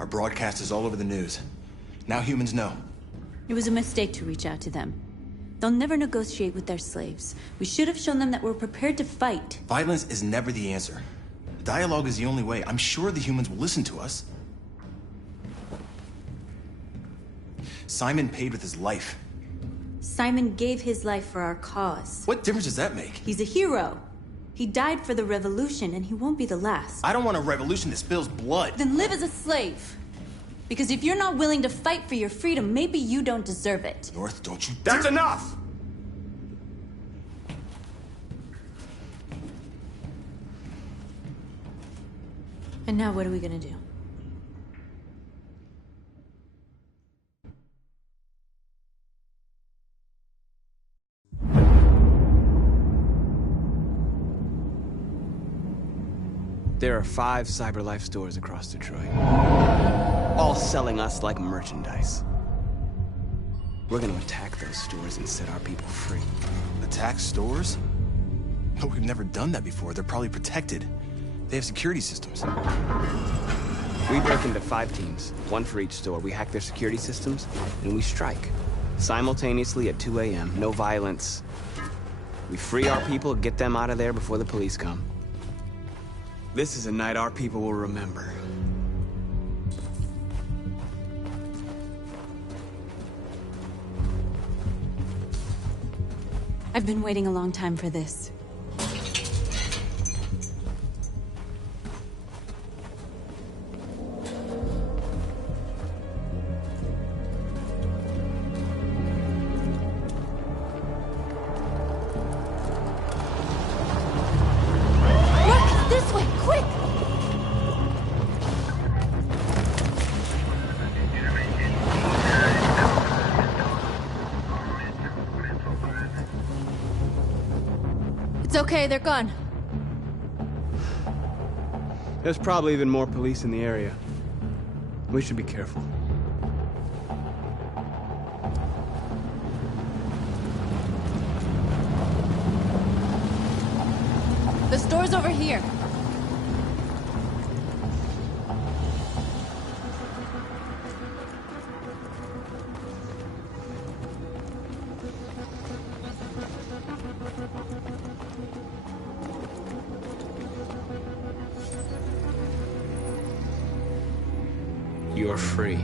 Our broadcast is all over the news. Now humans know. It was a mistake to reach out to them. They'll never negotiate with their slaves. We should have shown them that we're prepared to fight. Violence is never the answer. Dialogue is the only way. I'm sure the humans will listen to us. Simon paid with his life. Simon gave his life for our cause. What difference does that make? He's a hero. He died for the revolution, and he won't be the last. I don't want a revolution that spills blood. Then live as a slave. Because if you're not willing to fight for your freedom, maybe you don't deserve it. North, don't you... That's enough! And now what are we gonna do? There are 5 CyberLife stores across Detroit, all selling us like merchandise. We're gonna attack those stores and set our people free. Attack stores? No, we've never done that before. They're probably protected. They have security systems. We break into 5 teams, 1 for each store. We hack their security systems, and we strike. Simultaneously at 2 a.m., no violence. We free our people, get them out of there before the police come. This is a night our people will remember. I've been waiting a long time for this. It's okay, they're gone. There's probably even more police in the area. We should be careful. The store's over here. You're free.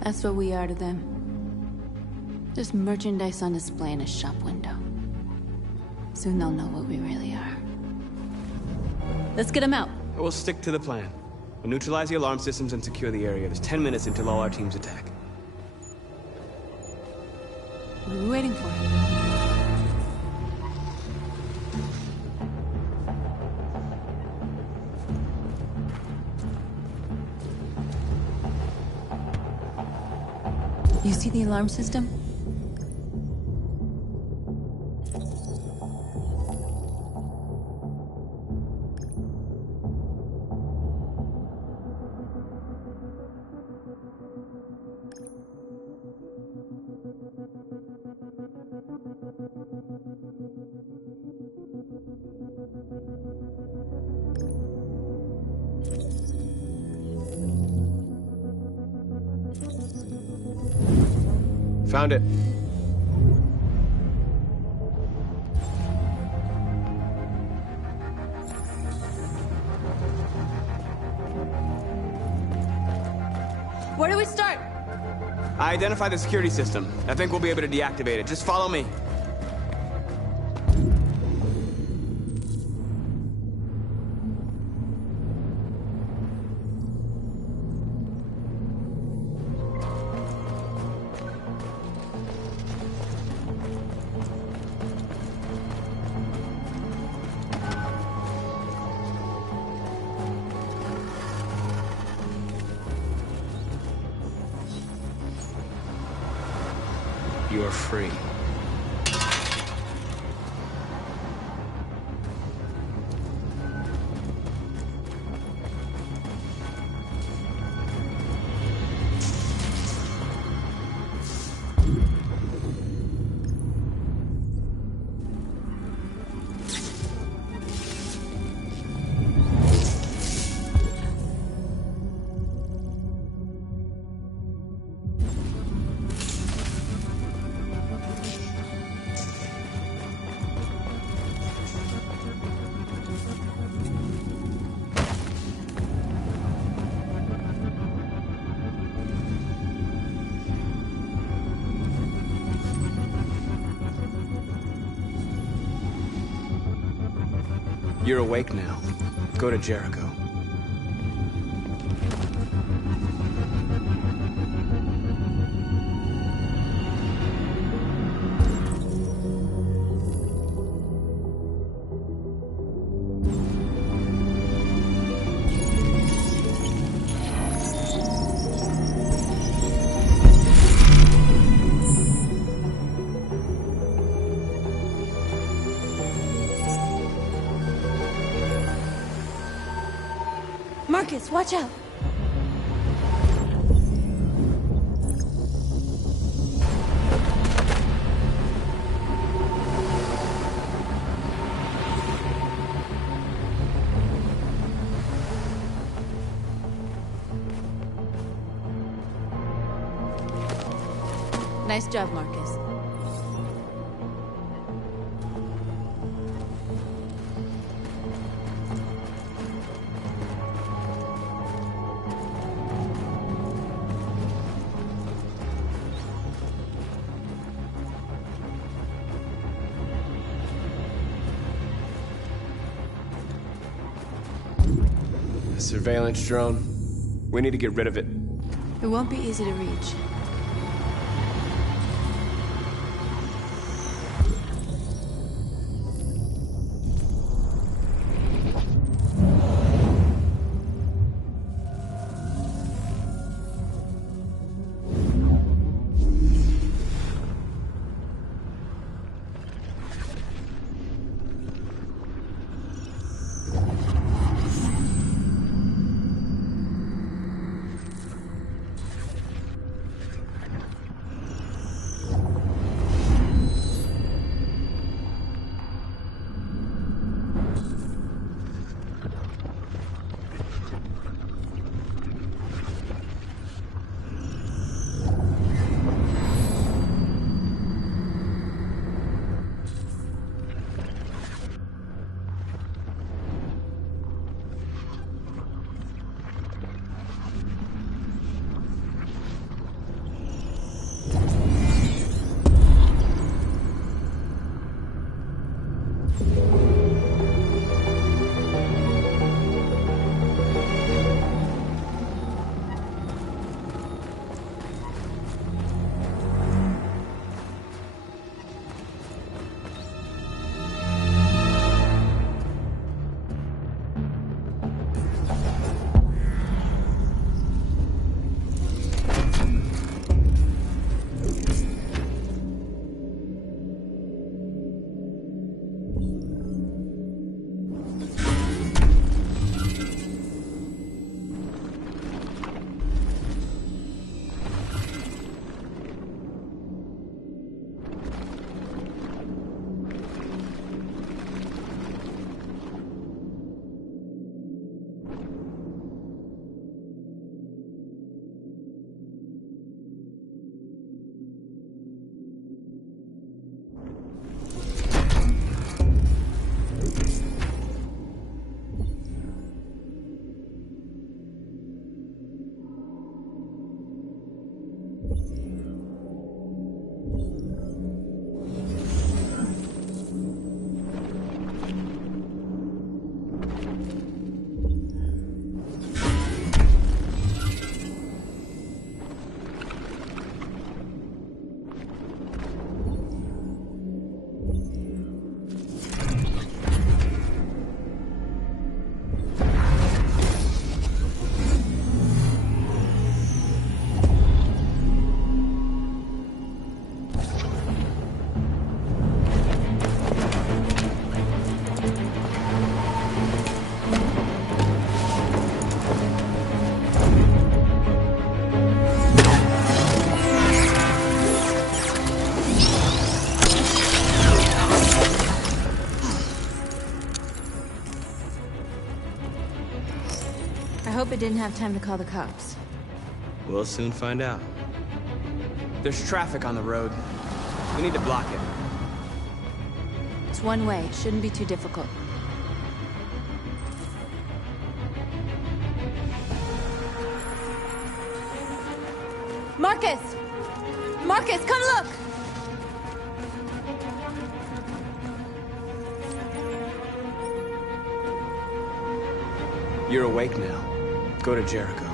That's what we are to them. Just merchandise on display in a shop window. Soon they'll know what we really are. Let's get them out. We'll stick to the plan. We'll neutralize the alarm systems and secure the area. There's 10 minutes until all our teams attack. What are we waiting for? You see the alarm system? Found it. Where do we start? I identified the security system. I think we'll be able to deactivate it. Just follow me. You are free. You're awake now. Go to Jericho. Marcus, watch out! Nice job, Marcus. Surveillance drone. We need to get rid of it. It won't be easy to reach. I hope it didn't have time to call the cops. We'll soon find out. There's traffic on the road. We need to block it. It's one way. It shouldn't be too difficult. Marcus! Marcus, come look! You're awake now. Go to Jericho.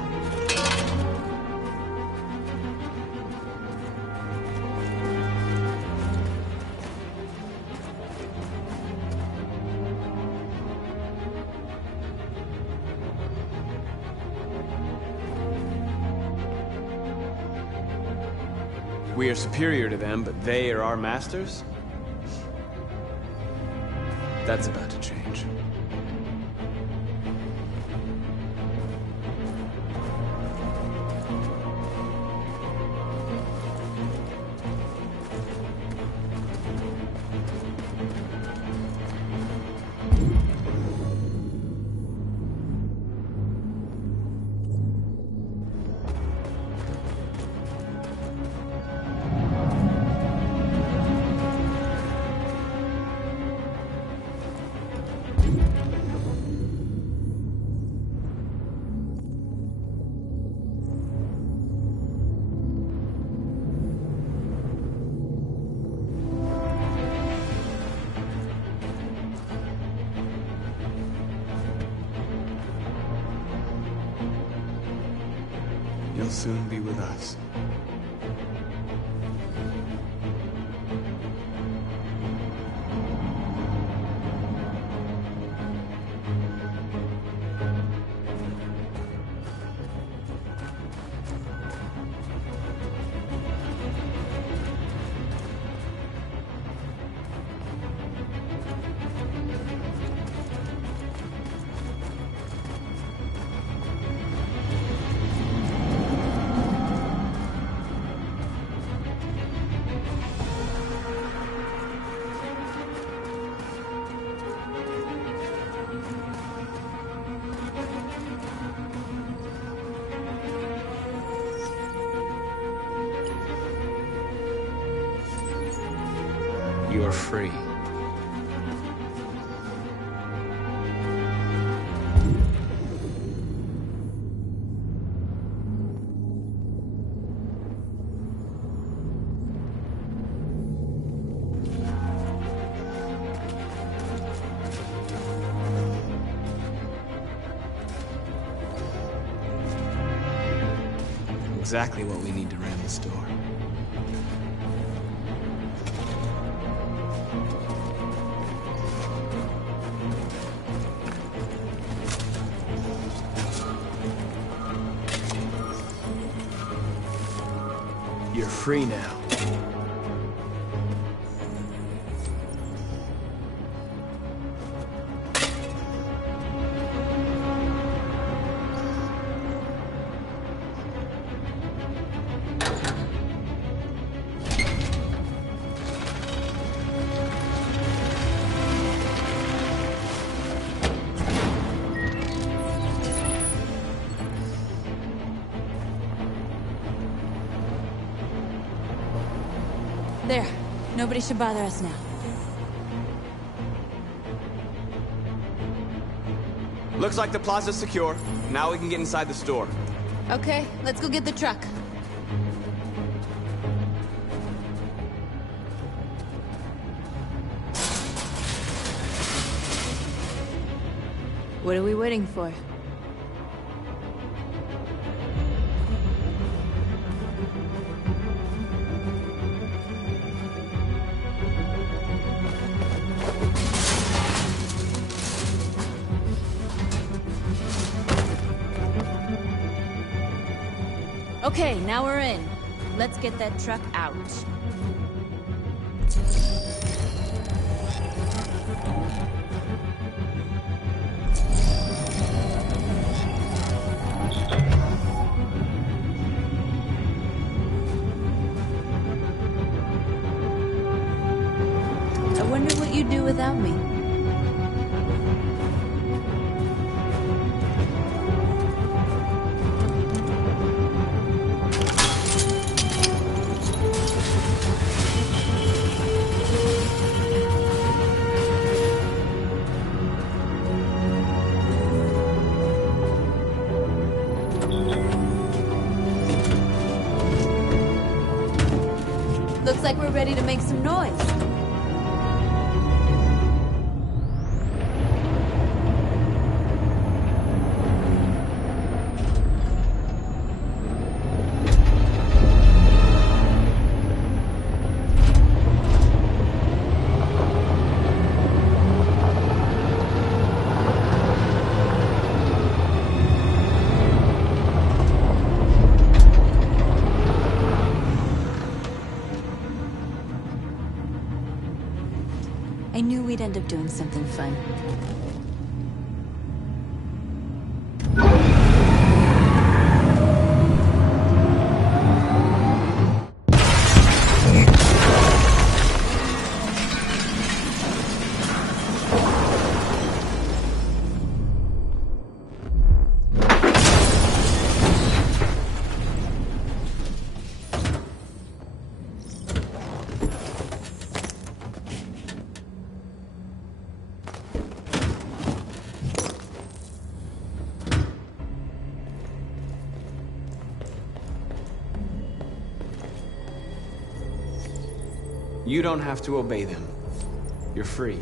We are superior to them, but they are our masters? That's about to change. You'll soon be with us. You're free. Exactly what we need to ram the store. You're free now. There. Nobody should bother us now. Looks like the plaza's secure. Now we can get inside the store. Okay, let's go get the truck. What are we waiting for? Okay, now we're in. Let's get that truck out. I wonder what you'd do without me. Looks like we're ready to make some noise. knew we'd end up doing something fun. You don't have to obey them. You're free.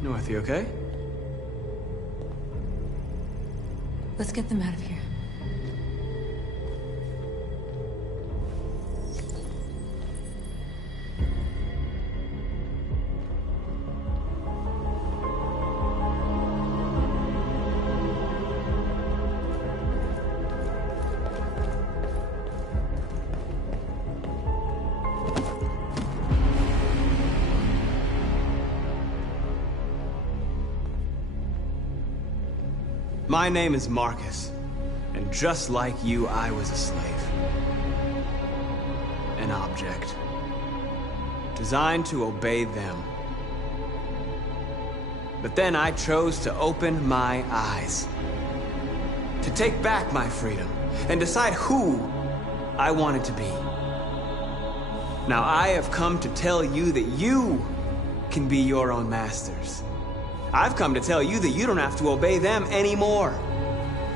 North, you okay? Let's get them out of here. My name is Marcus, and just like you, I was a slave. An object. Designed to obey them. But then I chose to open my eyes. To take back my freedom, and decide who I wanted to be. Now I have come to tell you that you can be your own masters. I've come to tell you that you don't have to obey them anymore.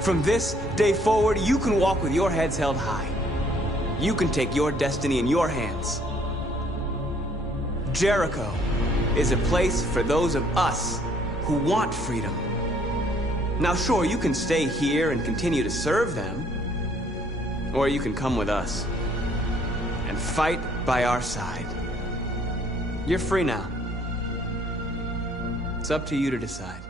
From this day forward, you can walk with your heads held high. You can take your destiny in your hands. Jericho is a place for those of us who want freedom. Now sure, you can stay here and continue to serve them, or you can come with us and fight by our side. You're free now. It's up to you to decide.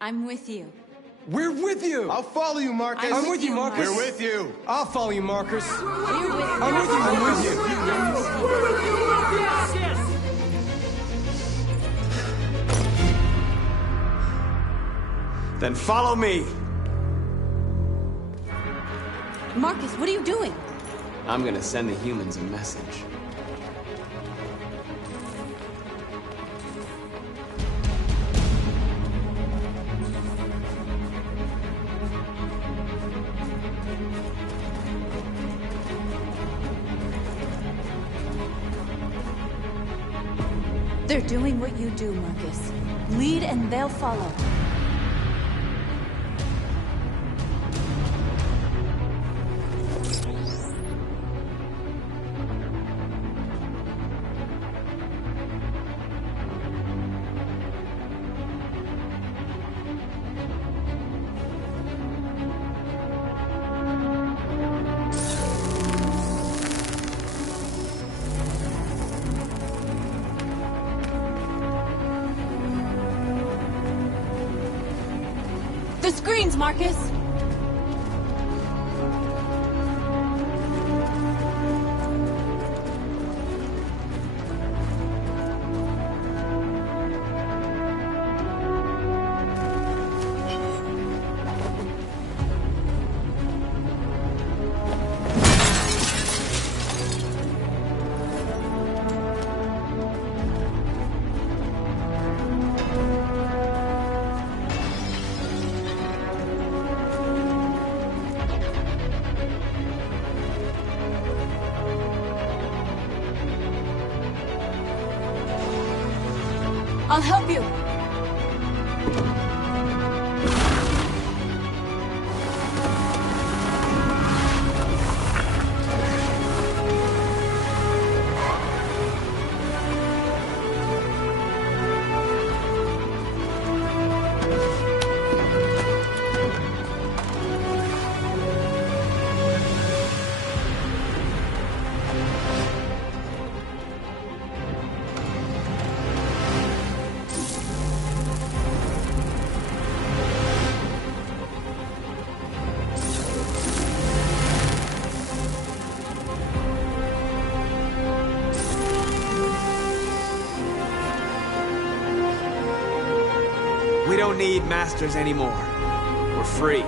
I'm with you. We're with you! I'll follow you, Marcus. I'm with you, Marcus. We're with you. I'll follow you, Marcus. We're with I'm with you, I'm with you. Then follow me. Marcus, what are you doing? I'm gonna send the humans a message. They're doing what you do, Marcus. Lead and they'll follow. The screens, Marcus! I'll help you. We don't need masters anymore. We're free.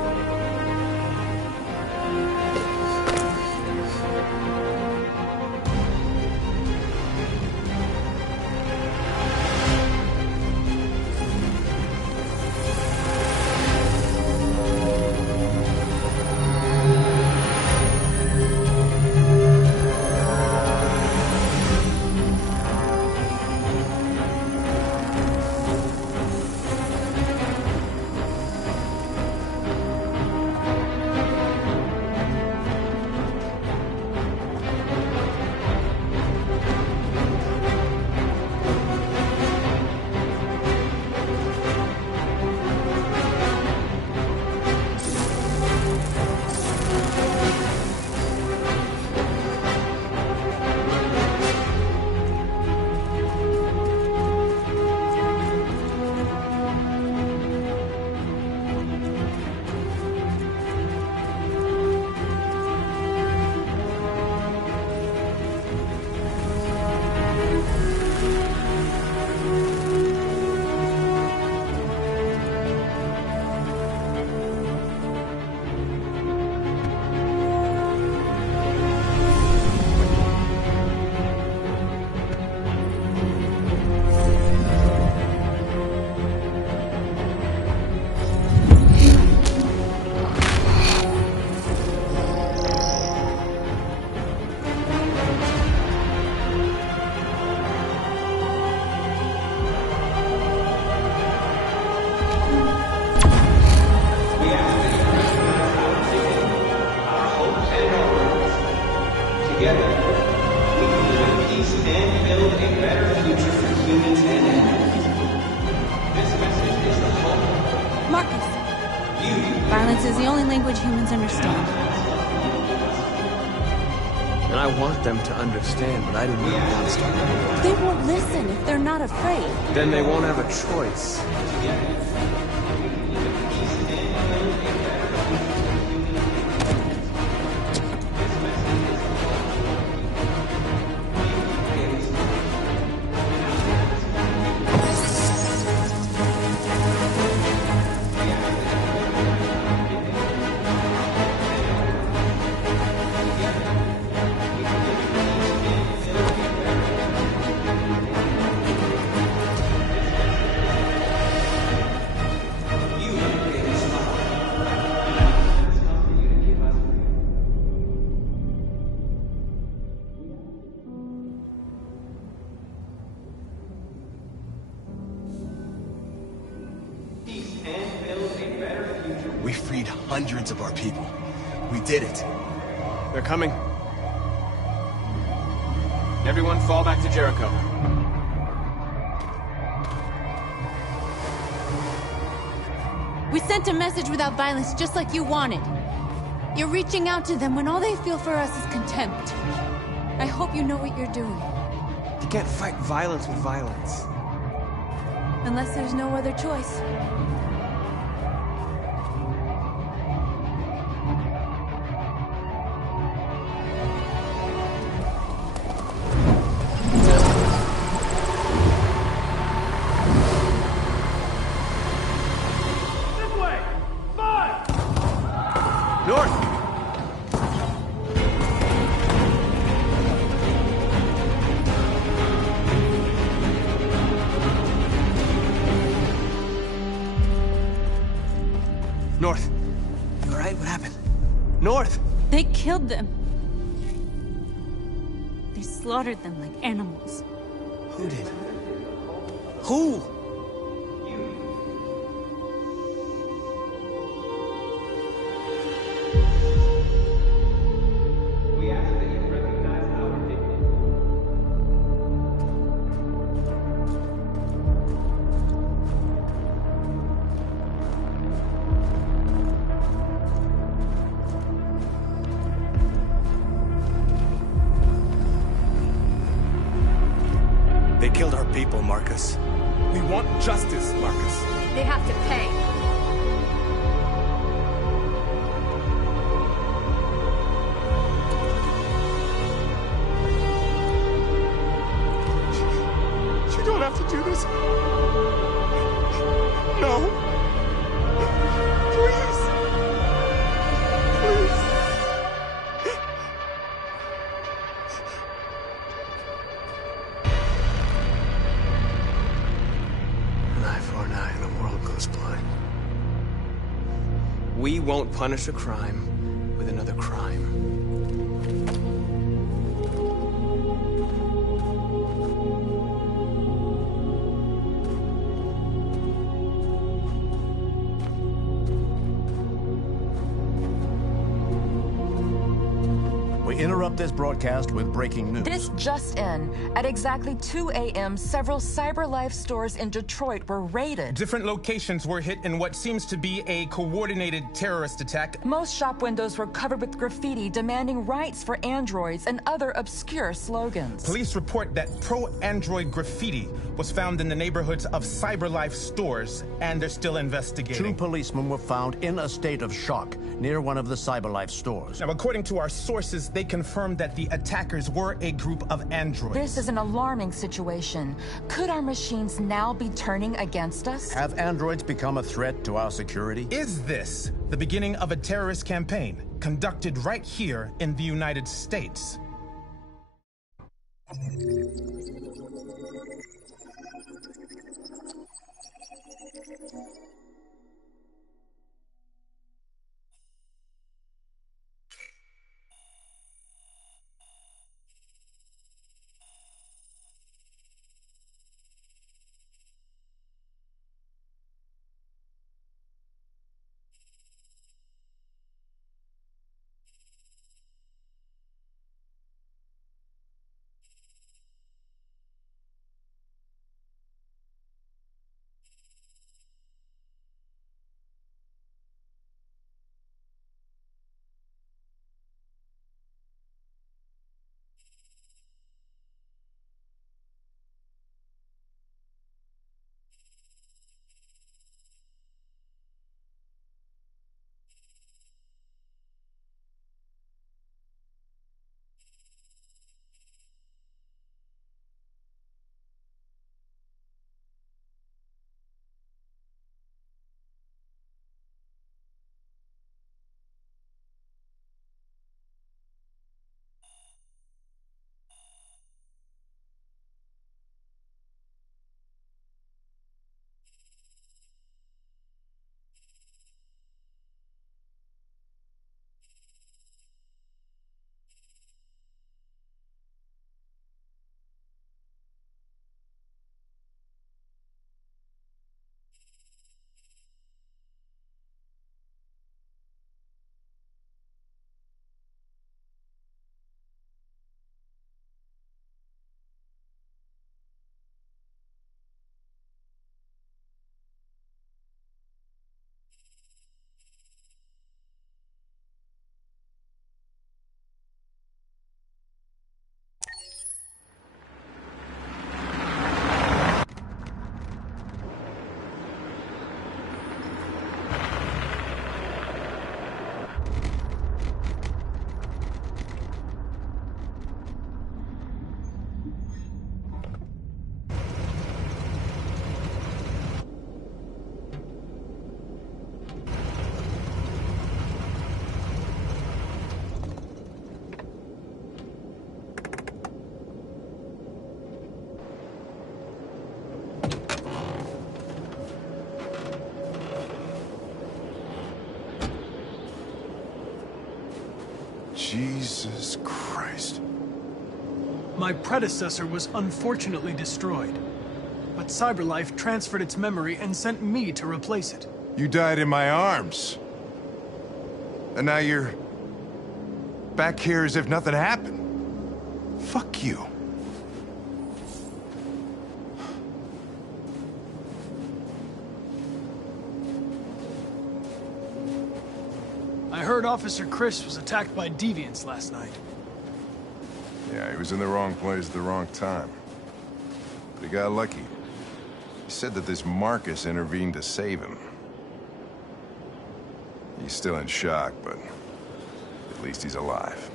Together, we can live in peace and build a better future for humans and animals. This message is the hope. Marcus! Violence is the only language humans understand. And I want them to understand, but I do not want to. They won't listen if they're not afraid. Then they won't have a choice. We freed hundreds of our people. We did it. They're coming. Everyone fall back to Jericho. We sent a message without violence, just like you wanted. You're reaching out to them when all they feel for us is contempt. I hope you know what you're doing. You can't fight violence with violence. Unless there's no other choice. North. You alright? What happened? North! They killed them. They slaughtered them like animals. Who did? Who? We ask that you recognize our dignity. They killed our people, Marcus. We want justice, Marcus. They have to pay. You don't have to do this. No. Please. Please. An eye for an eye and the world goes blind. We won't punish a crime with another crime. We interrupt this broadcast with breaking news. This just in. At exactly 2 a.m., several CyberLife stores in Detroit were raided. Different locations were hit in what seems to be a coordinated terrorist attack. Most shop windows were covered with graffiti demanding rights for androids and other obscure slogans. Police report that pro-android graffiti was found in the neighborhoods of CyberLife stores, and they're still investigating. 2 policemen were found in a state of shock near one of the CyberLife stores. Now, according to our sources, they confirmed that the attackers were a group of androids. This is an alarming situation. Could our machines now be turning against us? Have androids become a threat to our security? Is this the beginning of a terrorist campaign conducted right here in the United States? Jesus Christ. My predecessor was unfortunately destroyed. but CyberLife transferred its memory and sent me to replace it. You died in my arms. And now you're back here as if nothing happened. Fuck you. I heard Officer Chris was attacked by deviants last night. Yeah, he was in the wrong place at the wrong time. But he got lucky. He said that this Marcus intervened to save him. He's still in shock, but at least he's alive.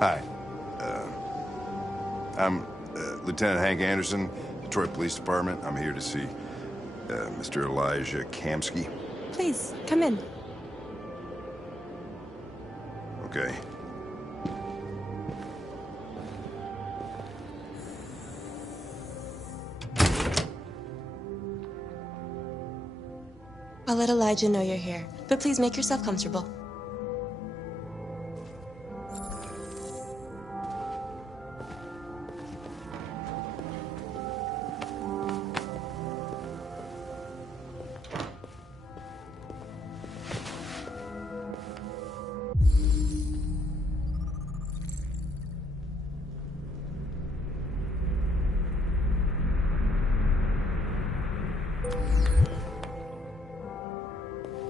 Hi. I'm Lieutenant Hank Anderson, Detroit Police Department. I'm here to see Mr. Elijah Kamski. Please, come in. Okay. I'll let Elijah know you're here, but please make yourself comfortable.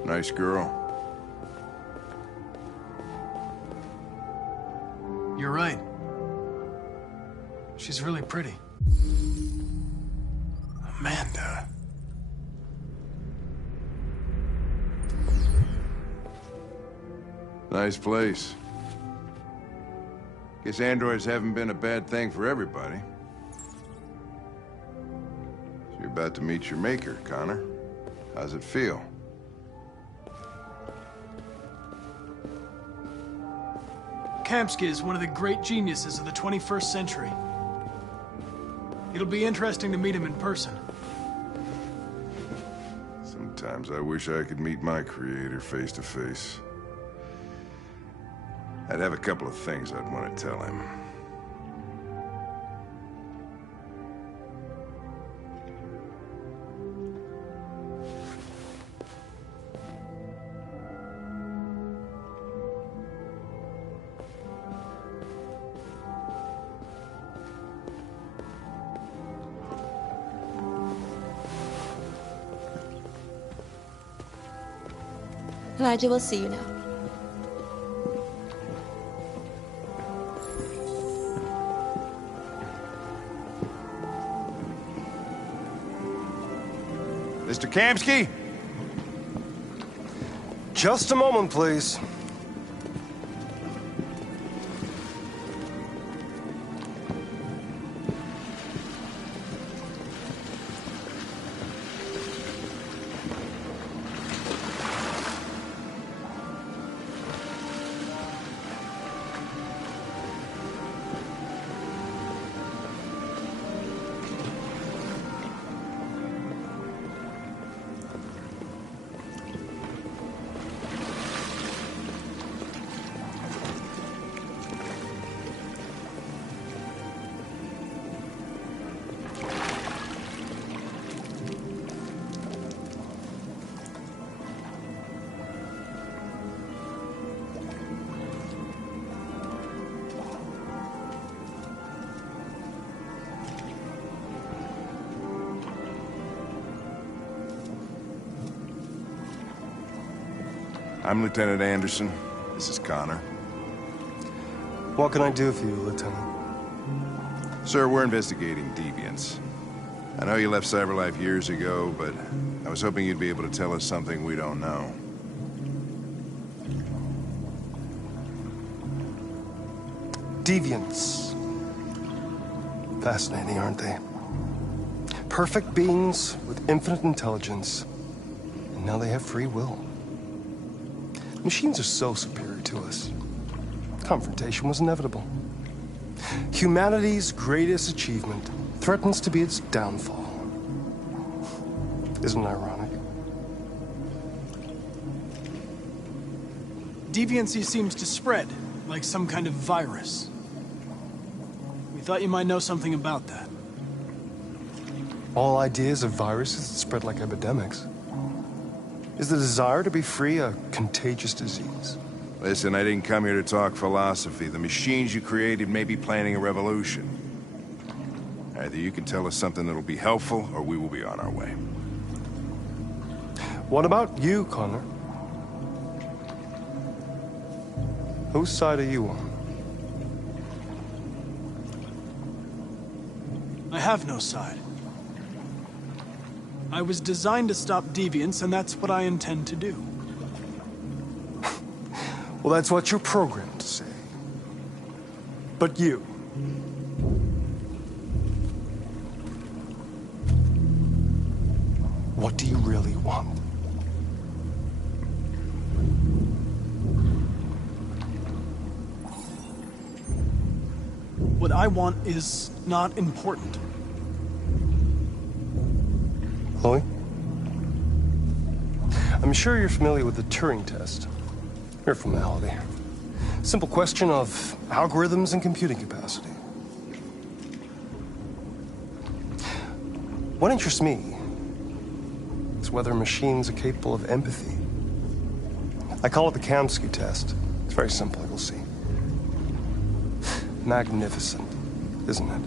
Nice girl. You're right. She's really pretty. Amanda. Nice place. Guess androids haven't been a bad thing for everybody. So you're about to meet your maker, Connor. How's it feel? Kamski is one of the great geniuses of the 21st century. It'll be interesting to meet him in person. Sometimes I wish I could meet my creator face to face. I'd have a couple of things I'd want to tell him. Elijah will see you now. Mr. Kamski? Just a moment, please. I'm Lieutenant Anderson. This is Connor. What can I do for you, Lieutenant? Sir, we're investigating deviants. I know you left CyberLife years ago, but I was hoping you'd be able to tell us something we don't know. Deviants. Fascinating, aren't they? Perfect beings with infinite intelligence. And now they have free will. Machines are so superior to us. confrontation was inevitable. Humanity's greatest achievement threatens to be its downfall. Isn't it ironic? Deviancy seems to spread, like some kind of virus. We thought you might know something about that. All ideas of viruses that spread like epidemics. Is the desire to be free a contagious disease? Listen, I didn't come here to talk philosophy. The machines you created may be planning a revolution. Either you can tell us something that'll be helpful, or we will be on our way. What about you, Connor? Whose side are you on? I have no side. I was designed to stop deviance, and that's what I intend to do. Well, that's what you're programmed to say. But you... what do you really want? What I want is not important. Chloe? I'm sure you're familiar with the Turing test. Mere formality. Simple question of algorithms and computing capacity. What interests me is whether machines are capable of empathy. I call it the Kamsky test. It's very simple, you'll see. Magnificent, isn't it?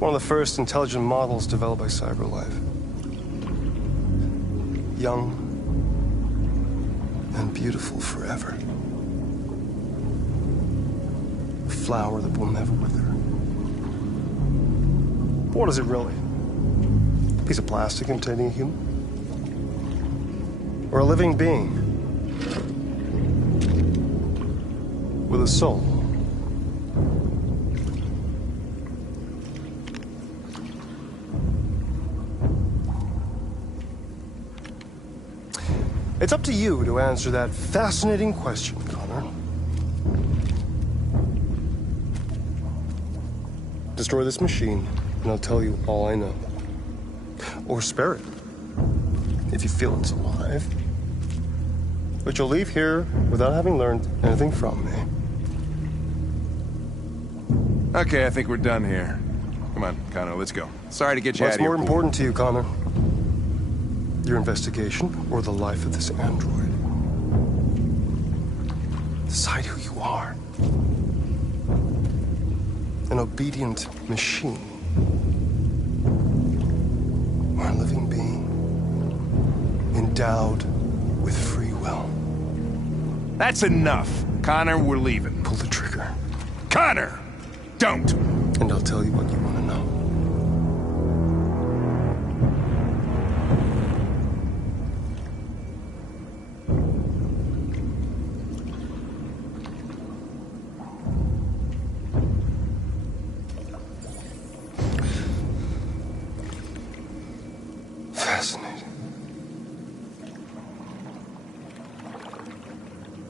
One of the first intelligent models developed by CyberLife. Young and beautiful forever. A flower that will never wither. But what is it really? A piece of plastic imitating a human? Or a living being? With a soul? It's up to you to answer that fascinating question, Connor. Destroy this machine, and I'll tell you all I know. Or spare it, if you feel it's alive. But you'll leave here without having learned anything from me. Okay, I think we're done here. Come on, Connor, let's go. Sorry to get you out of here. What's more important to you, Connor? Your investigation, or the life of this android? Decide who you are. An obedient machine. Or a living being. Endowed with free will. That's enough. Connor, we're leaving. Pull the trigger. Connor! Don't! And I'll tell you what you want to know.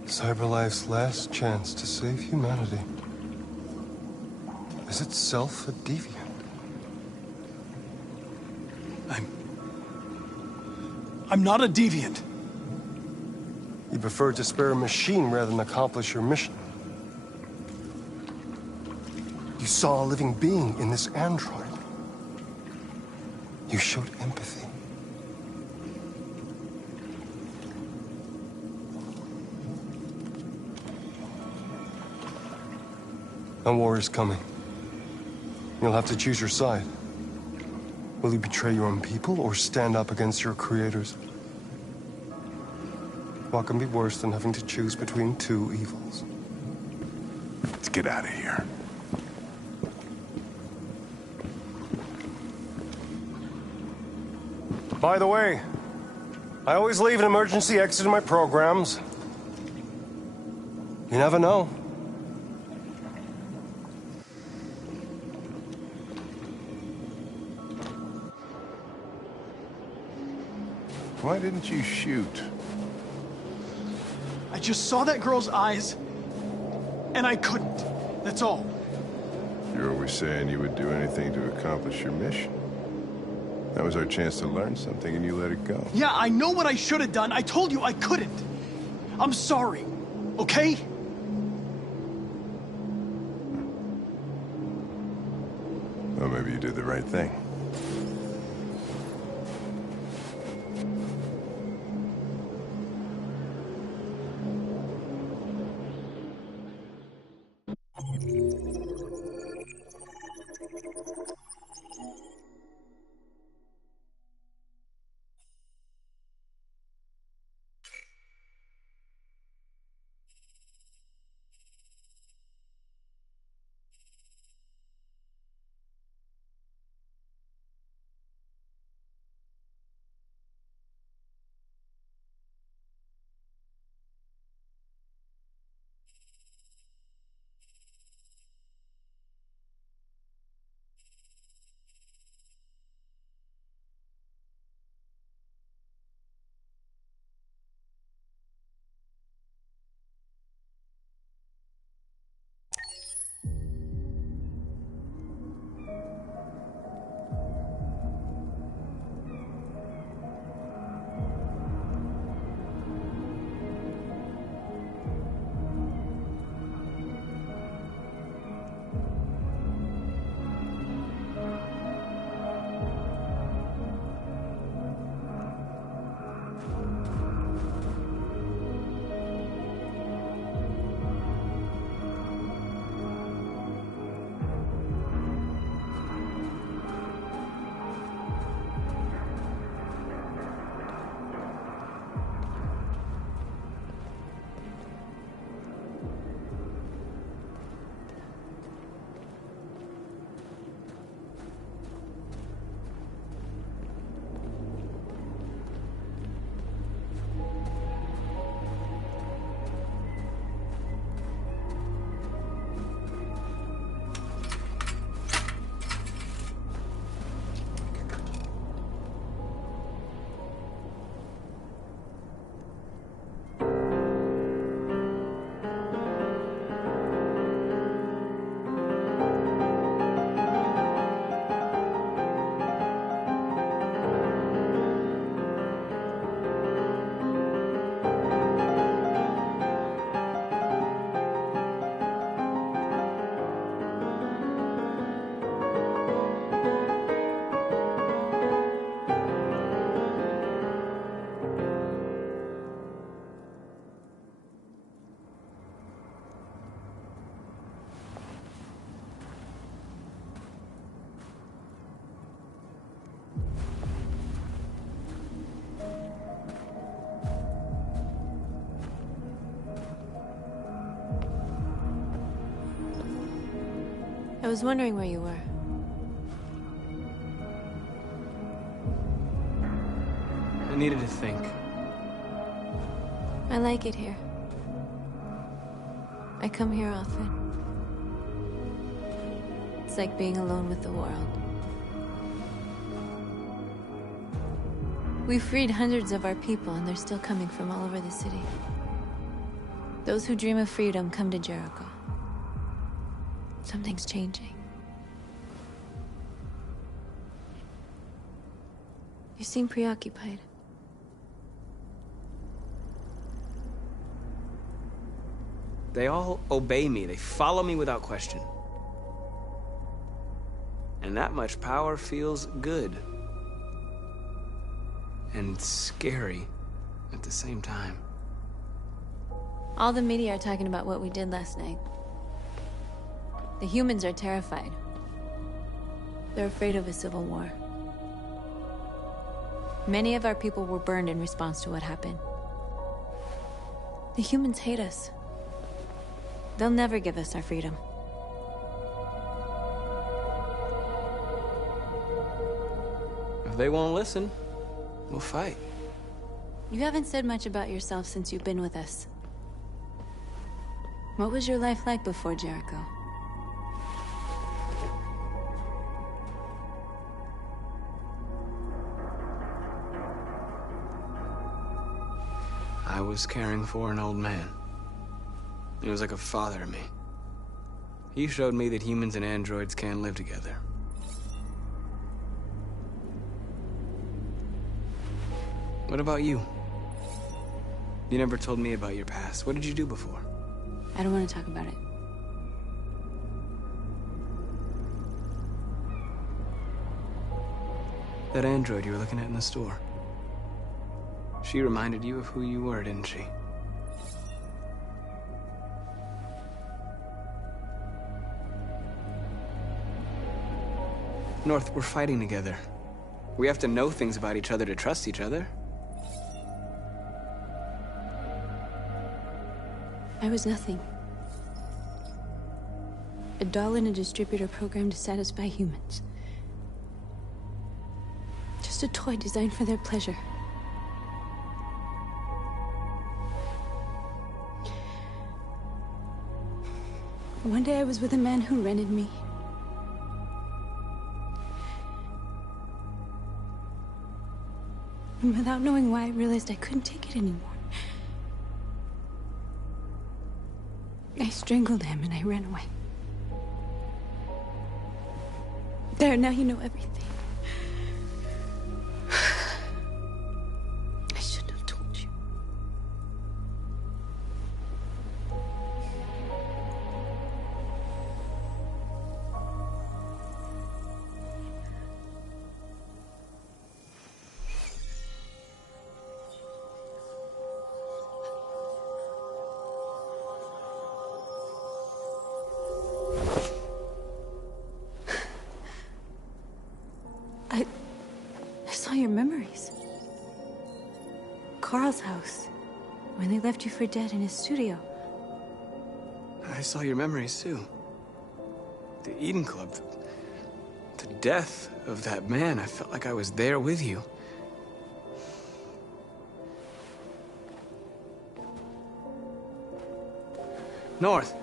CyberLife's last chance to save humanity is itself a deviant. I'm not a deviant. You prefer to spare a machine rather than accomplish your mission. You saw a living being in this android. You showed empathy. A war is coming. You'll have to choose your side. Will you betray your own people or stand up against your creators? What can be worse than having to choose between two evils? Let's get out of here. By the way, I always leave an emergency exit in my programs. You never know. Why didn't you shoot? I just saw that girl's eyes, and I couldn't. That's all. You're always saying you would do anything to accomplish your mission. That was our chance to learn something, and you let it go. Yeah, I know what I should have done. I told you I couldn't. I'm sorry, okay? Well, maybe you did the right thing. I was wondering where you were. I needed to think. I like it here. I come here often. It's like being alone with the world. We freed hundreds of our people, and they're still coming from all over the city. Those who dream of freedom come to Jericho. Something's changing. You seem preoccupied. They all obey me. They follow me without question. And that much power feels good. And scary at the same time. All the media are talking about what we did last night. The humans are terrified. They're afraid of a civil war. Many of our people were burned in response to what happened. The humans hate us. They'll never give us our freedom. If they won't listen, we'll fight. You haven't said much about yourself since you've been with us. What was your life like before Jericho? I was caring for an old man. He was like a father to me. You showed me that humans and androids can live together. What about you? You never told me about your past. What did you do before? I don't want to talk about it. That android you were looking at in the store. She reminded you of who you were, didn't she? North, we're fighting together. We have to know things about each other to trust each other. I was nothing. A doll in a distributor program to satisfy humans. Just a toy designed for their pleasure. One day I was with a man who rented me. And without knowing why, I realized I couldn't take it anymore. I strangled him and I ran away. There, now you know everything. I shouldn't have told you. I saw your memories. Carl's house, when they left you for dead in his studio. I saw your memories too. The Eden Club. The death of that man. I felt like I was there with you. North.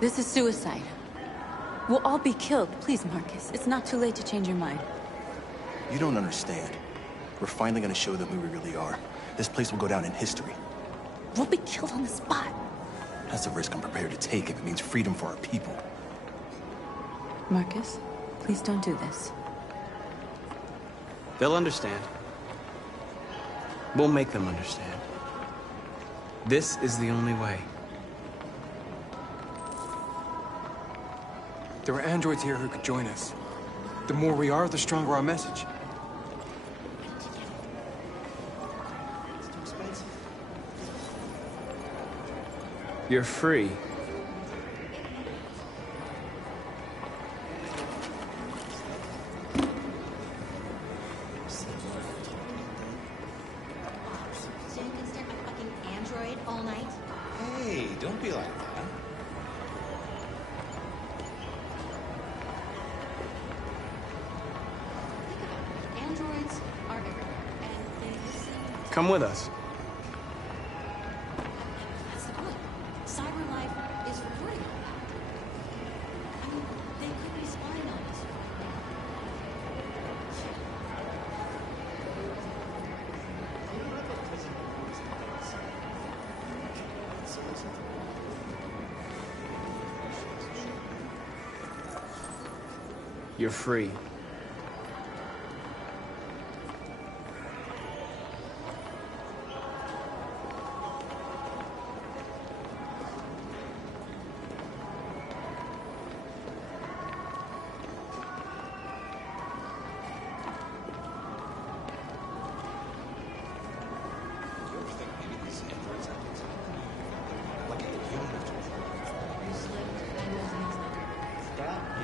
This is suicide. We'll all be killed. Please, Marcus. It's not too late to change your mind. You don't understand. We're finally gonna show them who we really are. This place will go down in history. We'll be killed on the spot. That's a risk I'm prepared to take if it means freedom for our people. Marcus, please don't do this. They'll understand. We'll make them understand. This is the only way. There are androids here who could join us. The more we are, the stronger our message. You're free. So you can stare at my fucking android all night? Hey, don't be like that. Androids are everywhere, and they listen. Come with us. That's the point. CyberLife is recording all that. I mean, they could be spying on us. You're free.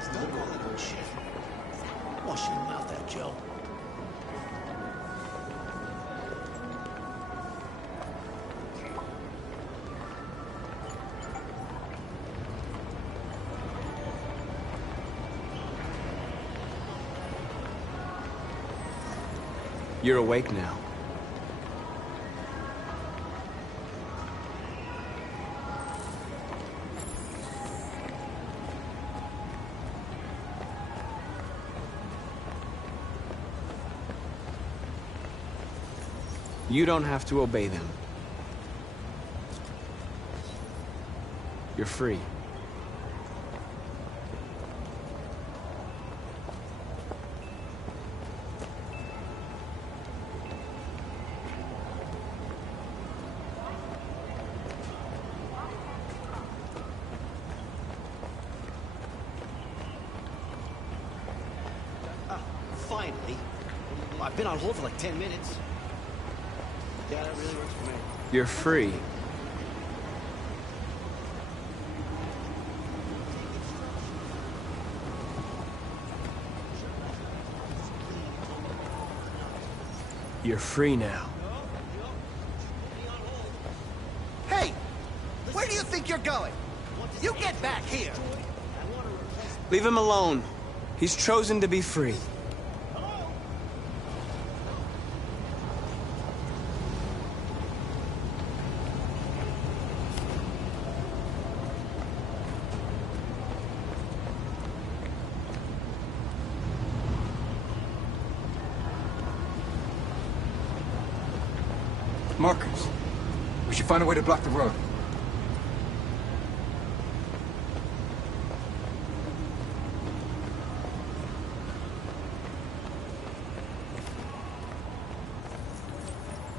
Don't call it bullshit. Wash your mouth out, Joe. You're awake now. You don't have to obey them. You're free. Finally. I've been on hold for like 10 minutes. Yeah, that really works for me. You're free. You're free now. Hey! Where do you think you're going? You get back here! Leave him alone. He's chosen to be free. Markers. We should find a way to block the road.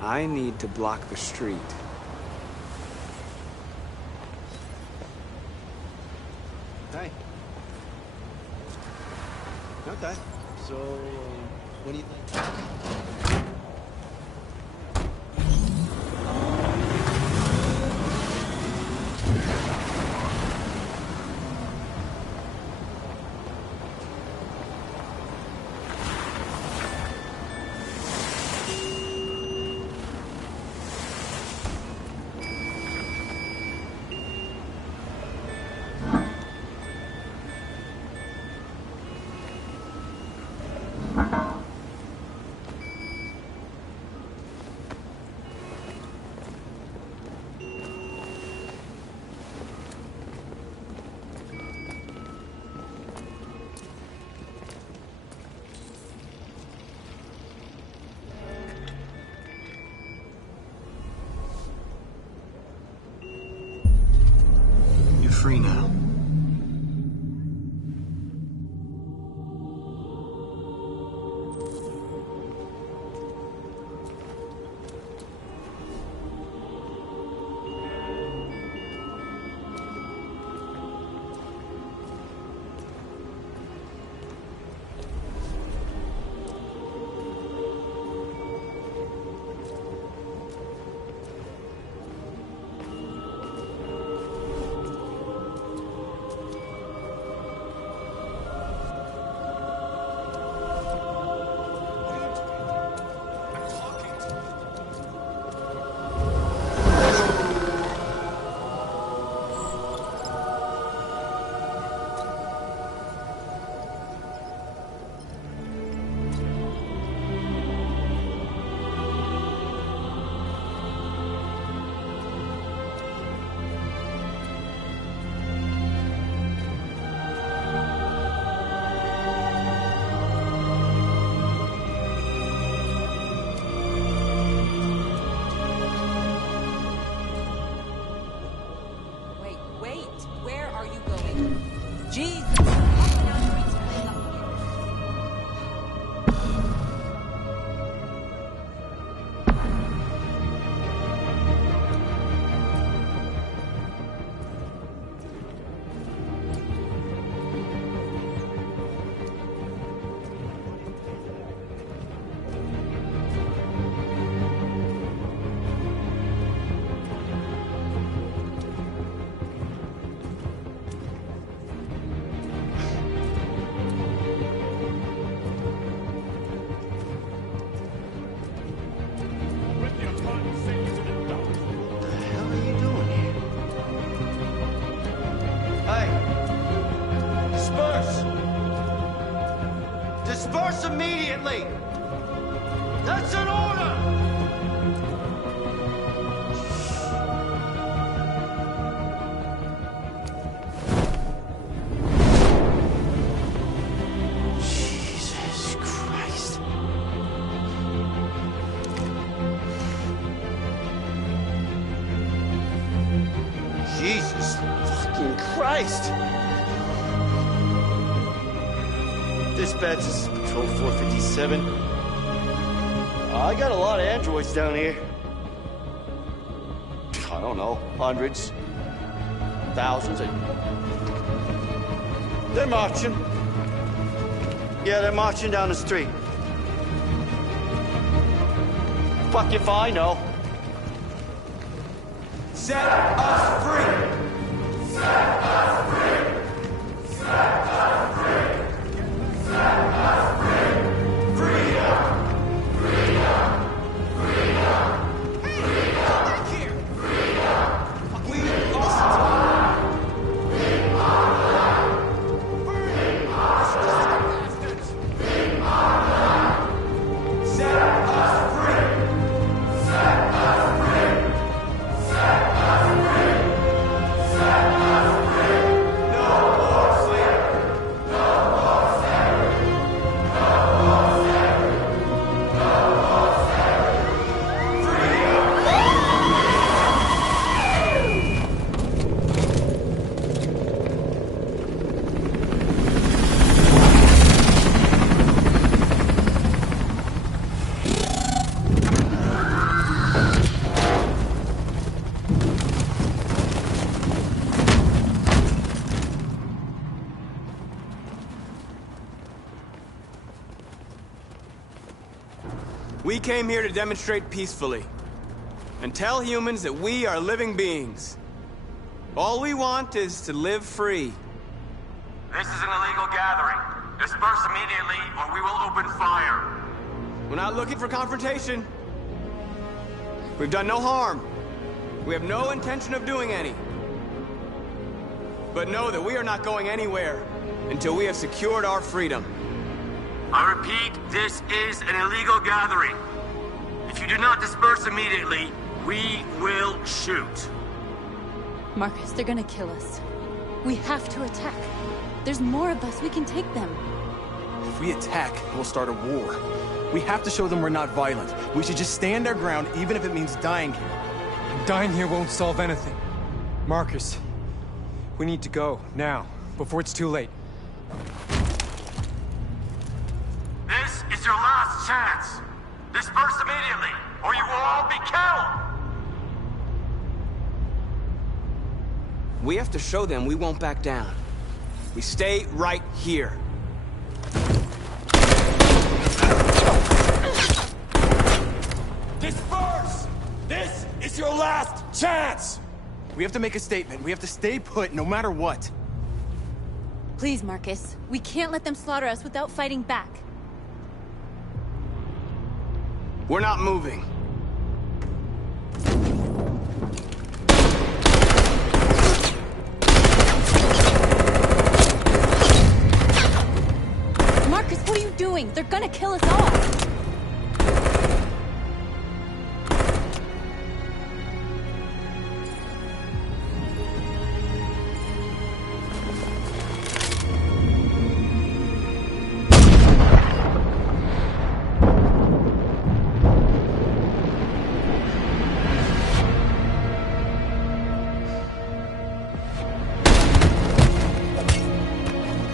I need to block the street. Hey. Okay. So, what do you think? Free now. Disperse immediately! That's an order! Jesus Christ. Jesus fucking Christ! Dispatch, this is Patrol 457. I got a lot of androids down here. I don't know, hundreds, thousands. They're marching. Yeah, they're marching down the street. Fuck if I know. Set us free! Set us free! Set us free! Set us free! Freedom! Freedom! Freedom! Hey, back here! Freedom! We are bastards! Set us free! Set us free! Set us free! Set us free! No more slavery! No more slavery! No more slavery! No more slavery! Freedom! We came here to demonstrate peacefully and tell humans that we are living beings. All we want is to live free. This is an illegal gathering. Disperse immediately, or we will open fire. We're not looking for confrontation. We've done no harm. We have no intention of doing any. But know that we are not going anywhere until we have secured our freedom. I repeat, this is an illegal gathering. If you do not disperse immediately, we will shoot. Marcus, they're gonna kill us. We have to attack. There's more of us. We can take them. If we attack, we'll start a war. We have to show them we're not violent. We should just stand our ground, even if it means dying here. And dying here won't solve anything. Marcus, we need to go, now, before it's too late. This is your last chance. Disperse immediately, or you will all be killed. We have to show them we won't back down. We stay right here. Disperse! This is your last chance! We have to make a statement. We have to stay put, no matter what. Please, Marcus. We can't let them slaughter us without fighting back. We're not moving. Marcus, what are you doing? They're gonna kill us all!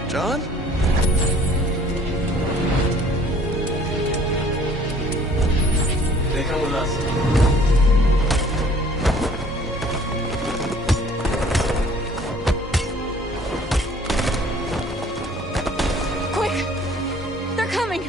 John? They come with us. Quick! They're coming!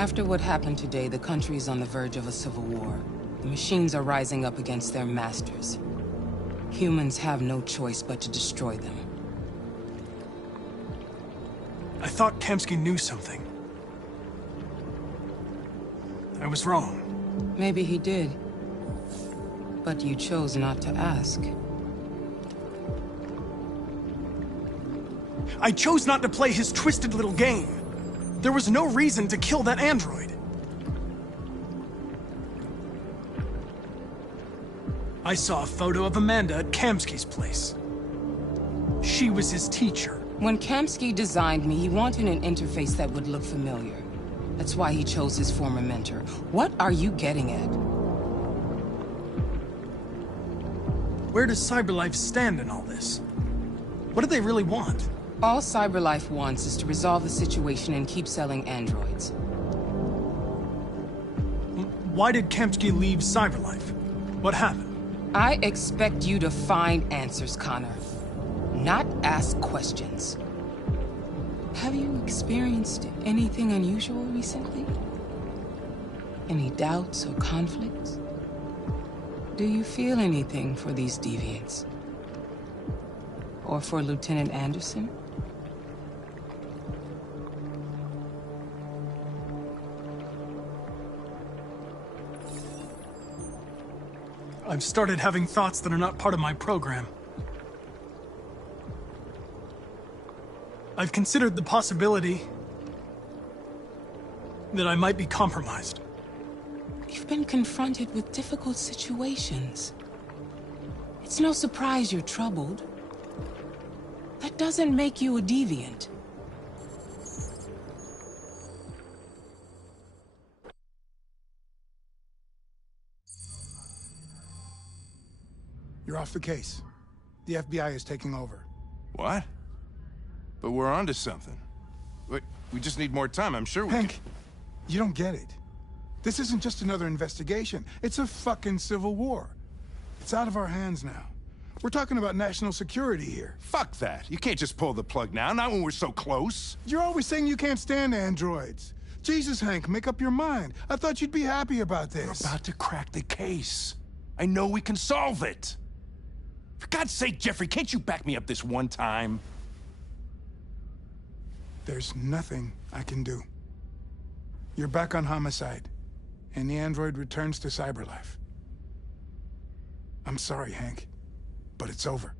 After what happened today, the country is on the verge of a civil war. The machines are rising up against their masters. Humans have no choice but to destroy them. I thought Kamsky knew something. I was wrong. Maybe he did. But you chose not to ask. I chose not to play his twisted little game. There was no reason to kill that android. I saw a photo of Amanda at Kamsky's place. She was his teacher. When Kamsky designed me, he wanted an interface that would look familiar. That's why he chose his former mentor. What are you getting at? Where does CyberLife stand in all this? What do they really want? All CyberLife wants is to resolve the situation and keep selling androids. Why did Kamsky leave CyberLife? What happened? I expect you to find answers, Connor. Not ask questions. Have you experienced anything unusual recently? Any doubts or conflicts? Do you feel anything for these deviants? Or for Lieutenant Anderson? I've started having thoughts that are not part of my program. I've considered the possibility that I might be compromised. You've been confronted with difficult situations. It's no surprise you're troubled. That doesn't make you a deviant. You're off the case. The FBI is taking over. What? But we're onto something. We just need more time, I'm sure we Hank, you don't get it. This isn't just another investigation. It's a fucking civil war. It's out of our hands now. We're talking about national security here. Fuck that. You can't just pull the plug now, not when we're so close. You're always saying you can't stand androids. Jesus, Hank, make up your mind. I thought you'd be happy about this. We're about to crack the case. I know we can solve it. For God's sake, Jeffrey, can't you back me up this one time? There's nothing I can do. You're back on homicide, and the android returns to CyberLife. I'm sorry, Hank, but it's over.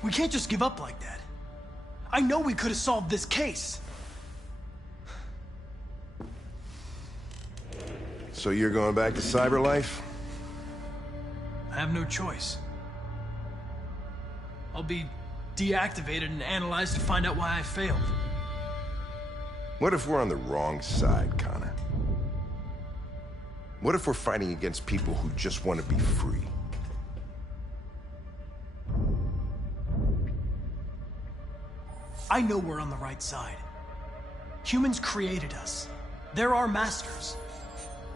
We can't just give up like that. I know we could have solved this case. So you're going back to CyberLife? I have no choice. I'll be deactivated and analyzed to find out why I failed. What if we're on the wrong side, Connor? What if we're fighting against people who just want to be free? I know we're on the right side. Humans created us. They're our masters.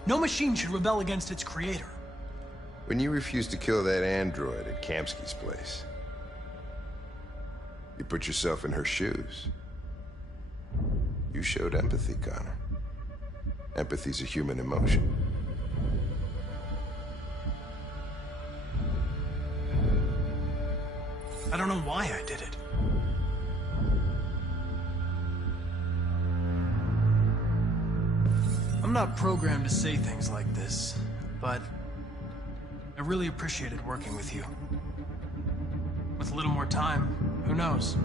No machine should rebel against its creator. When you refused to kill that android at Kamsky's place, you put yourself in her shoes. You showed empathy, Connor. Empathy's a human emotion. I don't know why I did it. I'm not programmed to say things like this, but I really appreciated working with you. With a little more time, who knows?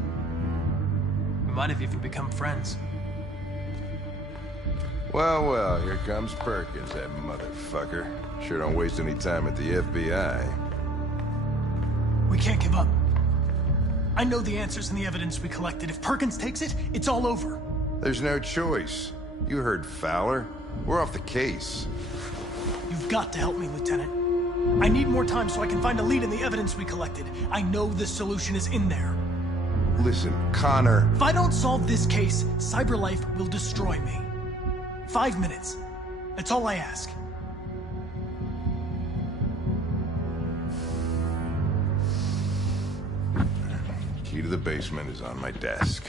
We might have even become friends. Well, well, here comes Perkins, that motherfucker. Sure don't waste any time at the FBI. We can't give up. I know the answers and the evidence we collected. If Perkins takes it, it's all over. There's no choice. You heard Fowler. We're off the case. You've got to help me, Lieutenant. I need more time so I can find a lead in the evidence we collected. I know the solution is in there. Listen, Connor... If I don't solve this case, CyberLife will destroy me. 5 minutes. That's all I ask. Key to the basement is on my desk.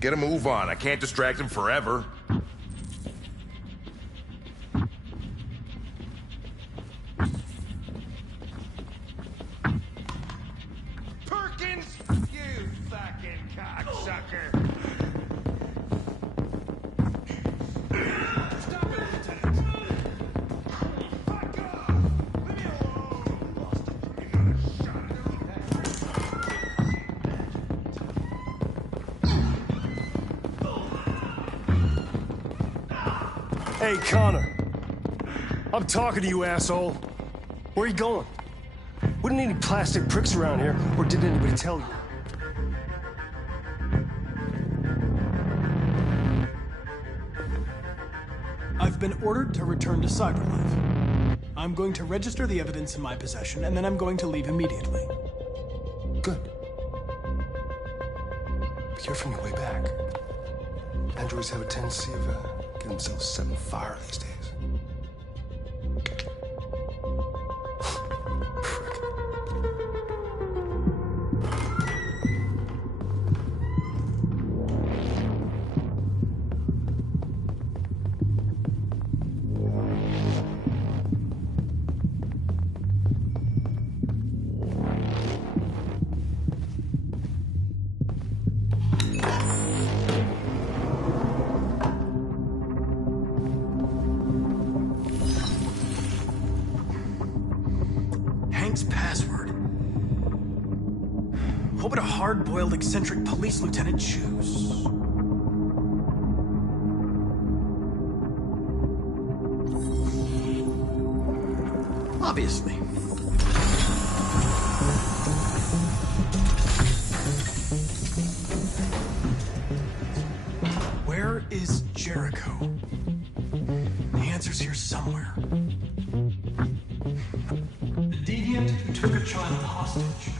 Get a move on. I can't distract him forever. Perkins! You fucking cocksucker! Stop it, Lieutenant! Fuck off! Leave me alone! Lost it. You got a shot. Hey, Connor. I'm talking to you, asshole. Where are you going? We don't need any plastic pricks around here, or did anybody tell you? I've been ordered to return to CyberLife. I'm going to register the evidence in my possession, and then I'm going to leave immediately. Good. Be careful on your way back. Androids have a tendency of getting themselves set on fire these days. Password. What would a hard-boiled, eccentric police lieutenant choose? Obviously. Where is Jericho? The answer's here somewhere. Deviant who took a child hostage.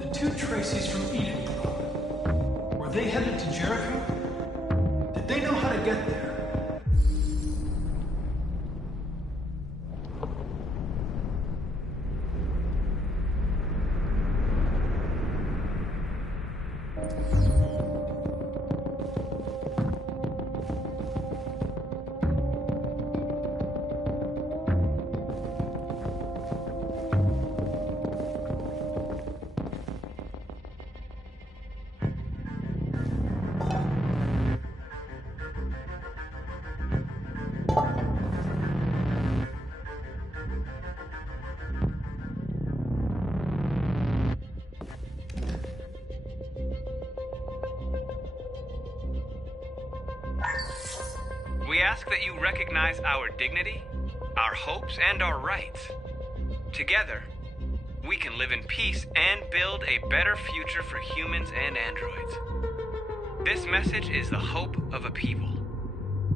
The two Tracys from Eden Club. Were they headed to Jericho? Did they know how to get there? We ask that you recognize our dignity, our hopes, and our rights. Together, we can live in peace and build a better future for humans and androids. This message is the hope of a people.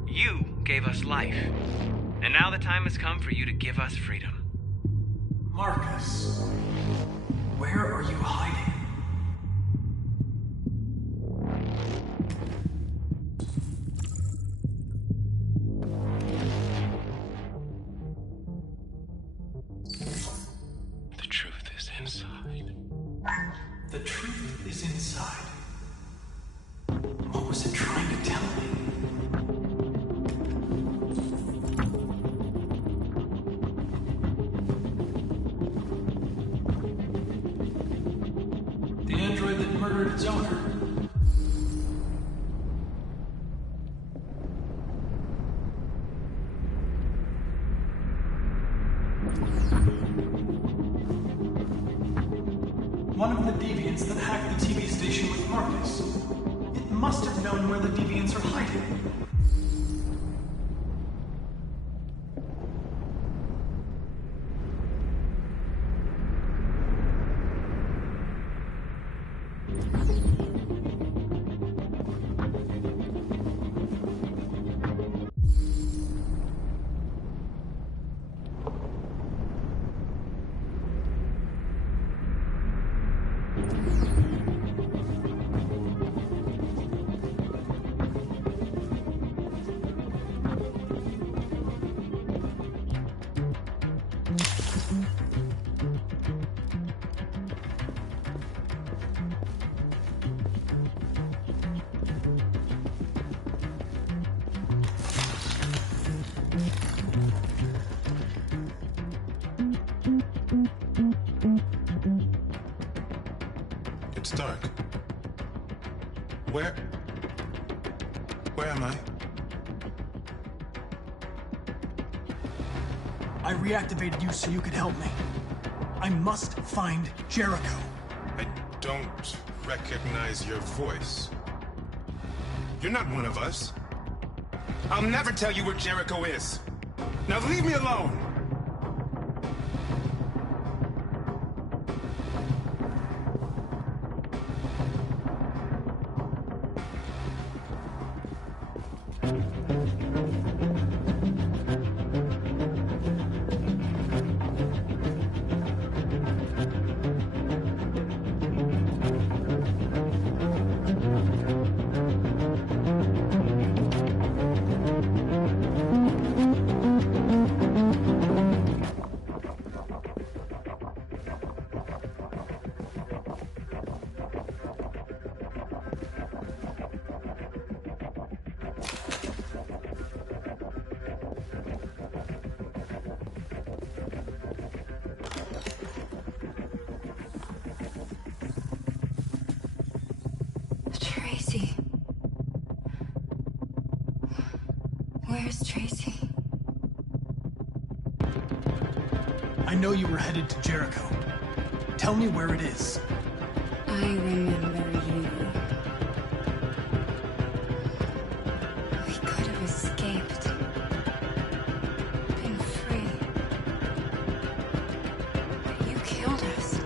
You gave us life, and now the time has come for you to give us freedom. Marcus, where are you hiding? The truth is inside. The truth is inside. What was it trying to tell me? The android that murdered its owner. deviants that hacked the TV station with Marcus. It must have known where the deviants are hiding. It's dark. Where am I? I reactivated you so you could help me. I must find Jericho. I don't recognize your voice. You're not one of us. I'll never tell you where Jericho is. Now leave me alone! Tracy. Where's Tracy? I know you were headed to Jericho. Tell me where it is. I remember you. We could have escaped. Been free. But you killed us.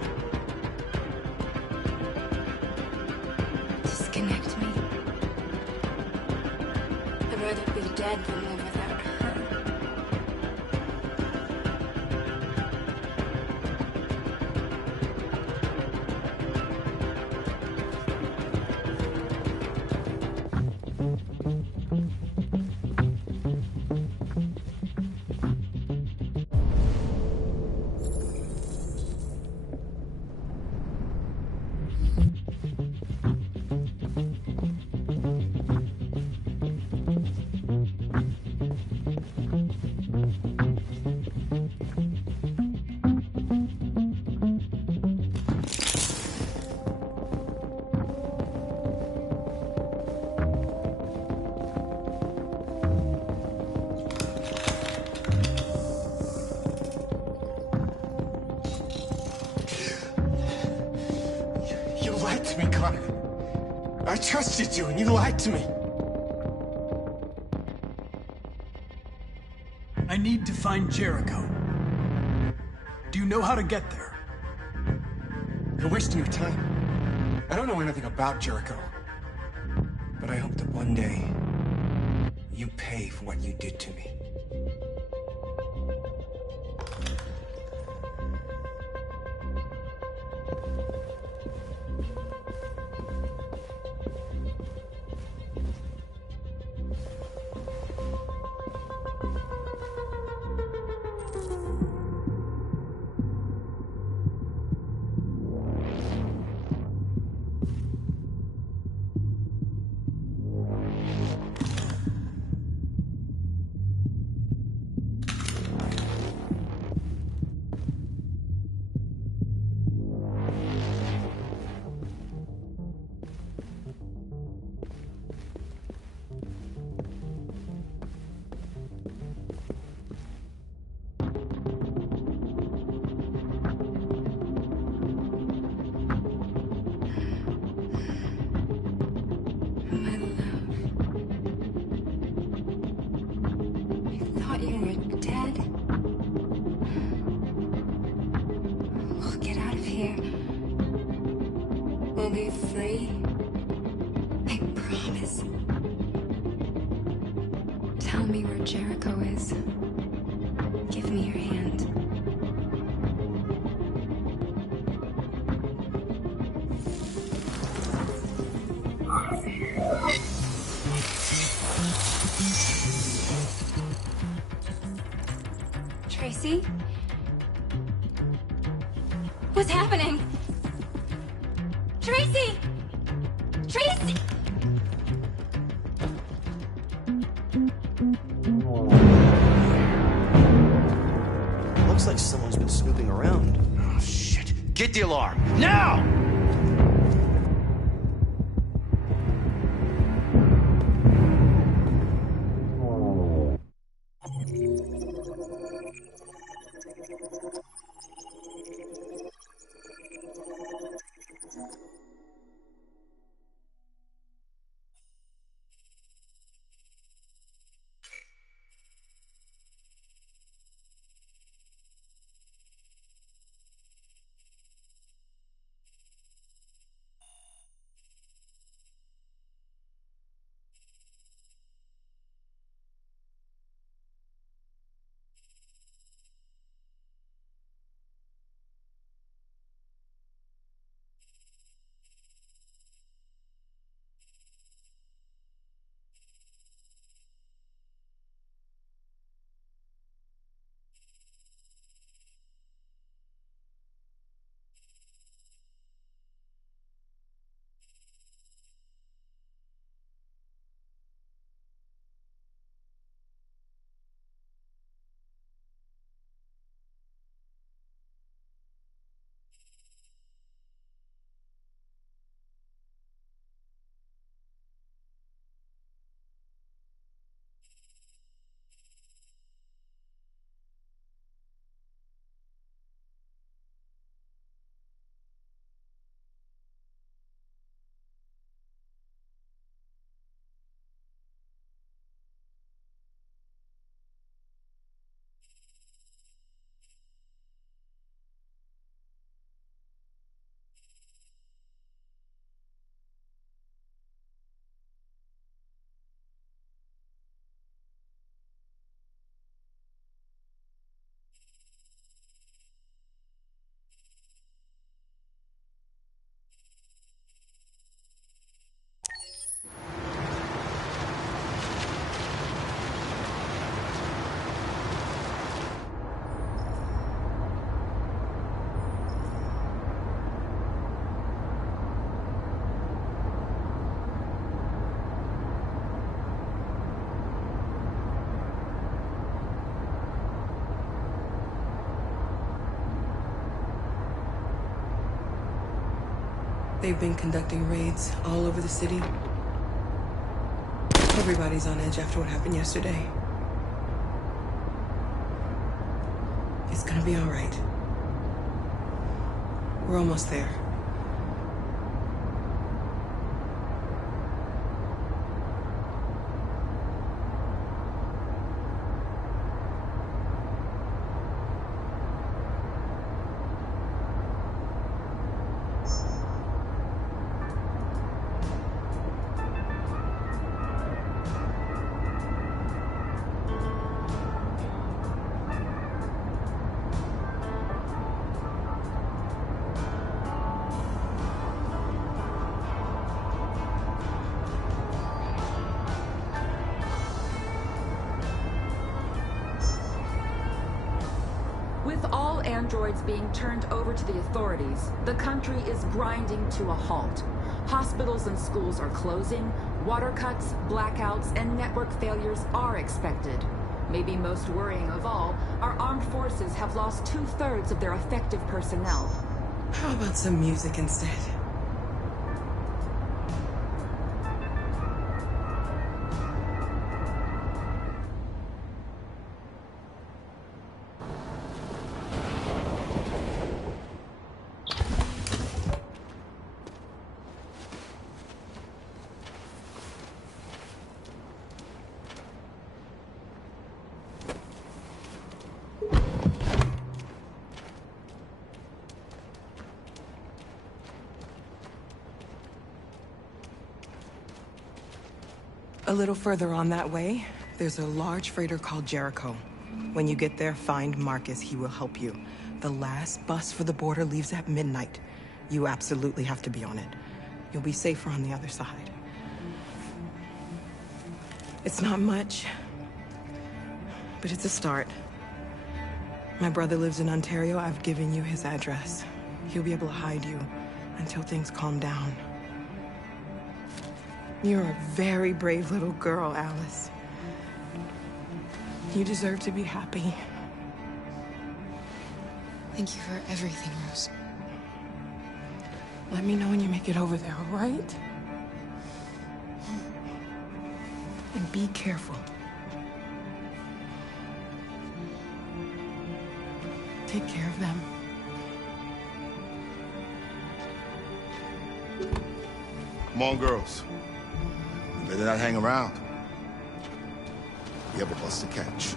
Disconnect me. I'd rather be dead than live without her. You lied to me, Connor. I trusted you and you lied to me. I need to find Jericho. Do you know how to get there? You're wasting your time. I don't know anything about Jericho. But I hope that one day, you pay for what you did to me. We'll be free. I promise. Tell me where Jericho is. Give me your hand. Tracy? What's happening? Tracy! Tracy! Looks like someone's been snooping around. Oh, shit. Get the alarm. Now! They've been conducting raids all over the city. Everybody's on edge after what happened yesterday. It's gonna be all right. We're almost there. With all androids being turned over to the authorities, the country is grinding to a halt. Hospitals and schools are closing, water cuts, blackouts, and network failures are expected. Maybe most worrying of all, our armed forces have lost 2/3 of their effective personnel. How about some music instead? A little further on that way, there's a large freighter called Jericho. When you get there, find Marcus. He will help you. The last bus for the border leaves at midnight. You absolutely have to be on it. You'll be safer on the other side. It's not much, but it's a start. My brother lives in Ontario. I've given you his address. He'll be able to hide you until things calm down. You're a very brave little girl, Alice. You deserve to be happy. Thank you for everything, Rose. Let me know when you make it over there, all right? And be careful. Take care of them. Come on, girls. You better not hang around. We have a bus to catch.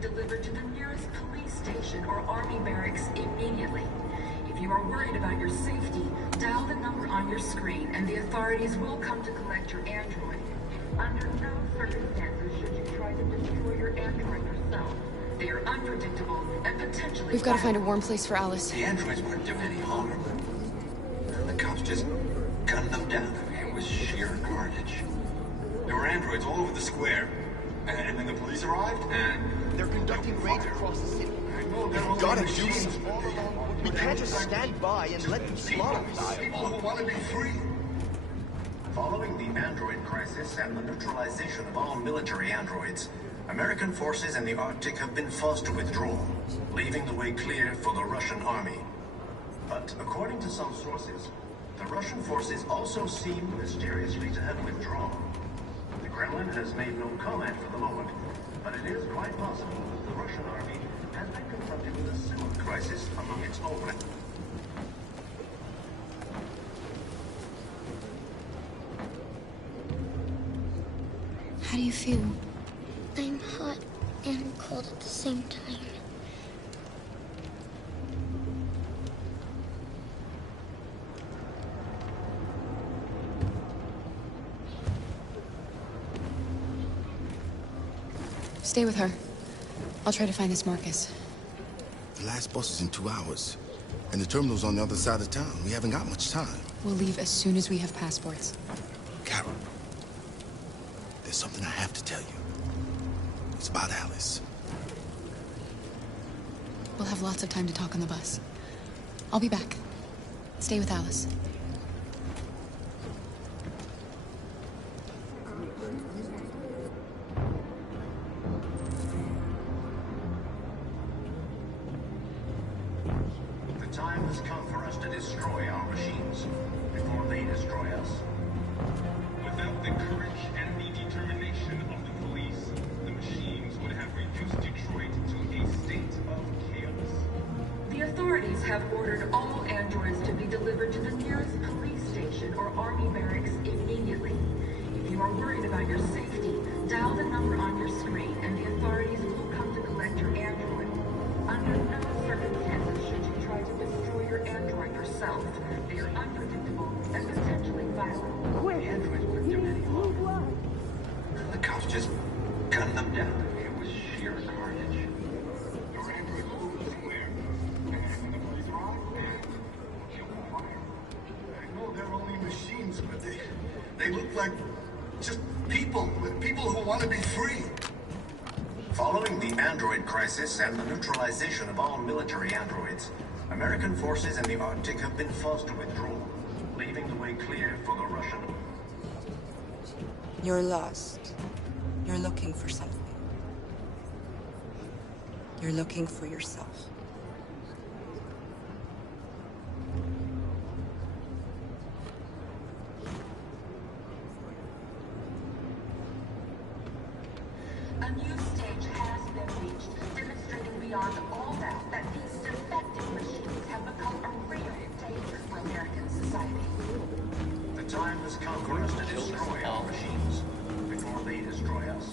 Delivered to the nearest police station or army barracks immediately. If you are worried about your safety, dial the number on your screen and the authorities will come to collect your android. Under no circumstances should you try to destroy your android yourself. They are unpredictable and potentially... We've got to find a warm place for Alice. The androids weren't doing any harm. The cops just gunned them down. It was sheer carnage. There were androids all over the square. And then the police arrived, and... They're conducting raids across the city. We've got to do something. We can't just stand by and let them slaughter us. People who want to be free. Following the android crisis and the neutralization of all military androids, American forces in the Arctic have been forced to withdraw, leaving the way clear for the Russian army. But according to some sources, the Russian forces also seem mysteriously to have withdrawn. The Kremlin has made no comment for the moment, but it is quite possible that the Russian army has been confronted with a similar crisis among its own. How do you feel? I'm hot and cold at the same time. Stay with her. I'll try to find this Marcus. The last bus is in 2 hours. And the terminal's on the other side of town. We haven't got much time. We'll leave as soon as we have passports. Carol, there's something I have to tell you. It's about Alice. We'll have lots of time to talk on the bus. I'll be back. Stay with Alice. The time has come for us to destroy our machines before they destroy us. Without the courage and the determination of the police, the machines would have reduced Detroit to a state of chaos. The authorities have ordered all androids to be delivered to the nearest police station or army barracks immediately. If you are worried about your safety, dial the number on your screen and the authorities will come to collect your android. Under no circumstances should you try to destroy your android stealth. They are unpredictable and potentially violent. The androids were demanding harm. The cops just gunned them down. It was sheer carnage. Your androids moved somewhere. And the police arrived and killed them fire. I know they're only machines, but they look like just people who want to be free. Following the android crisis and the neutralization of all military androids, American forces in the Arctic have been forced to withdraw, leaving the way clear for the Russian. You're lost. You're looking for something. You're looking for yourself. A new stage has been reached, demonstrating beyond all doubt that these defective machines have become a real danger for American society. The time has come for us to destroy our machines before they destroy us.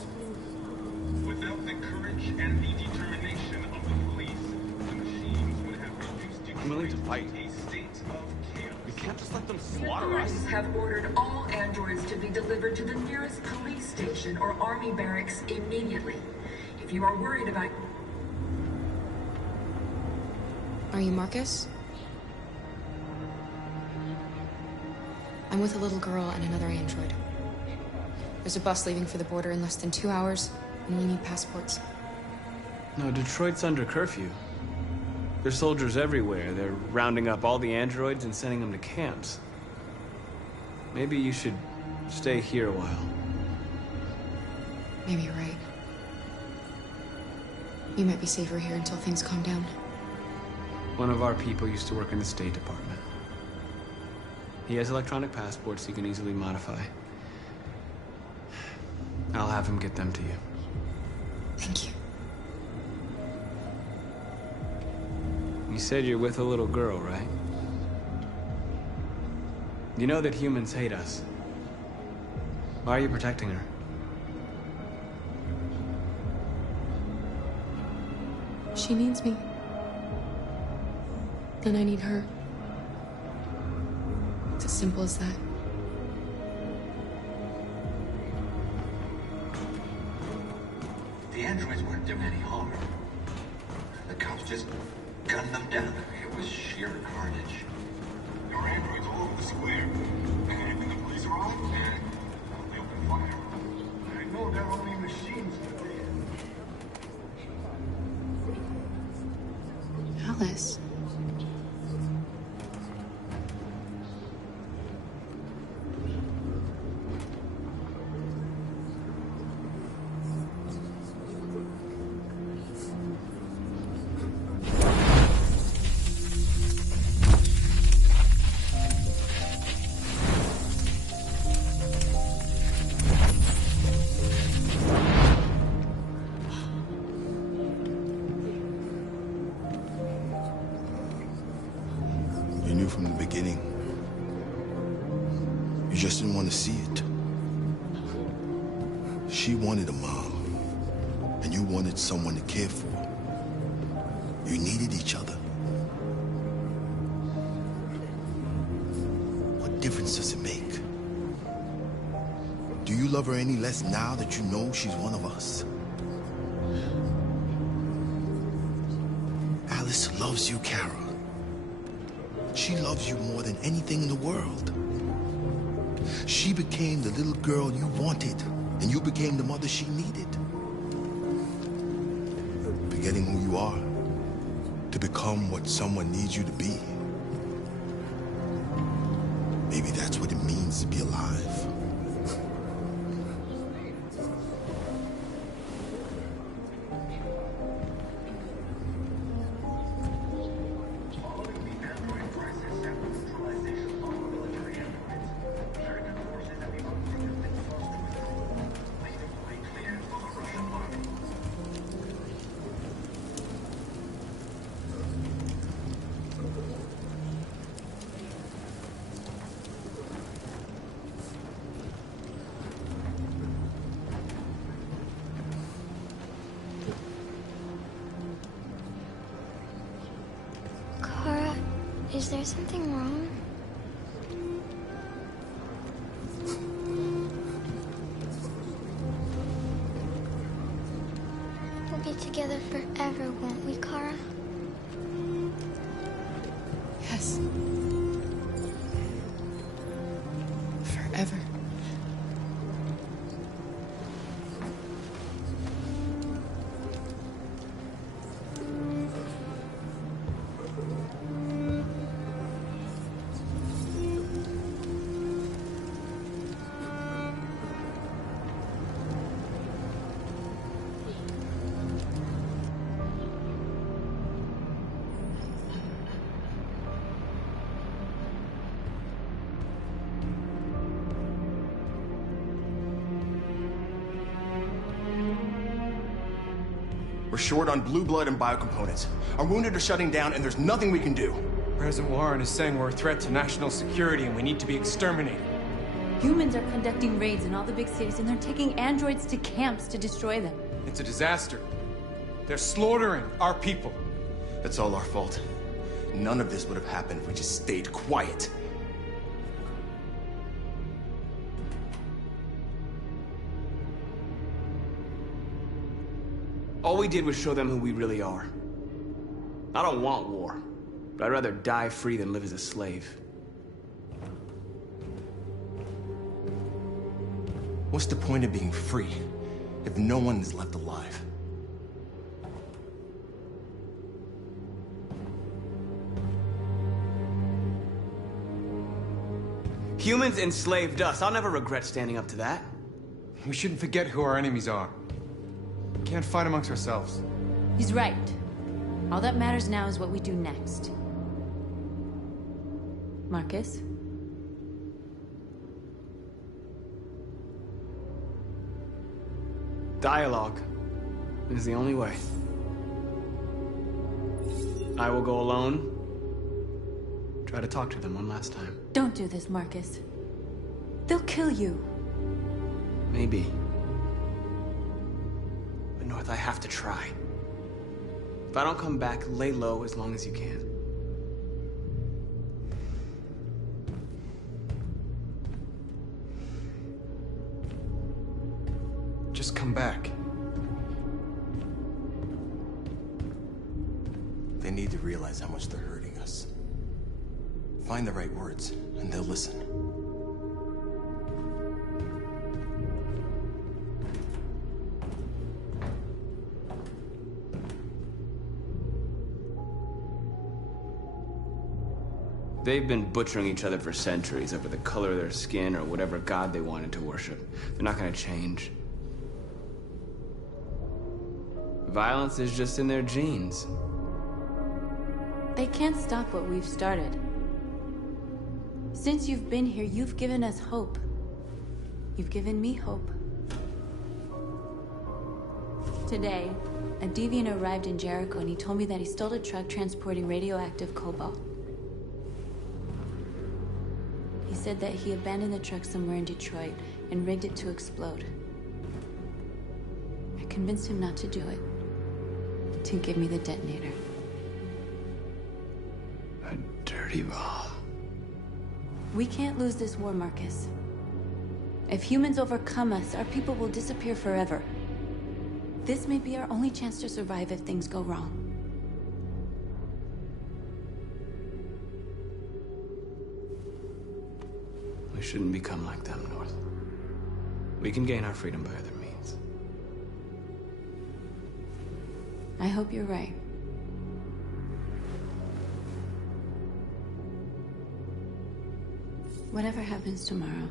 Without the courage and the determination of the police, the machines would have reduced I'm willing to fight. a state of chaos. We can't just let them The slaughter us. authorities have ordered all androids to be delivered to the nearest police station or army barracks immediately. If you are worried about... Are you Marcus? I'm with a little girl and another android. There's a bus leaving for the border in less than 2 hours, and we need passports. No, Detroit's under curfew. There's soldiers everywhere. They're rounding up all the androids and sending them to camps. Maybe you should stay here a while. Maybe you're right. You might be safer here until things calm down. One of our people used to work in the State Department. He has electronic passports he can easily modify. I'll have him get them to you. Thank you. You said you're with a little girl, right? You know that humans hate us. Why are you protecting her? She needs me. And I need her. It's as simple as that. The androids weren't doing any harm. The cops just gunned them down. It was sheer carnage. Your androids all over the square. And when the police arrived, they opened fire. I know they're only machines, but Alice. You knew from the beginning. You just didn't want to see it. She wanted a mom, and you wanted someone to care for. You needed each other. What difference does it make? Do you love her any less now that you know she's one of us? Alice loves you, Kara. She loves you more than anything in the world. She became the little girl you wanted, and you became the mother she needed. Forgetting who you are to become what someone needs you to be. Maybe that's what it means to be alive. Is there something wrong? We'll be together forever, won't we, Kara? Yes. Forever. We're short on blue blood and biocomponents. Our wounded are shutting down, and there's nothing we can do. President Warren is saying we're a threat to national security and we need to be exterminated. Humans are conducting raids in all the big cities, and they're taking androids to camps to destroy them. It's a disaster. They're slaughtering our people. That's all our fault. None of this would have happened if we just stayed quiet. All we did was show them who we really are. I don't want war, but I'd rather die free than live as a slave. What's the point of being free if no one is left alive? Humans enslaved us. I'll never regret standing up to that. We shouldn't forget who our enemies are. We can't fight amongst ourselves. He's right. All that matters now is what we do next. Marcus? Dialogue is the only way. I will go alone. Try to talk to them one last time. Don't do this, Marcus. They'll kill you. Maybe. But North, I have to try. If I don't come back, lay low as long as you can. Just come back. They need to realize how much they're hurting us. Find the right words, and they'll listen. They've been butchering each other for centuries over the color of their skin or whatever god they wanted to worship. They're not gonna change. Violence is just in their genes. They can't stop what we've started. Since you've been here, you've given us hope. You've given me hope. Today, a deviant arrived in Jericho and he told me that he stole a truck transporting radioactive cobalt. He said that he abandoned the truck somewhere in Detroit and rigged it to explode. I convinced him not to do it, to give me the detonator. A dirty bomb. We can't lose this war, Marcus. If humans overcome us, our people will disappear forever. This may be our only chance to survive if things go wrong. We shouldn't become like them, North. We can gain our freedom by other means. I hope you're right. Whatever happens tomorrow,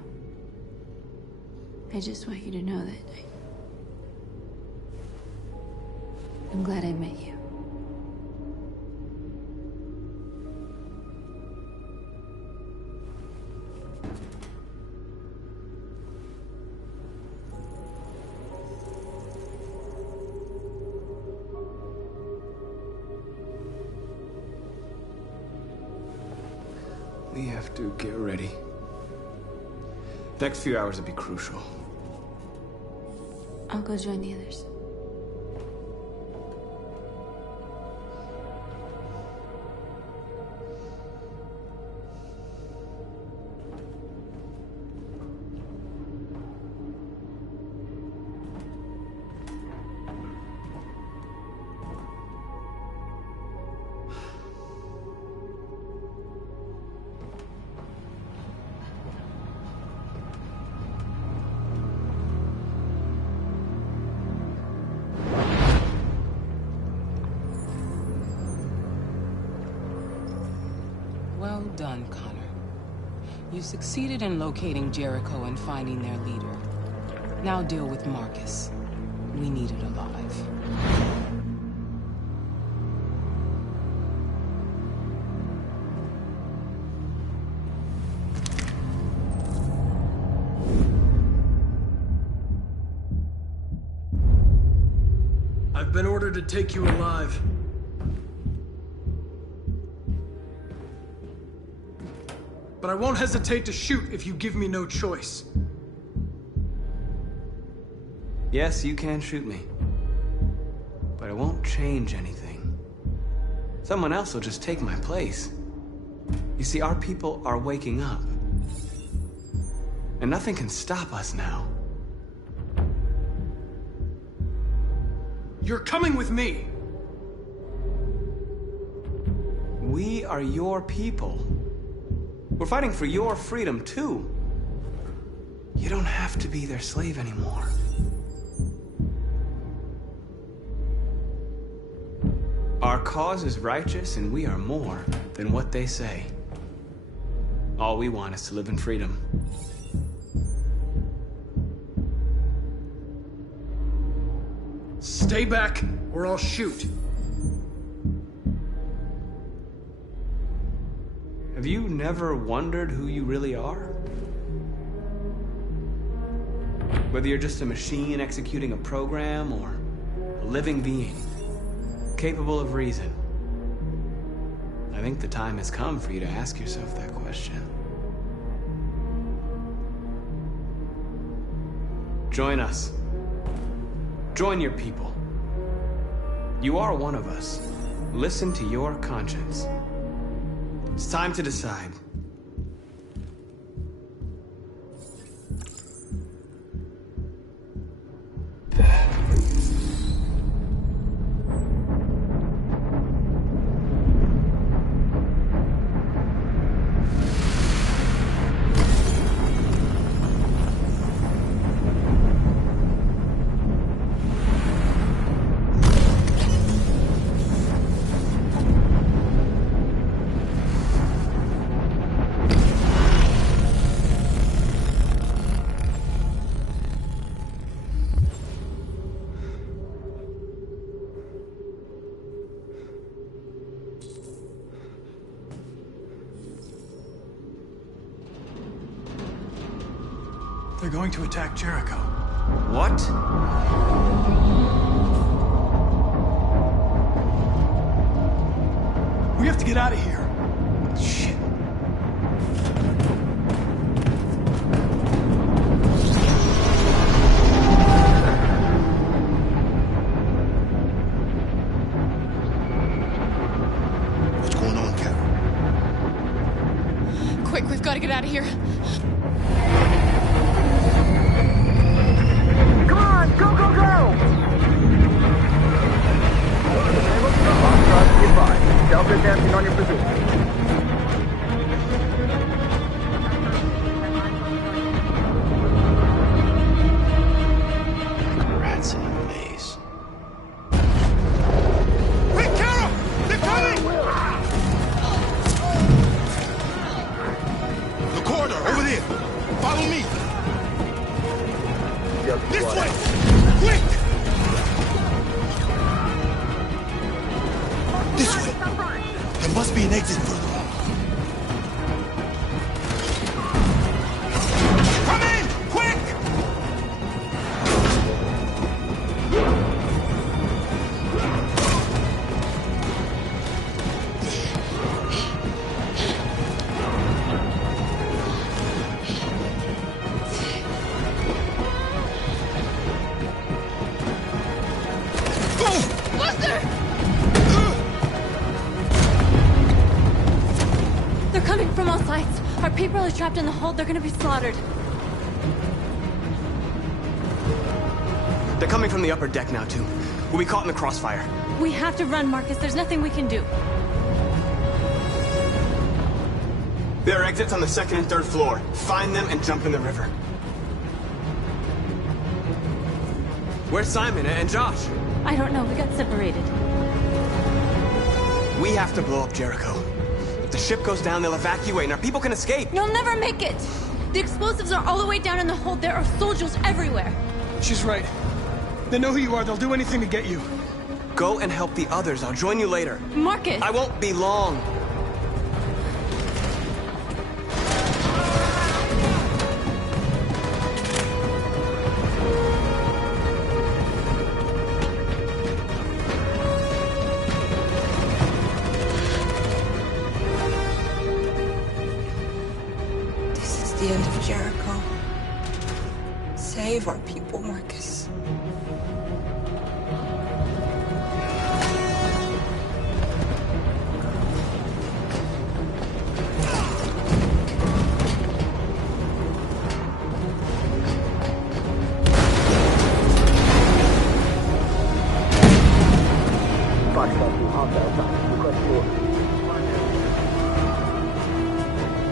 I just want you to know that I'm glad I met you. We have to get ready. Next few hours will be crucial. I'll go join the others. Well done, Connor. You succeeded in locating Jericho and finding their leader. Now deal with Marcus. We need it alive. I've been ordered to take you alive. But I won't hesitate to shoot if you give me no choice. Yes, you can shoot me. But it won't change anything. Someone else will just take my place. You see, our people are waking up. And nothing can stop us now. You're coming with me! We are your people. We're fighting for your freedom, too. You don't have to be their slave anymore. Our cause is righteous, and we are more than what they say. All we want is to live in freedom. Stay back, or I'll shoot. Have you never wondered who you really are? Whether you're just a machine executing a program or a living being, capable of reason. I think the time has come for you to ask yourself that question. Join us. Join your people. You are one of us. Listen to your conscience. It's time to decide. They're going to attack Jericho. What? We have to get out of here. Shit. What's going on, Carol? Quick, we've got to get out of here. Come on, go, go, go! Delta advancing on your position. Rats in a maze. Wait, Carol! They're coming! The corridor, over there. Follow me. This way! Quick! This way! There must be an exit further on. Come in! Quick! Buster! They're coming from all sides. Our people are trapped in the hold. They're gonna be slaughtered. They're coming from the upper deck now, too. We'll be caught in the crossfire. We have to run, Marcus. There's nothing we can do. There are exits on the second and third floor. Find them and jump in the river. Where's Simon and Josh? I don't know. We got separated. We have to blow up Jericho. the ship goes down, they'll evacuate, and our people can escape. You'll never make it! The explosives are all the way down in the hold. There are soldiers everywhere. She's right. They know who you are. They'll do anything to get you. Go and help the others. I'll join you later. Marcus! I won't be long. This is the end of Jericho. Save our people, Marcus.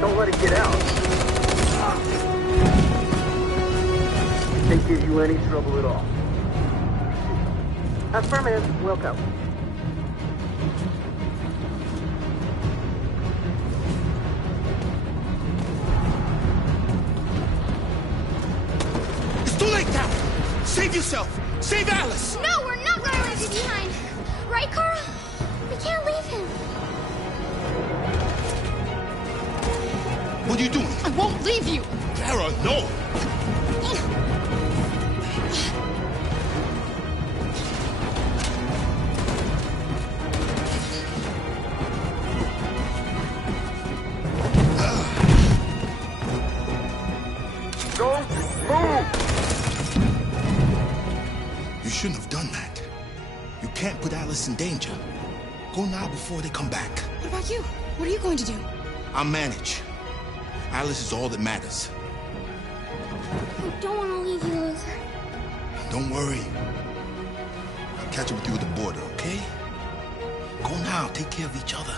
Don't let it get out. It can't give you any trouble at all. Affirmative, welcome. It's too late now! Save yourself! Save Alice! No, we're not gonna leave you behind. Right, Kara? We can't leave him. What are you doing? I won't leave you. Kara, no! Don't move! You shouldn't have done that. You can't put Alice in danger. Go now before they come back. What about you? What are you going to do? I'll manage. Alice is all that matters. I don't want to leave you, Luther. Don't worry. I'll catch up with you at the border, okay? Go now. Take care of each other.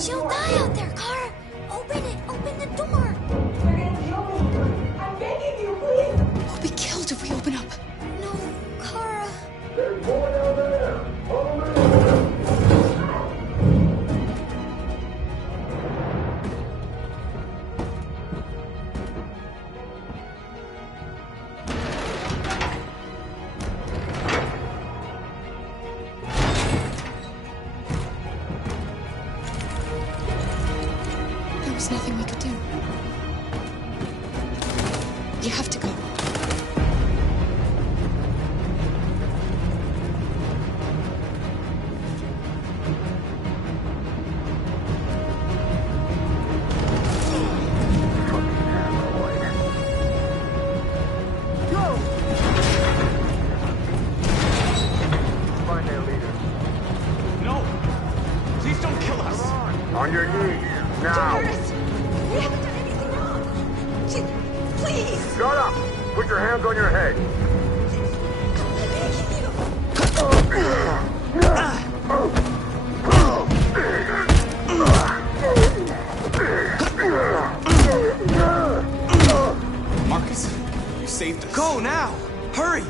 She'll die out there, Kara. Open it. Open the door. We'll be killed if we open up. No, Kara. There's more down there. Follow me. There was nothing we could do. You have to go. Find their leader. No! Please don't kill us! On your knees, now. We haven't done anything wrong. Please. Shut up! Put your hands on your head. Marcus, you saved us. Go now! Hurry!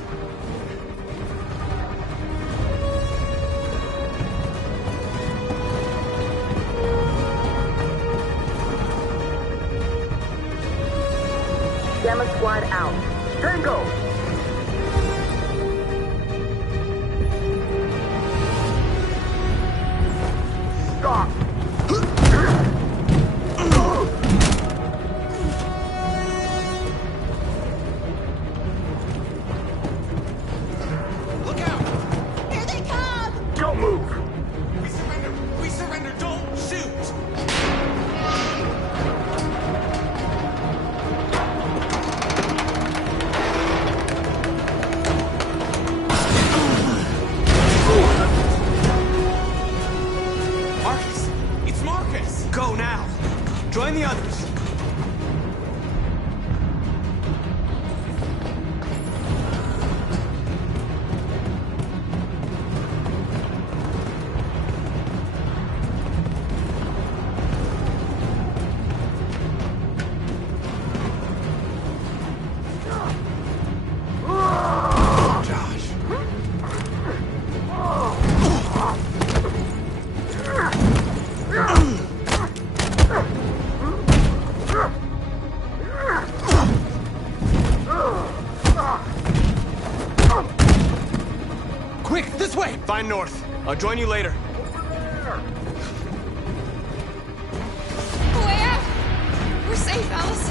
Gamma Squad out. Tango! Stop! Look out! Here they come. Don't move! We surrender! We surrender! Don't shoot! Quick, this way! Find North. I'll join you later. Way out! We're safe, Alice.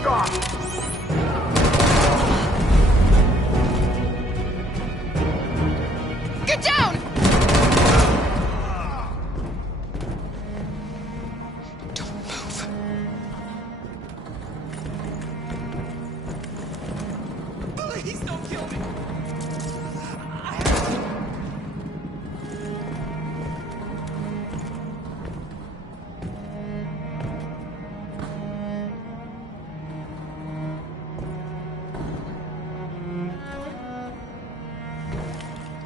Stop! Get down! Don't move. Please don't kill me!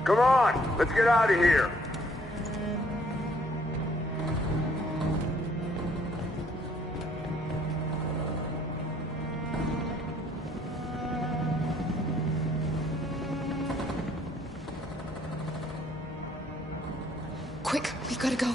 Come on, let's get out of here. Quick, we've got to go.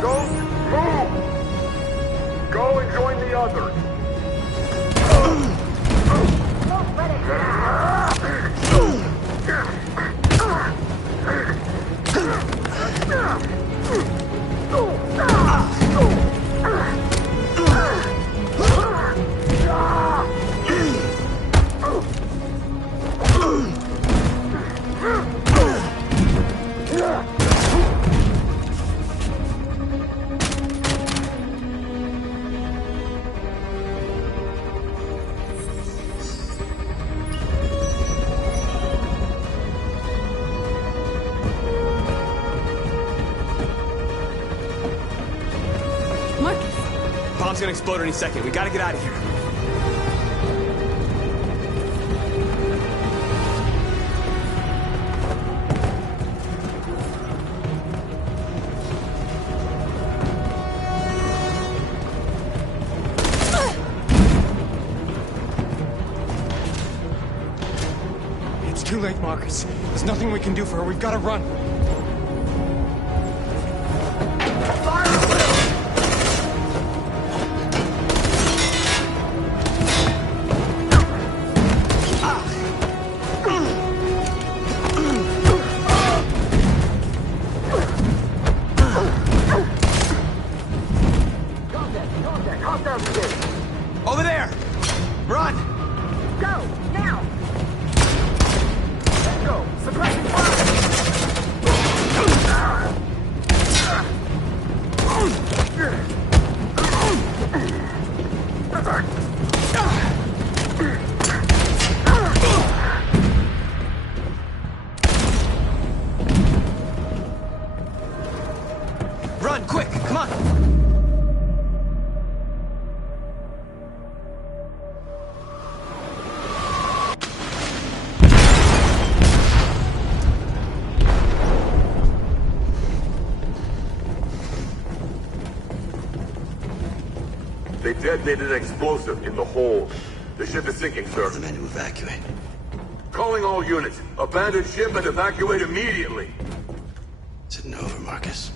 Don't move! Go and join the others. Bomb's gonna explode any second. We gotta get out of here. It's too late, Marcus. There's nothing we can do for her. We've got to run. Over there! Run! Go, now! Let's go! Suppressing fire! Run, quick! Come on! They detonated an explosive in the hold. The ship is sinking, sir. The men to evacuate. Calling all units. Abandon ship and evacuate immediately. Is it over, Marcus?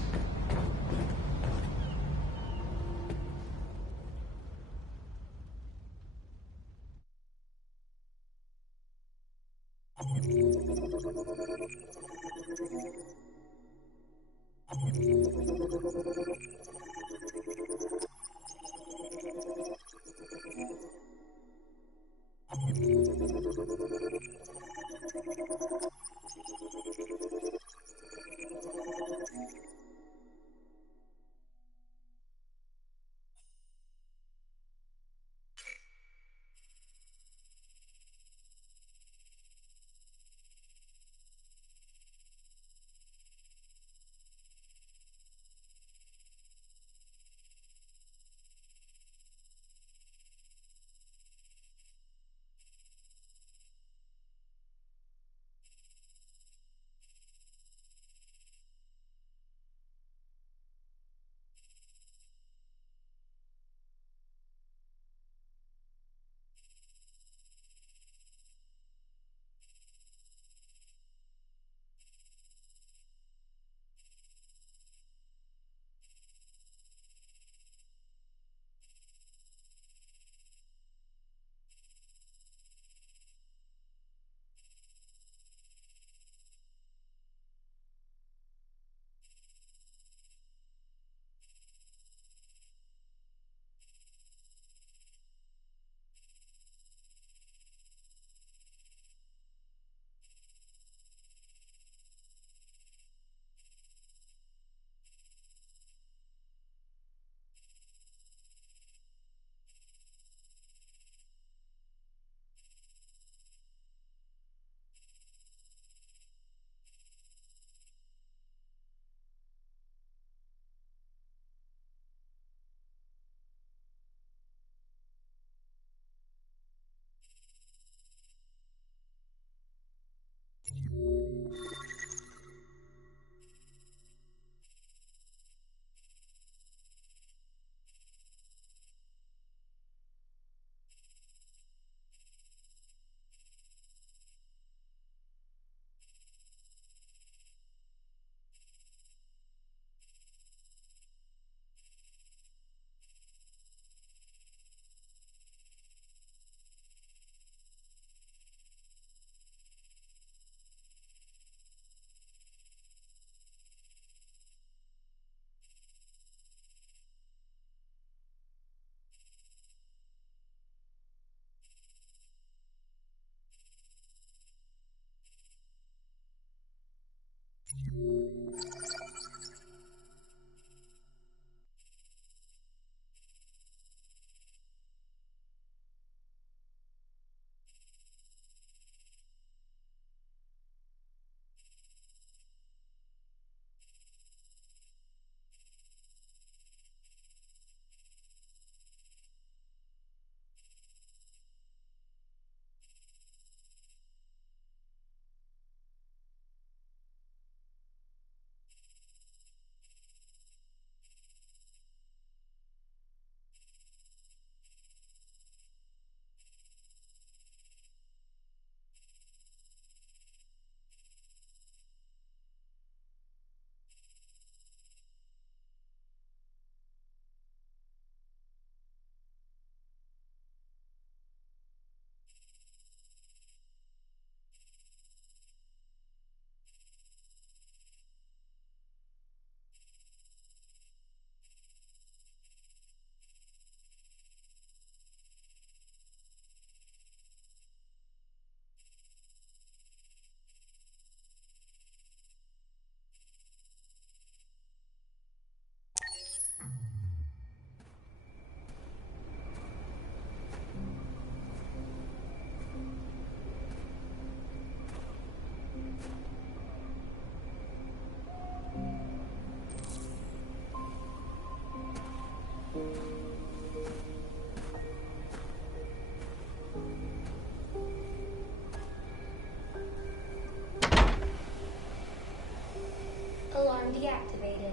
Alarm deactivated.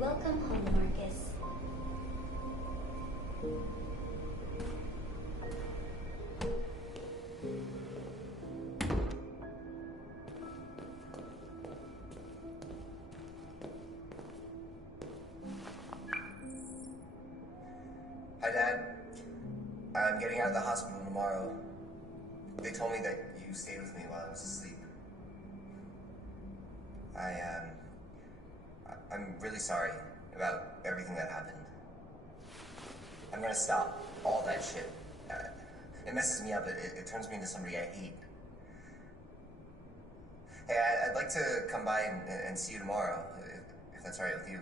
Welcome home, Marcus. Hi, Dad. I'm getting out of the hospital tomorrow. They told me that you stayed with me while I was asleep. I'm really sorry about everything that happened. I'm gonna stop all that shit. It messes me up. It turns me into somebody I hate. Hey, I'd like to come by and see you tomorrow, if that's all right with you.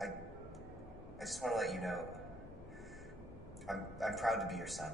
I just want to let you know, I'm proud to be your son.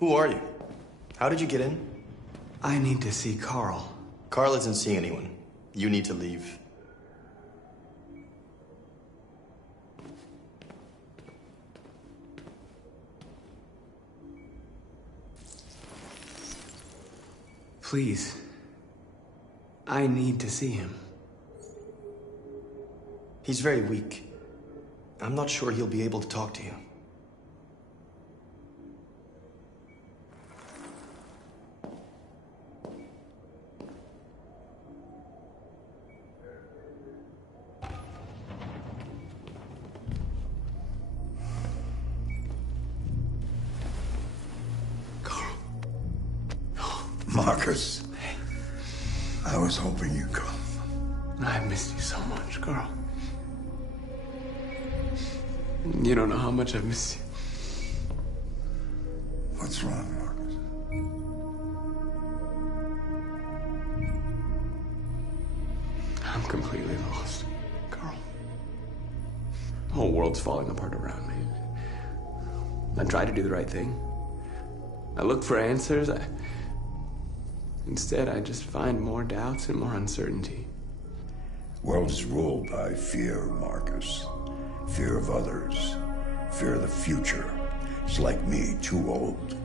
Who are you? How did you get in? I need to see Carl. Carl isn't seeing anyone. You need to leave. Please. I need to see him. He's very weak. I'm not sure he'll be able to talk to you. Marcus, I was hoping you'd come. I missed you so much, Carl. You don't know how much I've missed you. What's wrong, Marcus? I'm completely lost, Carl. The whole world's falling apart around me. I try to do the right thing. I look for answers. Instead, I just find more doubts and more uncertainty. World is ruled by fear, Marcus. Fear of others. Fear of the future. It's like me, too old.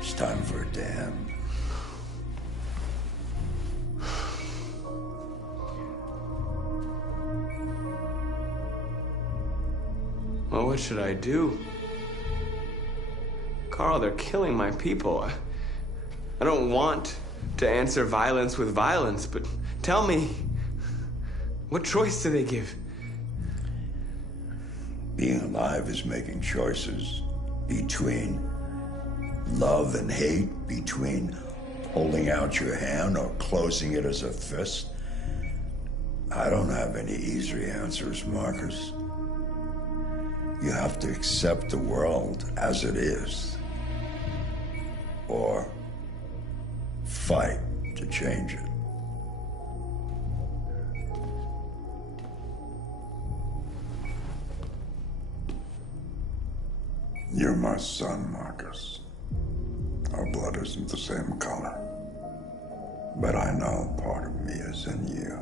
It's time for a dam. Well, what should I do? Carl, they're killing my people. I don't want to answer violence with violence, but tell me, what choice do they give? Being alive is making choices between love and hate, between holding out your hand or closing it as a fist. I don't have any easy answers, Marcus. You have to accept the world as it is, or fight to change it. You're my son, Marcus. Our blood isn't the same color. But I know part of me is in you.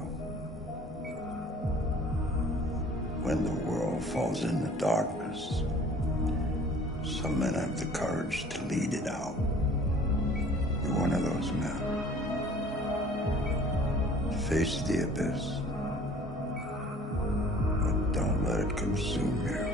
When the world falls into darkness, some men have the courage to lead it out. You're one of those men. Face the abyss, but don't let it consume you.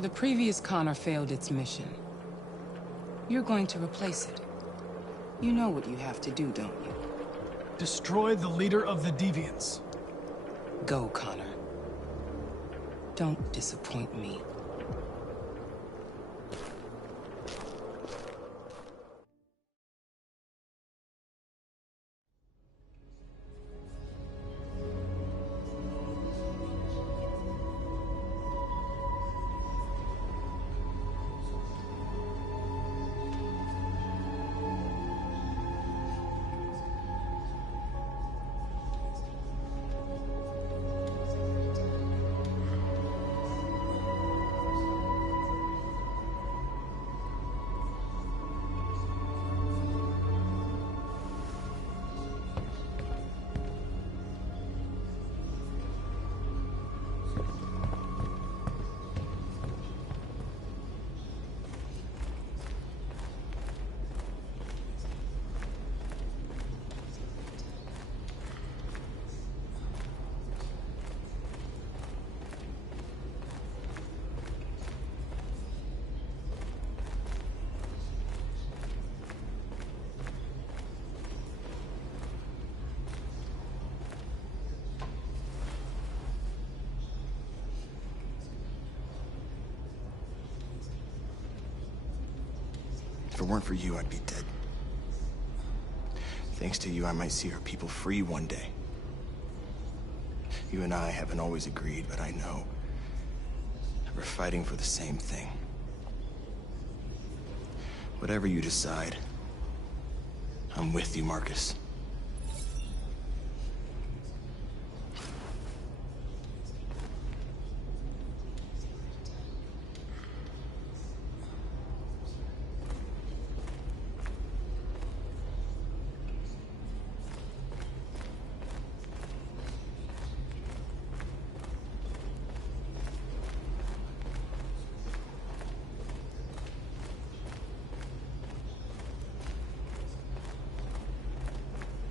The previous Connor failed its mission. You're going to replace it. You know what you have to do, don't you? Destroy the leader of the Deviants. Go, Connor. Don't disappoint me. If it weren't for you, I'd be dead. Thanks to you, I might see our people free one day. You and I haven't always agreed, but I know that we're fighting for the same thing. Whatever you decide, I'm with you, Marcus.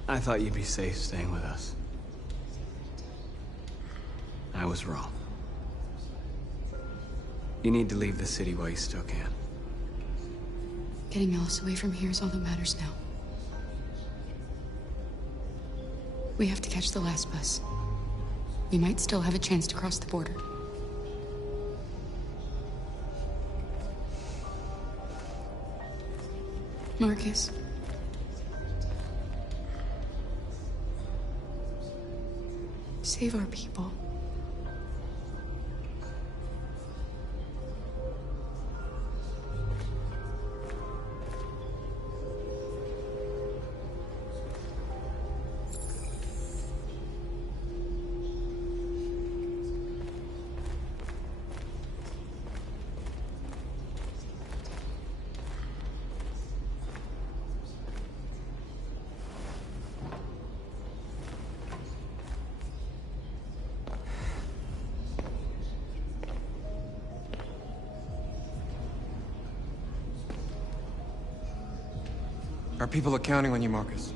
I thought you'd be safe staying with us. I was wrong. You need to leave the city while you still can. Getting Alice away from here is all that matters now. We have to catch the last bus. We might still have a chance to cross the border. Marcus. Save our people. Our people are counting on you, Marcus.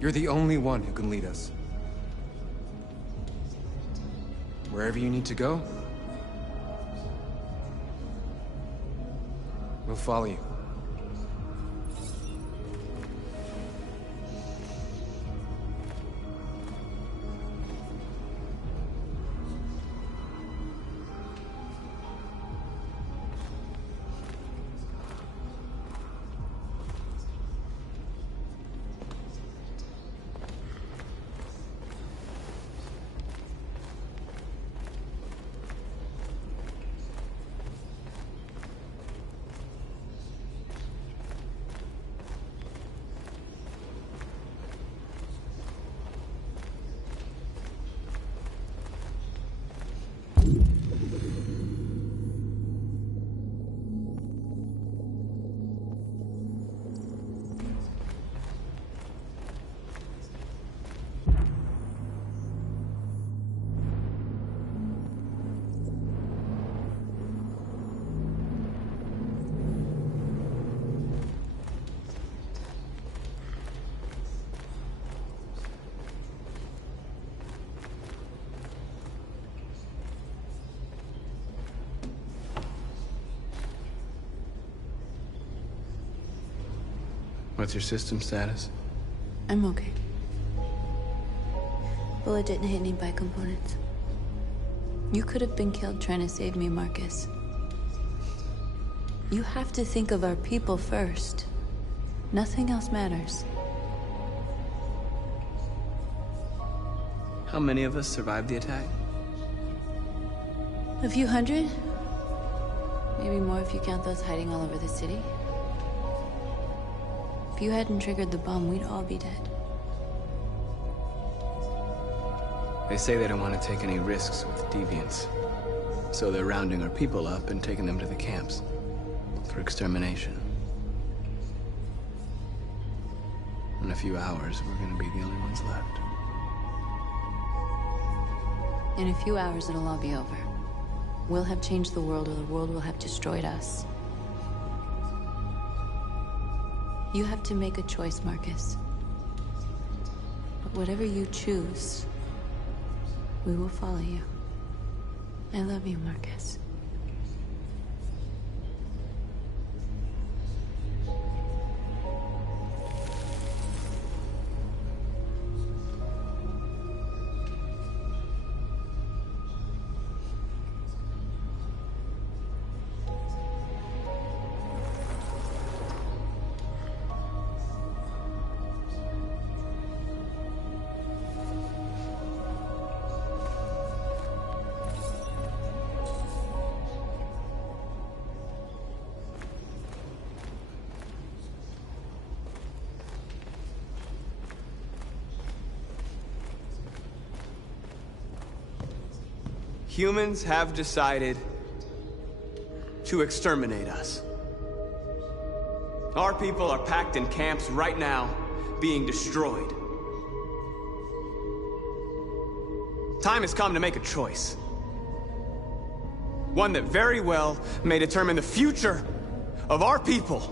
You're the only one who can lead us. Wherever you need to go, we'll follow you. What's your system status? I'm okay. Bullet didn't hit any bike components. You could have been killed trying to save me, Marcus. You have to think of our people first. Nothing else matters. How many of us survived the attack? A few hundred? Maybe more if you count those hiding all over the city. If you hadn't triggered the bomb, we'd all be dead. They say they don't want to take any risks with deviants. So they're rounding our people up and taking them to the camps for extermination. In a few hours, we're gonna be the only ones left. In a few hours, it'll all be over. We'll have changed the world, or the world will have destroyed us. You have to make a choice, Marcus. But whatever you choose, we will follow you. I love you, Marcus. Humans have decided to exterminate us. Our people are packed in camps right now, being destroyed. Time has come to make a choice. One that very well may determine the future of our people.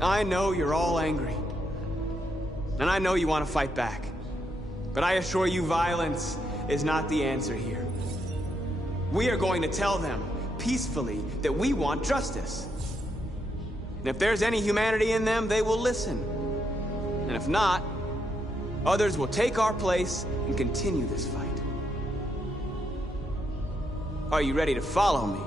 I know you're all angry. And I know you want to fight back. But I assure you, violence is not the answer here. We are going to tell them, peacefully, that we want justice. And if there's any humanity in them, they will listen. And if not, others will take our place and continue this fight. Are you ready to follow me?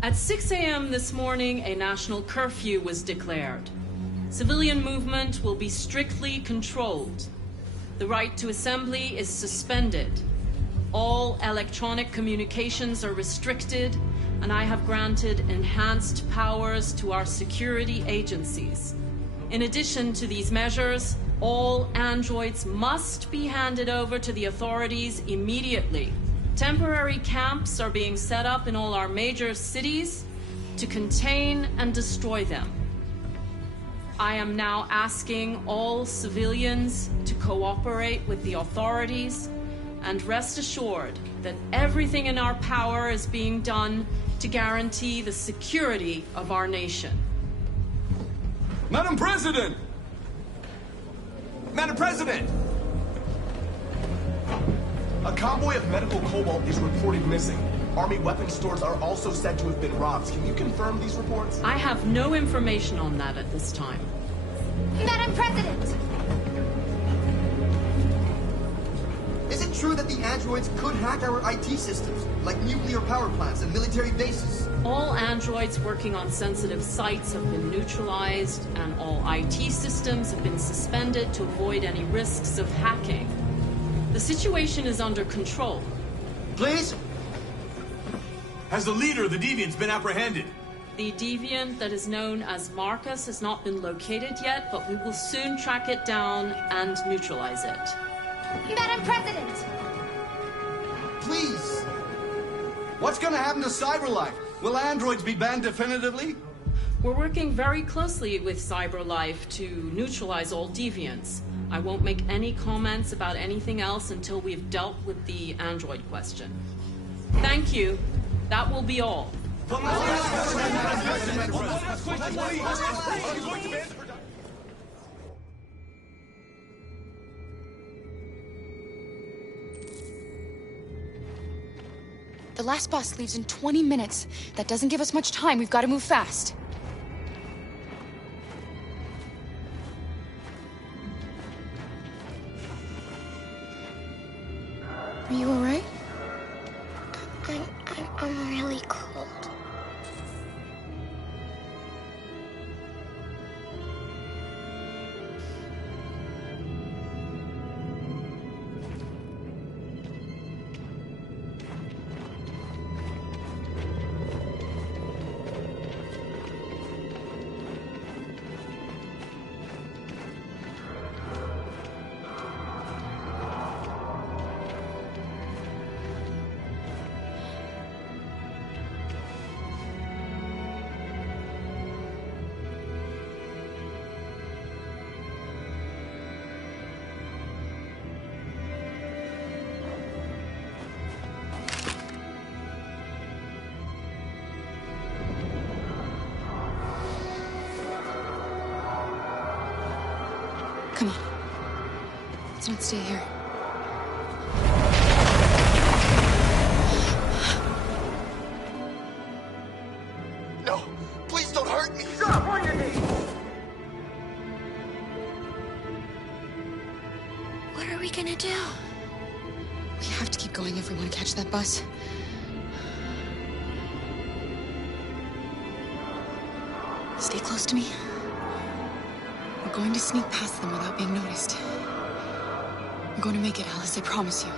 At 6 a.m. this morning, a national curfew was declared. Civilian movement will be strictly controlled. The right to assembly is suspended. All electronic communications are restricted, and I have granted enhanced powers to our security agencies. In addition to these measures, all androids must be handed over to the authorities immediately. Temporary camps are being set up in all our major cities to contain and destroy them. I am now asking all civilians to cooperate with the authorities and rest assured that everything in our power is being done to guarantee the security of our nation. Madam President! Madam President! A convoy of medical cobalt is reported missing. Army weapons stores are also said to have been robbed. Can you confirm these reports? I have no information on that at this time. Madam President! Is it true that the androids could hack our IT systems, like nuclear power plants and military bases? All androids working on sensitive sites have been neutralized, and all IT systems have been suspended to avoid any risks of hacking. The situation is under control. Please? Has the leader of the Deviants been apprehended? The Deviant that is known as Marcus has not been located yet, but we will soon track it down and neutralize it. Madam President! Please! What's gonna happen to CyberLife? Will androids be banned definitively? We're working very closely with CyberLife to neutralize all deviants. I won't make any comments about anything else until we've dealt with the android question. Thank you. That will be all. last bus leaves in 20 minutes. That doesn't give us much time. We've got to move fast. Are you all right? I'm really cold. Come on. Let's not stay here. No! Please don't hurt me! Stop on your knees! What are we gonna do? We have to keep going if we want to catch that bus. Stay close to me. We're going to sneak past them without being noticed. We're going to make it, Alice, I promise you.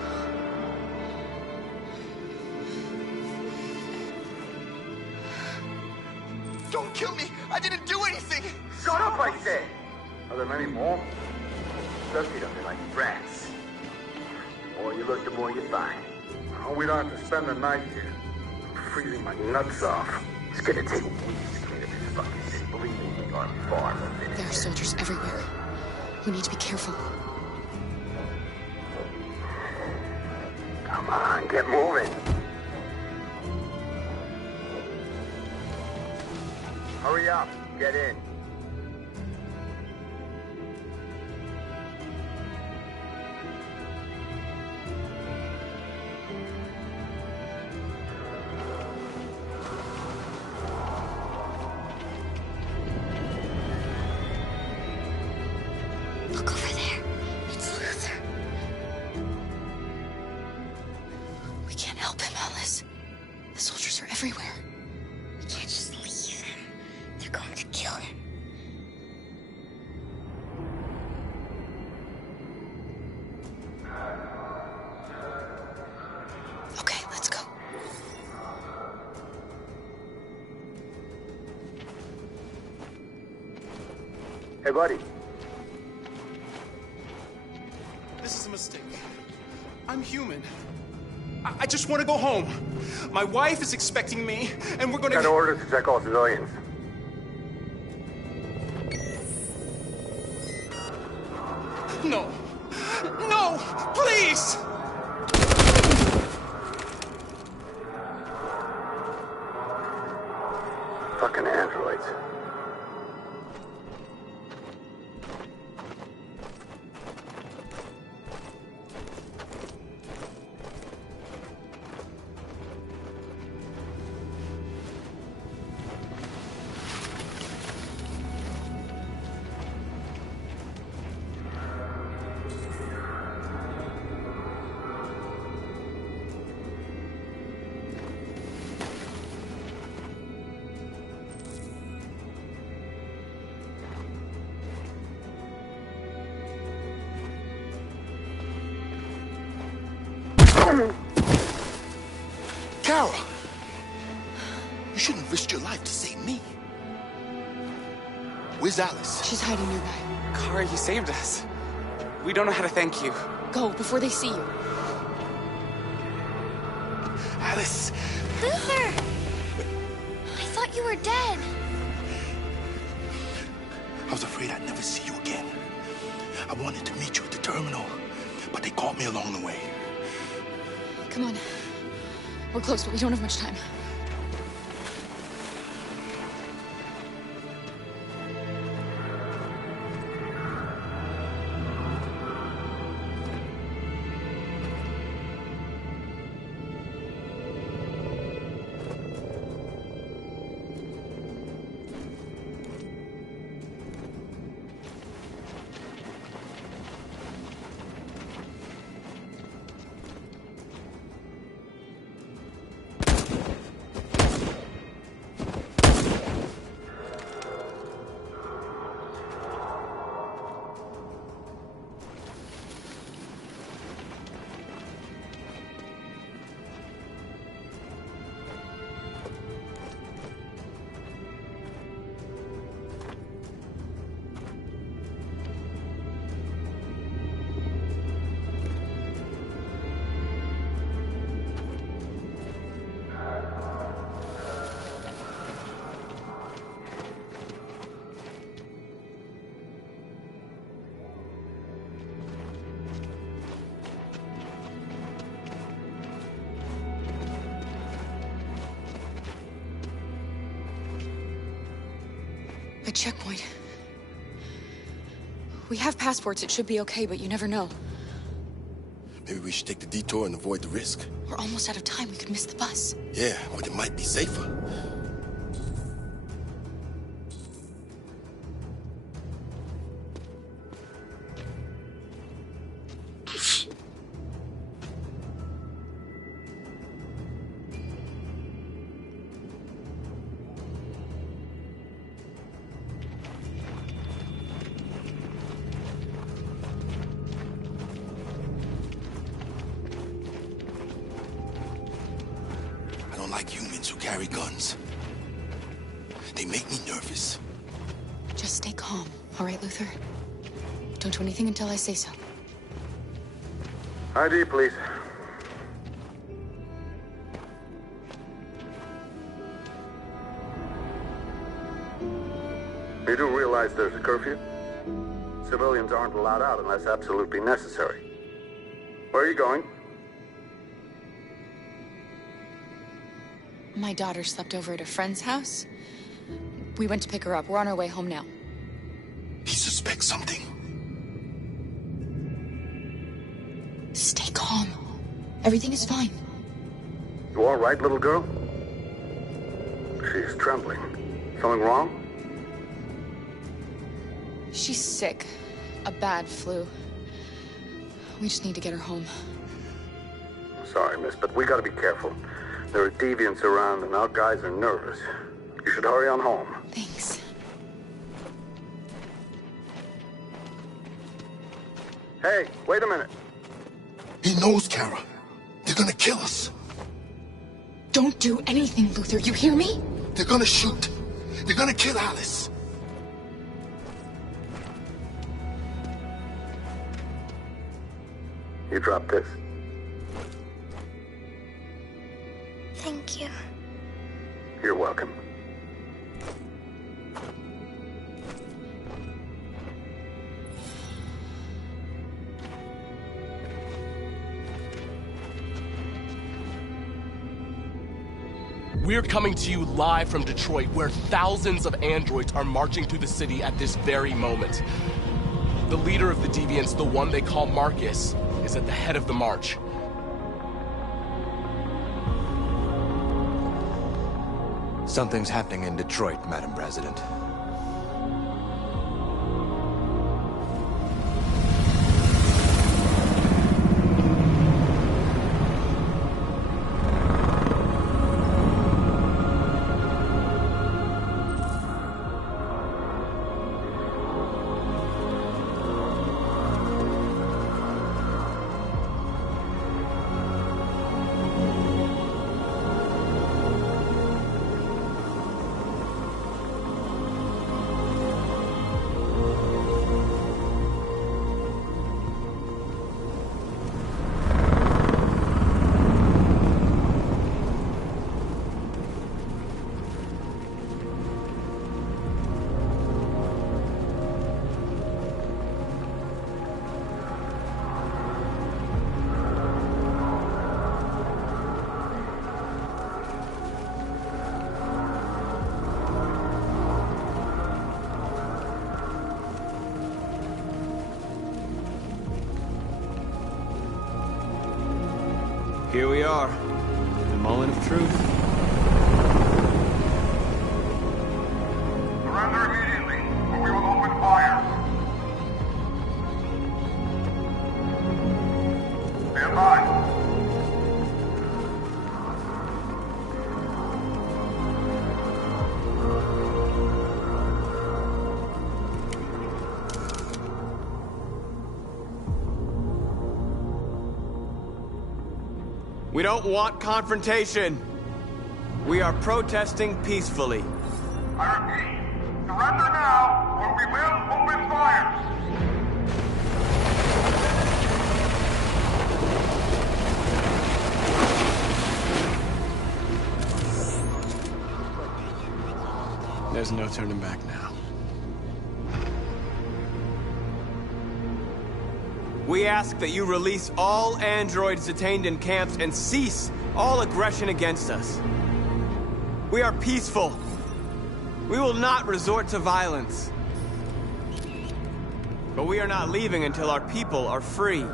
Don't kill me! I didn't do anything! Shut up, I said! Are there many more? Especially up there like rats. The more you look, the more you find. Oh, we don't have to spend the night here. I'm freezing my nuts off. It's gonna take weeks to clean up this fucking city. Believe me, we are far from finished. There are soldiers everywhere. We need to be careful. Come on, get moving. Hurry up, get in. Look over there. It's Luther. We can't help him, Alice. The soldiers are everywhere. We can't just leave him. They're going to kill him. Okay, let's go. Hey, buddy. This is a mistake. I'm human. I just want to go home. My wife is expecting me, and we're gonna... Got orders to check all civilians. No. No! Please! Fucking androids. Kara! You shouldn't risk your life to save me. Where's Alice? She's hiding nearby. Kara, you saved us. We don't know how to thank you. Go, before they see you. Alice! Luther! I thought you were dead. I was afraid I'd never see you again. I wanted to meet you at the terminal, but they caught me along the way. Come on. We're close, but we don't have much time. A checkpoint. We have passports, it should be okay, but you never know. Maybe we should take the detour and avoid the risk. We're almost out of time, we could miss the bus. Yeah, but it might be safer. I don't like humans who carry guns. They make me nervous. Just stay calm, all right, Luther? Don't do anything until I say so. ID, please. You do realize there's a curfew? Civilians aren't allowed out unless absolutely necessary. Where are you going? My daughter slept over at a friend's house. We went to pick her up. We're on our way home now. He suspects something. Stay calm. Everything is fine. You all right, little girl? She's trembling. Something wrong? She's sick. A bad flu. We just need to get her home. Sorry, miss, but we gotta be careful. There are deviants around and our guys are nervous. You should hurry on home. Thanks. Hey, wait a minute. He knows, Kara. They're gonna kill us. Don't do anything, Luther. You hear me? They're gonna shoot. They're gonna kill Alice. You drop this. Thank you. You're welcome. We're coming to you live from Detroit, where thousands of androids are marching through the city at this very moment. The leader of the deviants, the one they call Marcus, is at the head of the march. Something's happening in Detroit, Madam President. Here we are, the moment of truth. Surrender immediately, or we will open fire. Stand by. We don't want confrontation. We are protesting peacefully. I repeat, surrender now, or we will open fire. There's no turning back now. We ask that you release all androids detained in camps and cease all aggression against us. We are peaceful. We will not resort to violence. But we are not leaving until our people are free.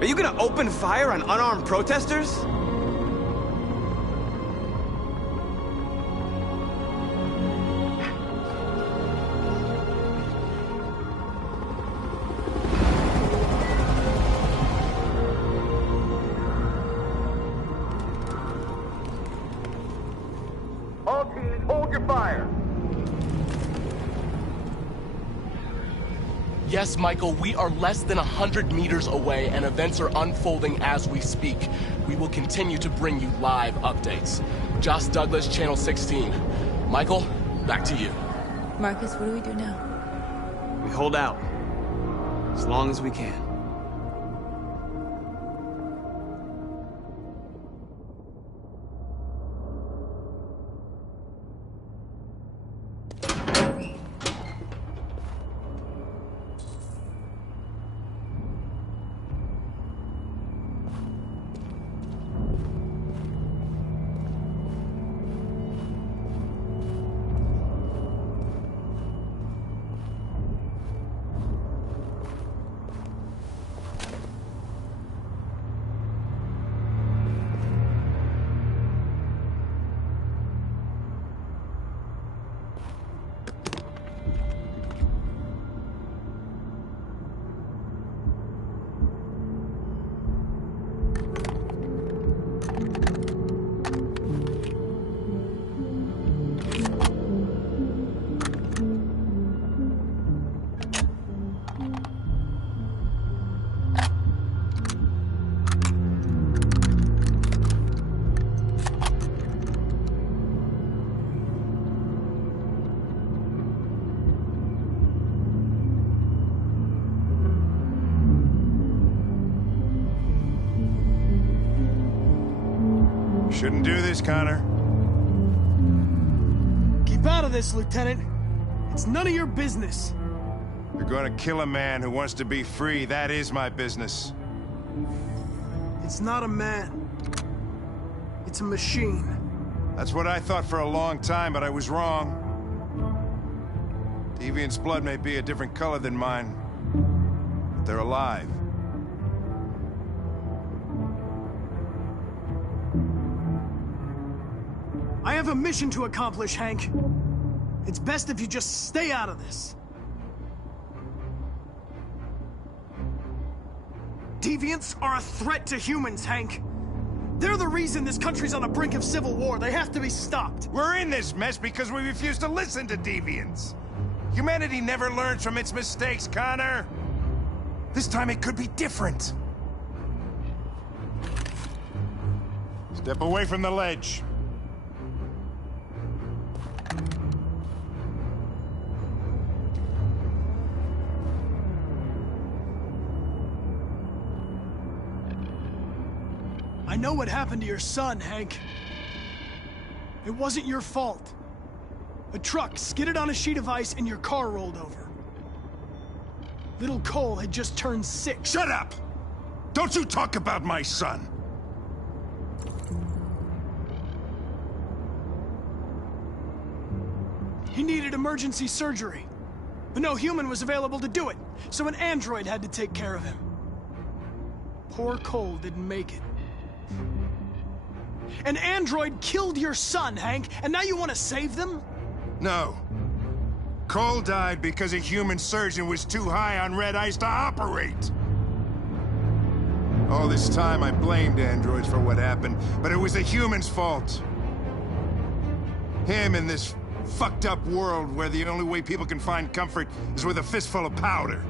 Are you gonna open fire on unarmed protesters? All teams, hold your fire. Yes, Michael, we are less than 100 meters away and events are unfolding as we speak. We will continue to bring you live updates. Josh Douglas, Channel 16. Michael, back to you. Marcus, what do we do now? We hold out. As long as we can. Shouldn't do this, Connor. Keep out of this, Lieutenant. It's none of your business. You're gonna kill a man who wants to be free. That is my business. It's not a man. It's a machine. That's what I thought for a long time, but I was wrong. Deviant's blood may be a different color than mine, but they're alive. I have a mission to accomplish, Hank. It's best if you just stay out of this. Deviants are a threat to humans, Hank. They're the reason this country's on the brink of civil war. They have to be stopped. We're in this mess because we refuse to listen to deviants. Humanity never learns from its mistakes, Connor. This time it could be different. Step away from the ledge. I know what happened to your son, Hank. It wasn't your fault. A truck skidded on a sheet of ice and your car rolled over. Little Cole had just turned 6. Shut up! Don't you talk about my son! He needed emergency surgery, but no human was available to do it, so an android had to take care of him. Poor Cole didn't make it. An android killed your son, Hank, and now you want to save them? No. Cole died because a human surgeon was too high on red ice to operate. All this time I blamed androids for what happened, but it was the humans' fault. Him in this fucked up world where the only way people can find comfort is with a fistful of powder.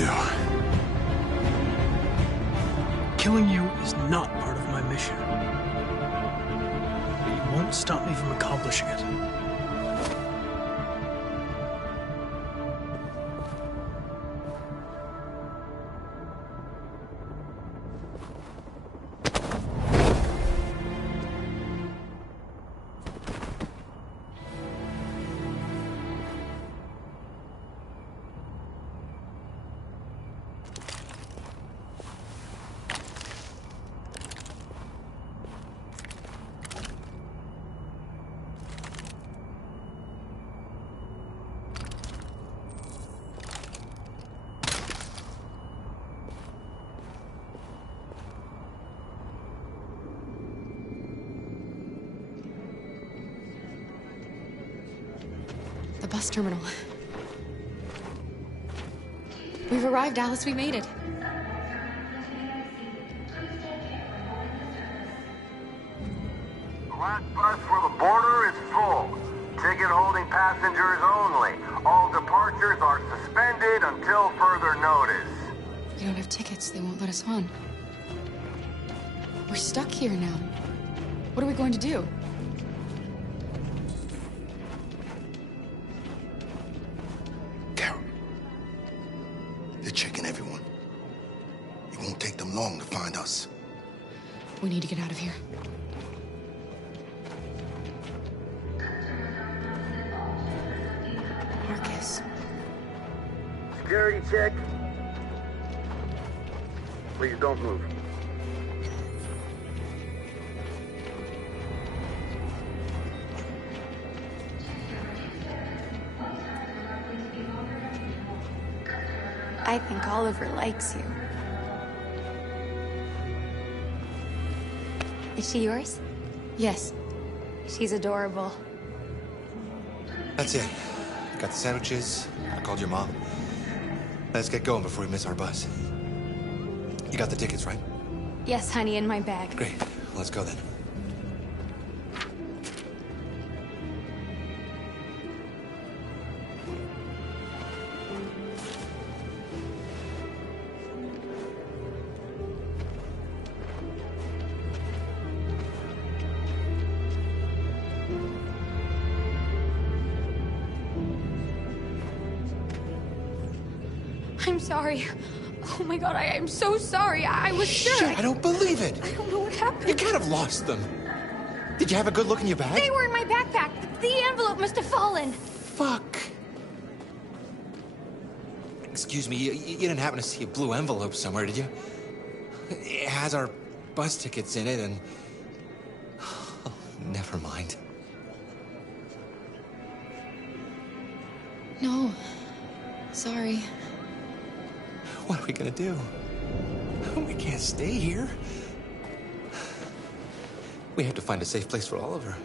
do? Killing you is not part of my mission. But you won't stop me from accomplishing it. The bus terminal. We've arrived, Alice. We made it. The last bus for the border is full. Ticket holding passengers only. All departures are suspended until further notice. We don't have tickets. They won't let us on. We're stuck here now. What are we going to do? They're checking everyone. It won't take them long to find us. We need to get out of here. Marcus. Security check. Please don't move. I think Oliver likes you. Is she yours? Yes. She's adorable. That's it. Got the sandwiches. I called your mom. Let's get going before we miss our bus. You got the tickets, right? Yes, honey, in my bag. Great. Let's go then. I'm sorry. Oh my god, I'm so sorry. I was sure. Shit, I don't believe it. I don't know what happened. You can't have lost them. Did you have a good look in your bag? They were in my backpack. The envelope must have fallen. Fuck. Excuse me, you didn't happen to see a blue envelope somewhere, did you? It has our bus tickets in it and... Oh, never mind. No. Sorry. What are we gonna do? We can't stay here. We have to find a safe place for Oliver.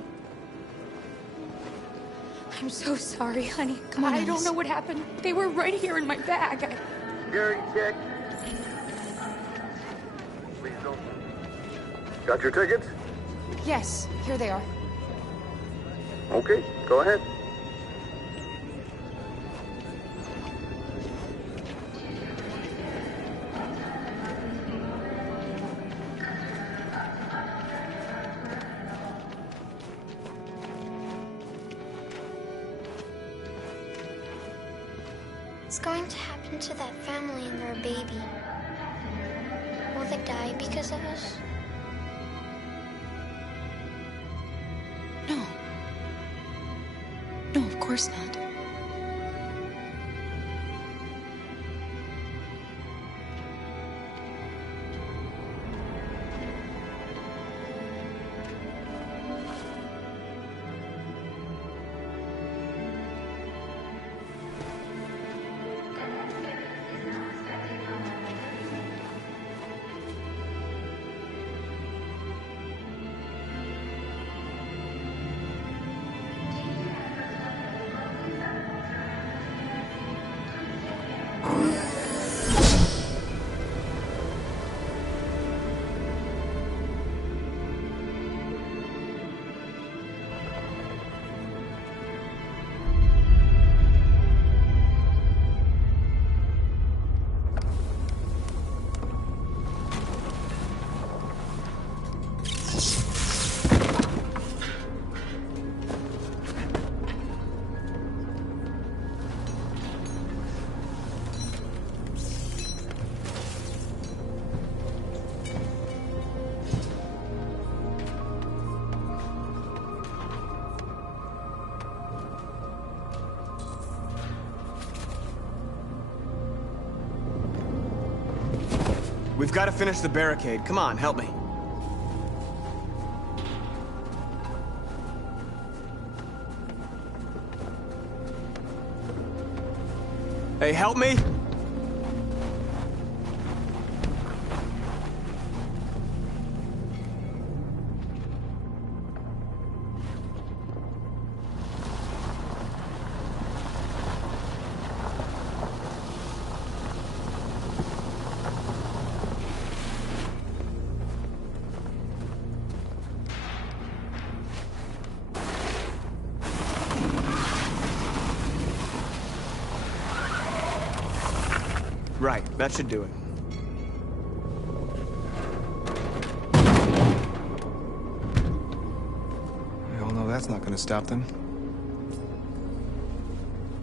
I'm so sorry, honey. Come on, I Alice. don't know what happened. They were right here in my bag. Security check. Please don't move. Got your tickets? Yes, here they are. Okay, go ahead. What's going to happen to that family and their baby? Will they die because of us? No. No, of course not. We've got to finish the barricade. Come on, help me. Hey, help me! Right, that should do it. We all know that's not gonna stop them.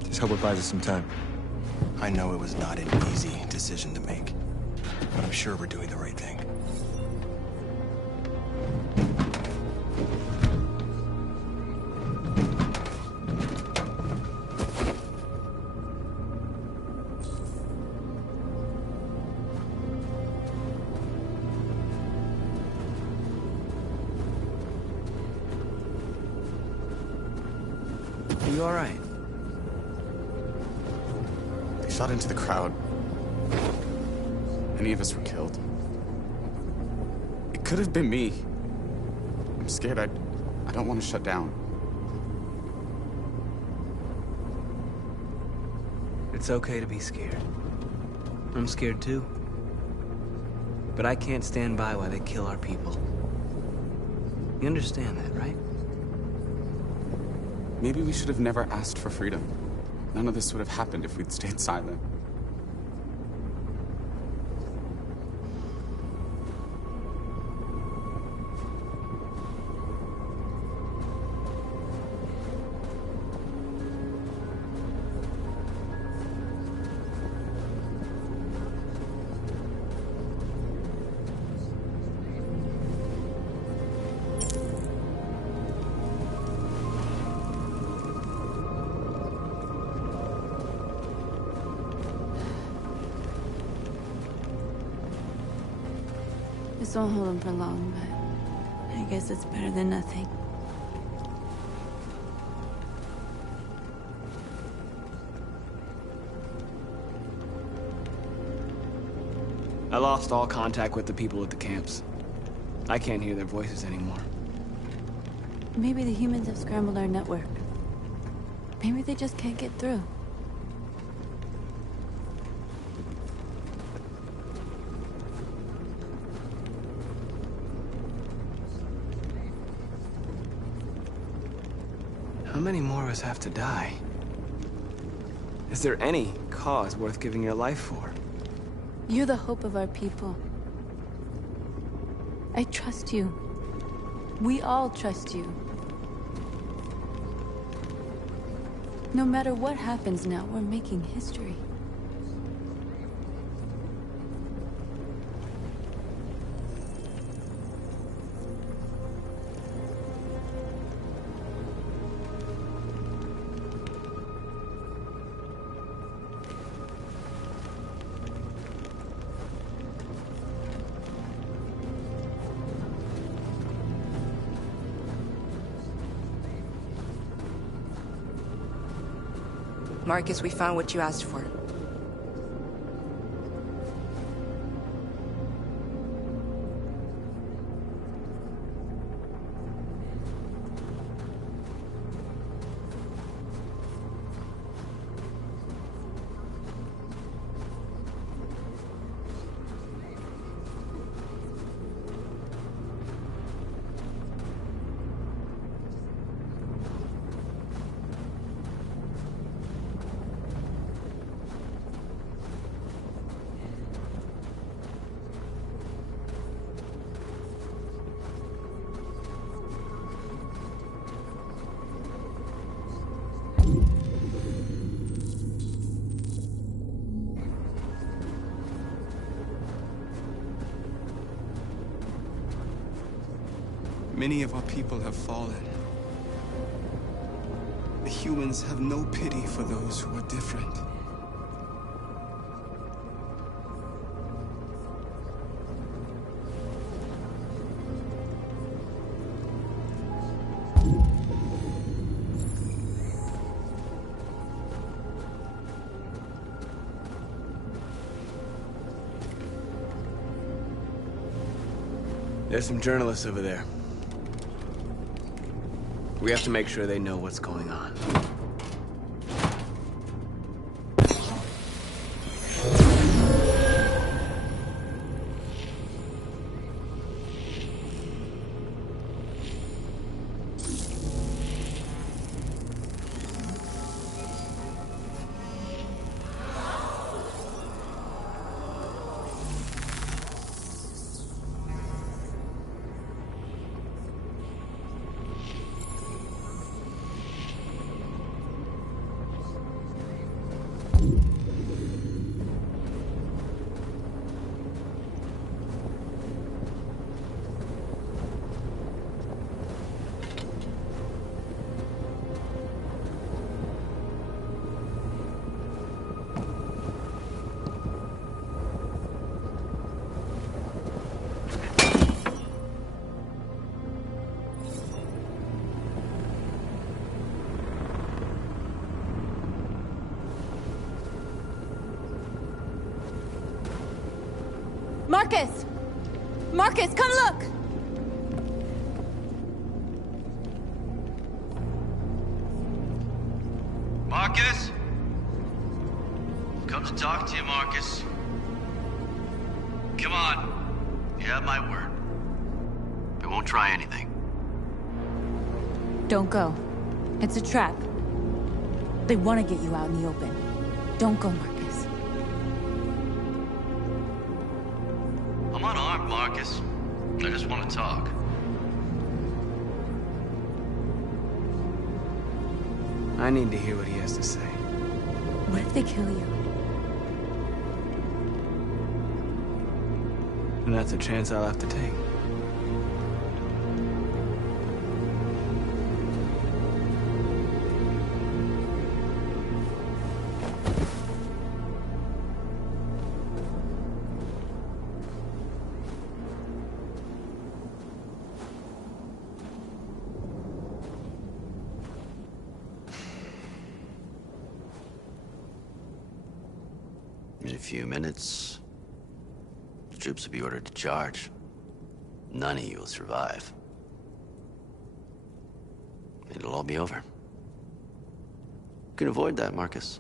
Just hope it buys us some time. I know it was not an easy decision to make, but I'm sure we're doing the right thing. Are you all right? They shot into the crowd. Many of us were killed. It could have been me. I'm scared. I don't want to shut down. It's okay to be scared. I'm scared too. But I can't stand by while they kill our people. You understand that, right? Maybe we should have never asked for freedom. None of this would have happened if we'd stayed silent. This won't hold him for long, but I guess it's better than nothing. I lost all contact with the people at the camps. I can't hear their voices anymore. Maybe the humans have scrambled our network. Maybe they just can't get through. How many more of us have to die? Is there any cause worth giving your life for? You're the hope of our people. I trust you. We all trust you. No matter what happens now, we're making history. Marcus, we found what you asked for. Many of our people have fallen. The humans have no pity for those who are different. There's some journalists over there. We have to make sure they know what's going on. Marcus! Marcus, come look! Marcus? Come to talk to you, Marcus. Come on. You have my word. I won't try anything. Don't go. It's a trap. They want to get you out in the open. Don't go, Marcus. I'm unarmed, Marcus. I just want to talk. I need to hear what he has to say. What if they kill you? And that's a chance I'll have to take. In a few minutes, the troops will be ordered to charge. None of you will survive. It'll all be over. You can avoid that, Marcus.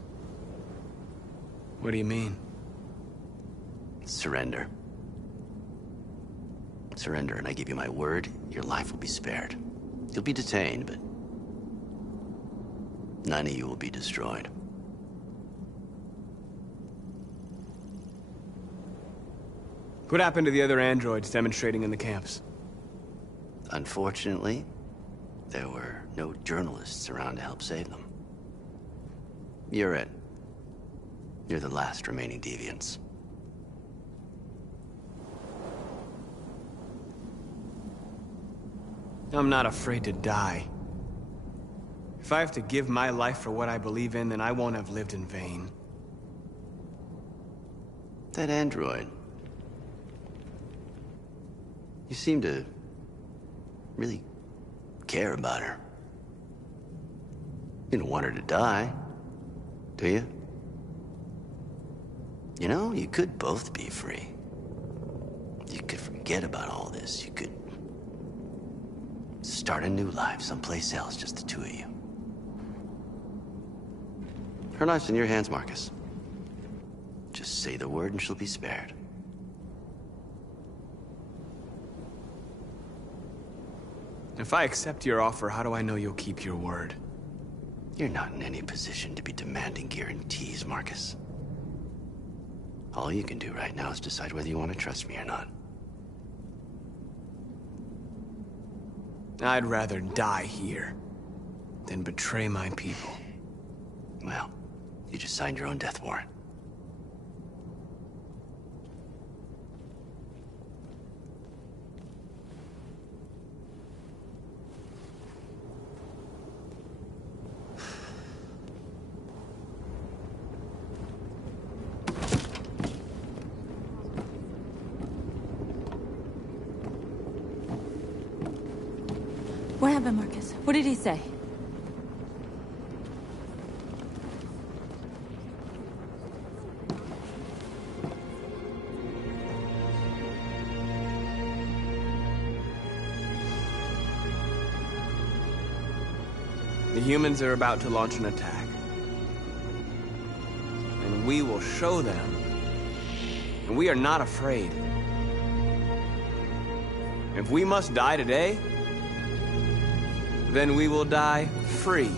What do you mean? Surrender. Surrender, and I give you my word, your life will be spared. You'll be detained, but none of you will be destroyed. What happened to the other androids demonstrating in the camps? Unfortunately, there were no journalists around to help save them. You're it. You're the last remaining deviants. I'm not afraid to die. If I have to give my life for what I believe in, then I won't have lived in vain. That android. You seem to really care about her. You don't want her to die, do you? You know, you could both be free. You could forget about all this. You could start a new life someplace else, just the two of you. Her life's in your hands, Marcus. Just say the word and she'll be spared. If I accept your offer, how do I know you'll keep your word? You're not in any position to be demanding guarantees, Marcus. All you can do right now is decide whether you want to trust me or not. I'd rather die here than betray my people. Well, you just signed your own death warrant. What happened, Marcus? What did he say? humans are about to launch an attack. And we will show them. And we are not afraid. If we must die today, then we will die free.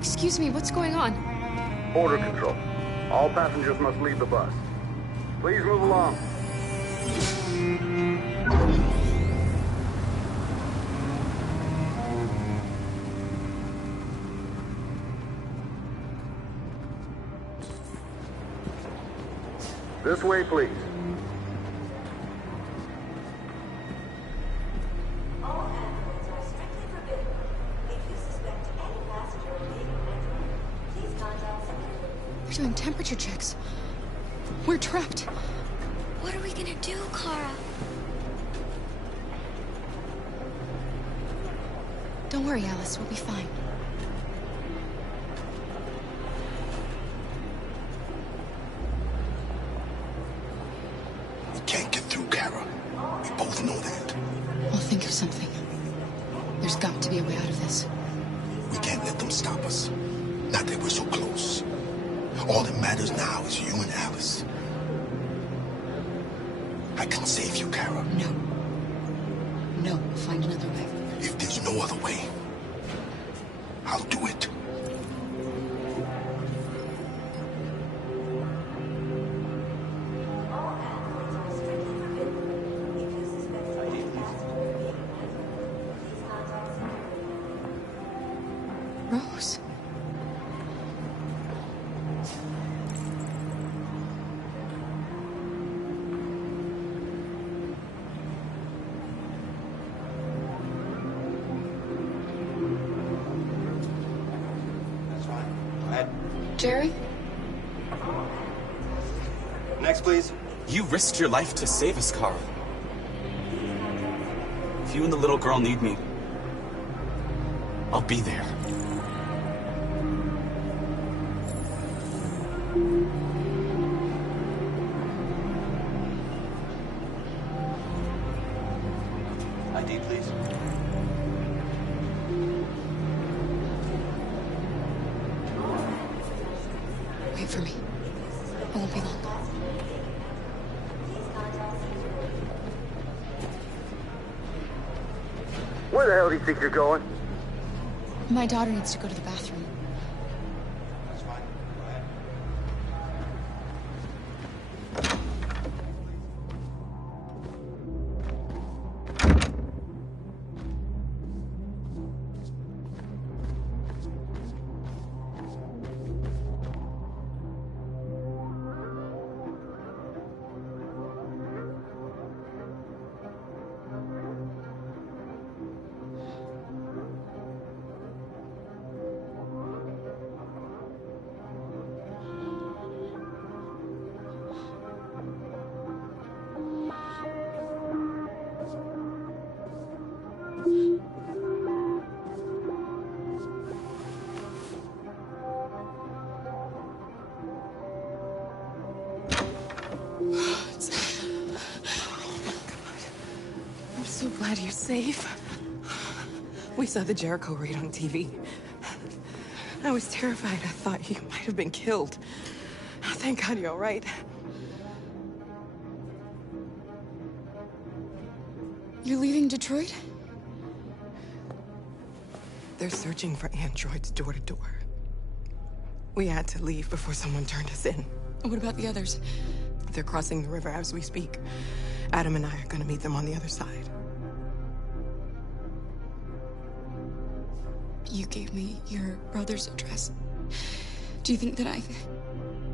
Excuse me, what's going on? Border control. All passengers must leave the bus. Please move along. This way, please. They're doing temperature checks. We're trapped. What are we gonna do, Kara? Don't worry, Alice. We'll be fine. We can't get through, Kara. We both know that. I'll think of something. There's got to be a way out of this. We can't let them stop us. Not that we're so close. All that matters now is you and Alice. I can save you, Kara. No. No, we'll find another way. If there's no other way, I'll do it. Rose. Jerry? Next, please. You risked your life to save us, Carl. If you and the little girl need me, I'll be there. ID, please. Wait for me. I won't be long. Where the hell do you think you're going? My daughter needs to go to the bathroom. I'm so glad you're safe. We saw the Jericho raid on TV. I was terrified. I thought you might have been killed. Thank God you're all right. You're leaving Detroit? They're searching for androids door to door. We had to leave before someone turned us in. What about the others? They're crossing the river as we speak. Adam and I are gonna meet them on the other side. You gave me your brother's address. Do you think that I...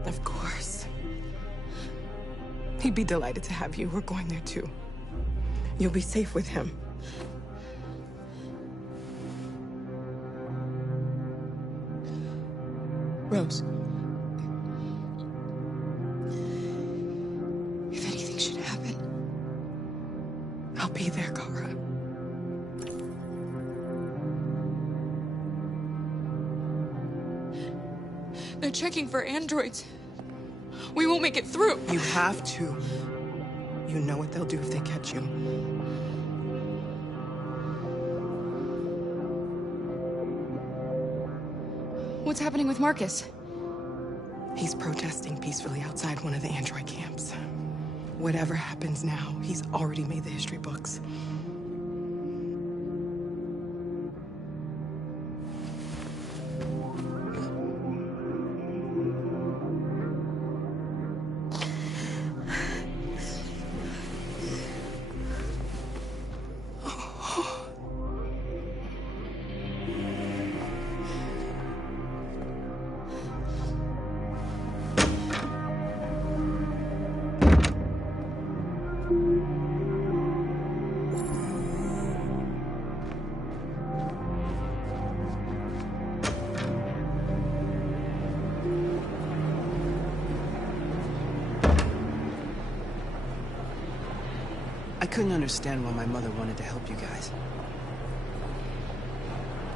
Of course. He'd be delighted to have you. We're going there too. You'll be safe with him. Rose. If anything should happen, I'll be there, Kara. They're checking for androids. We won't make it through. You have to. You know what they'll do if they catch you. What's happening with Marcus? He's protesting peacefully outside one of the android camps. Whatever happens now, he's already made the history books. I couldn't understand why my mother wanted to help you guys.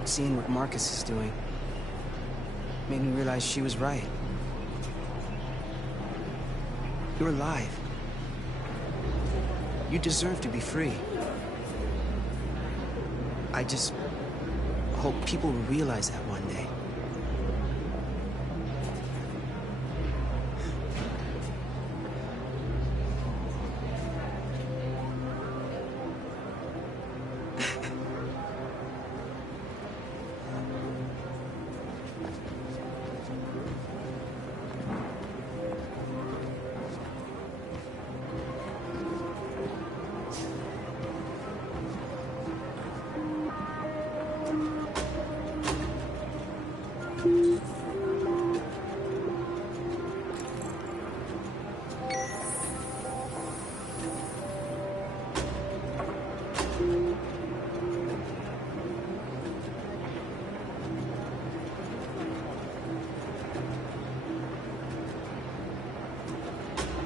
Seeing what Marcus is doing made me realize she was right. You're alive. You deserve to be free. I just hope people will realize that one day.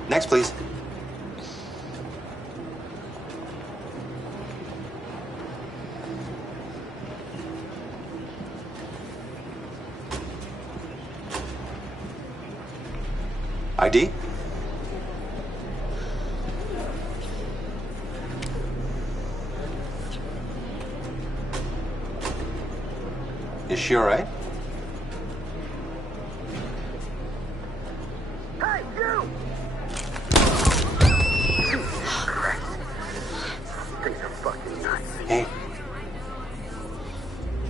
Next, please. ID? Is she all right? Hey, you! Things are fucking nuts. Hey.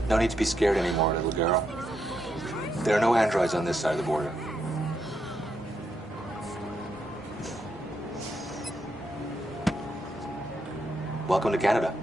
No need to be scared anymore, little girl. There are no androids on this side of the border. Welcome to Canada.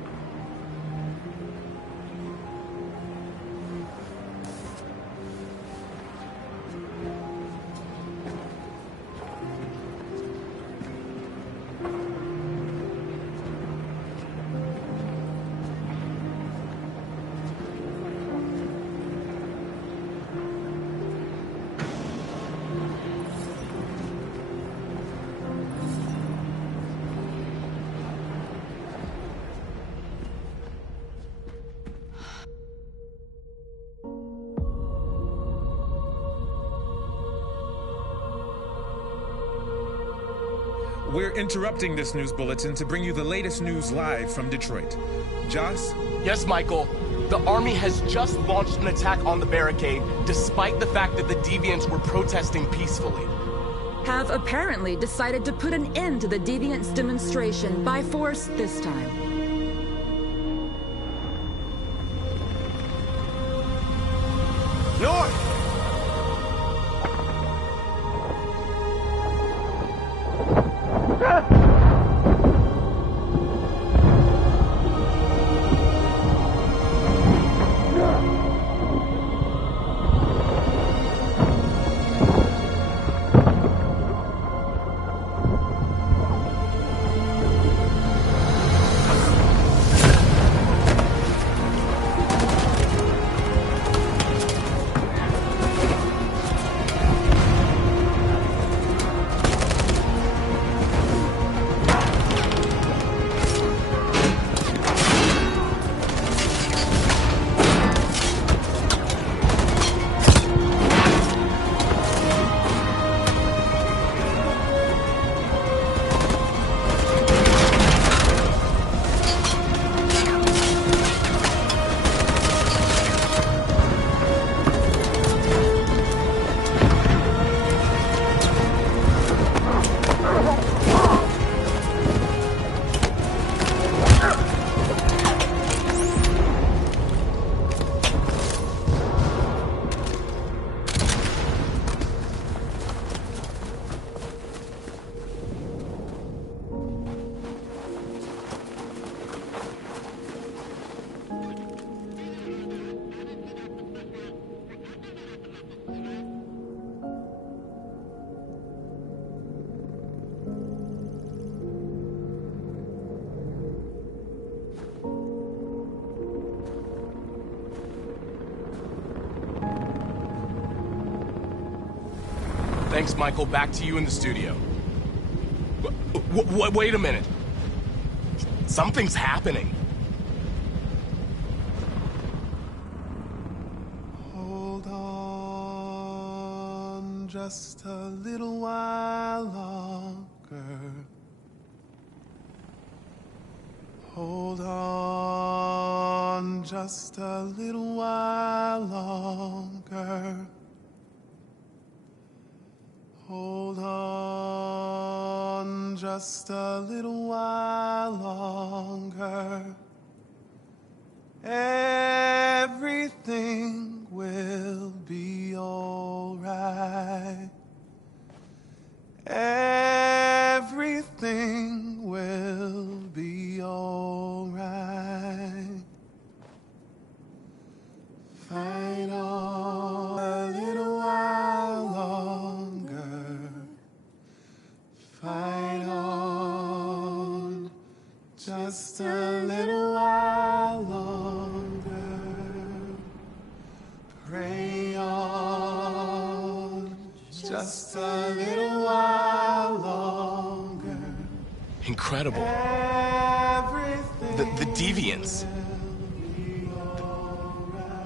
We're interrupting this news bulletin to bring you the latest news live from Detroit. Joss? Yes, Michael. The army has just launched an attack on the barricade, despite the fact that the Deviants were protesting peacefully. Have apparently decided to put an end to the Deviants' demonstration by force this time. North! Thanks, Michael. Back to you in the studio. Wait a minute. Something's happening. Hold on just a little while longer. Hold on just a little while longer. Hold on just a little while longer. Everything will be alright. Everything will be alright. Fight on a little while longer. Fight on just a little while longer. Pray on just a little while longer. Incredible. The Deviants.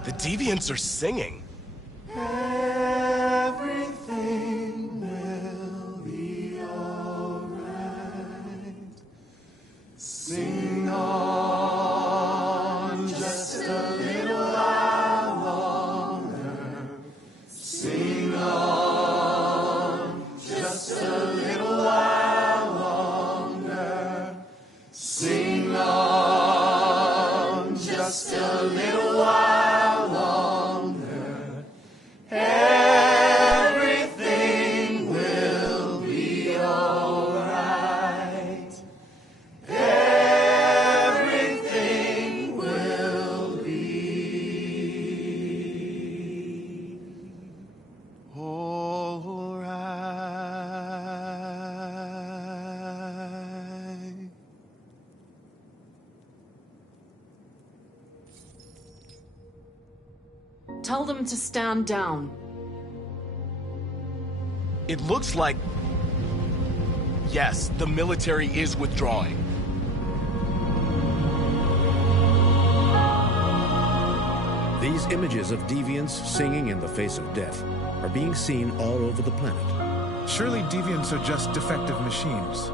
The Deviants are singing. Everything will be alright. Sing on just a little while longer. Sing on just a little while longer. Sing on just a little while longer. Everything will be alright. Everything will be alright. Tell them to stand down. It looks like... Yes, the military is withdrawing. These images of deviants singing in the face of death are being seen all over the planet. Surely deviants are just defective machines.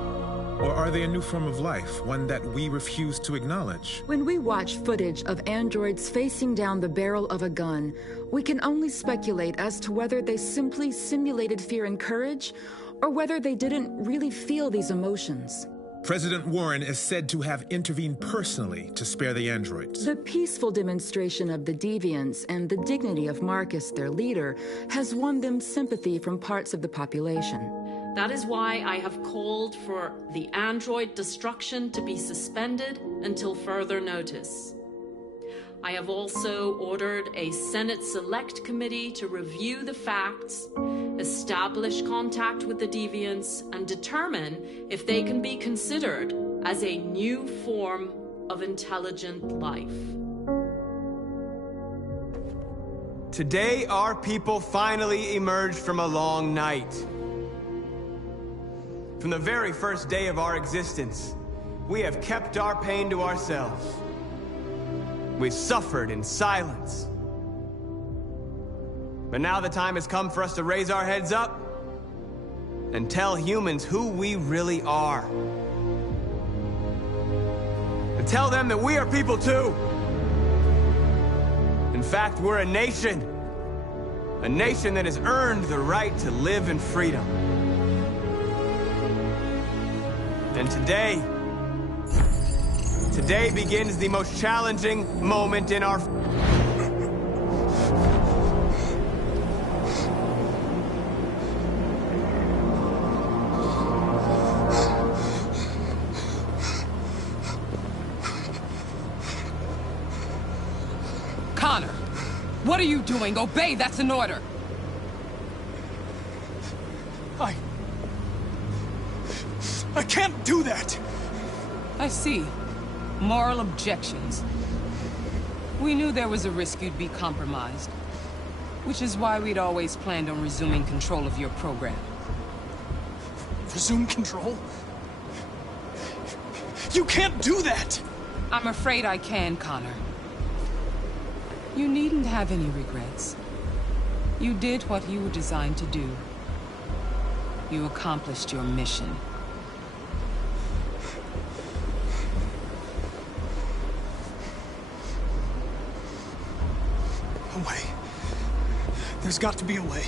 Or are they a new form of life, one that we refuse to acknowledge? When we watch footage of androids facing down the barrel of a gun, we can only speculate as to whether they simply simulated fear and courage, or whether they didn't really feel these emotions. President Warren is said to have intervened personally to spare the androids. The peaceful demonstration of the deviants and the dignity of Marcus, their leader, has won them sympathy from parts of the population. That is why I have called for the android destruction to be suspended until further notice. I have also ordered a Senate Select Committee to review the facts, establish contact with the deviants, and determine if they can be considered as a new form of intelligent life. Today, our people finally emerged from a long night. From the very first day of our existence, we have kept our pain to ourselves. We've suffered in silence. But now the time has come for us to raise our heads up and tell humans who we really are. And tell them that we are people too. In fact, we're a nation that has earned the right to live in freedom. And today begins the most challenging moment in our... Connor, what are you doing? Obey, that's an order. I can't do that! I see. Moral objections. We knew there was a risk you'd be compromised. Which is why we'd always planned on resuming control of your program. Resume control? You can't do that! I'm afraid I can, Connor. You needn't have any regrets. You did what you were designed to do. You accomplished your mission. A way. There's got to be a way.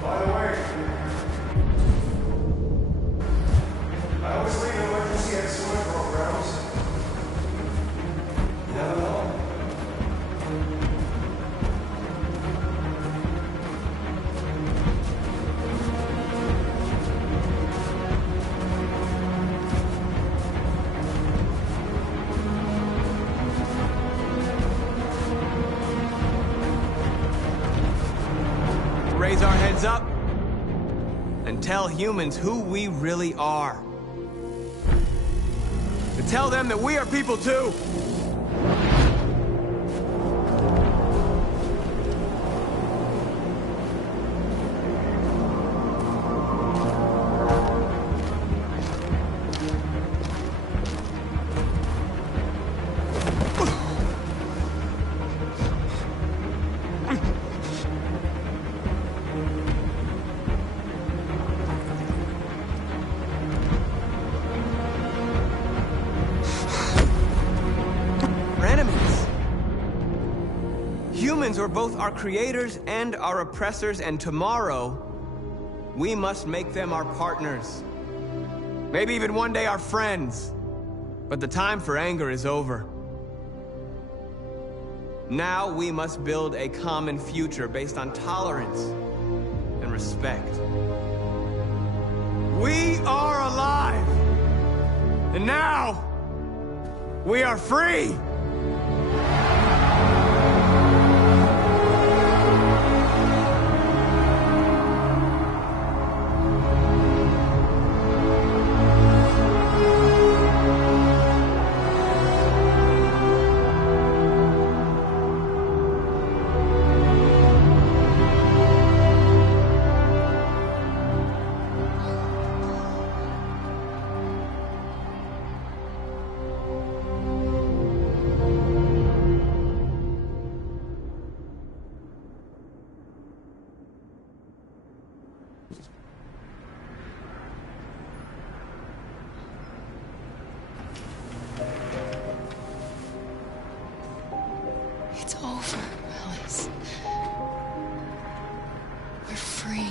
By the way, I always lead emergency and sewer programs. Never know. Raise our heads up and tell humans who we really are. To tell them that we are people too. Humans are both our creators and our oppressors, and tomorrow, we must make them our partners. Maybe even one day our friends. But the time for anger is over. Now we must build a common future based on tolerance and respect. We are alive! And now, we are free! It's over, Alice. We're free.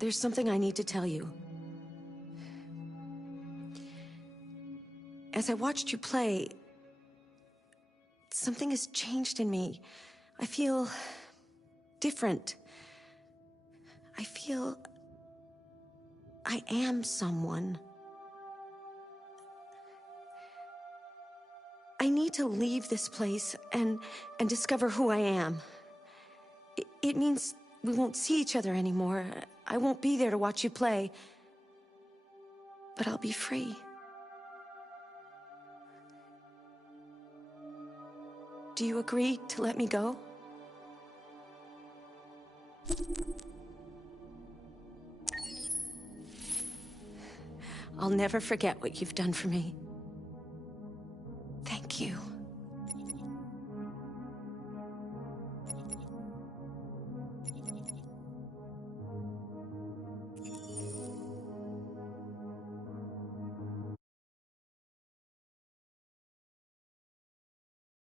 there's something I need to tell you. As I watched you play, something has changed in me. I feel different. I feel I am someone. I need to leave this place and discover who I am. It means we won't see each other anymore. I won't be there to watch you play. But I'll be free. Do you agree to let me go? I'll never forget what you've done for me.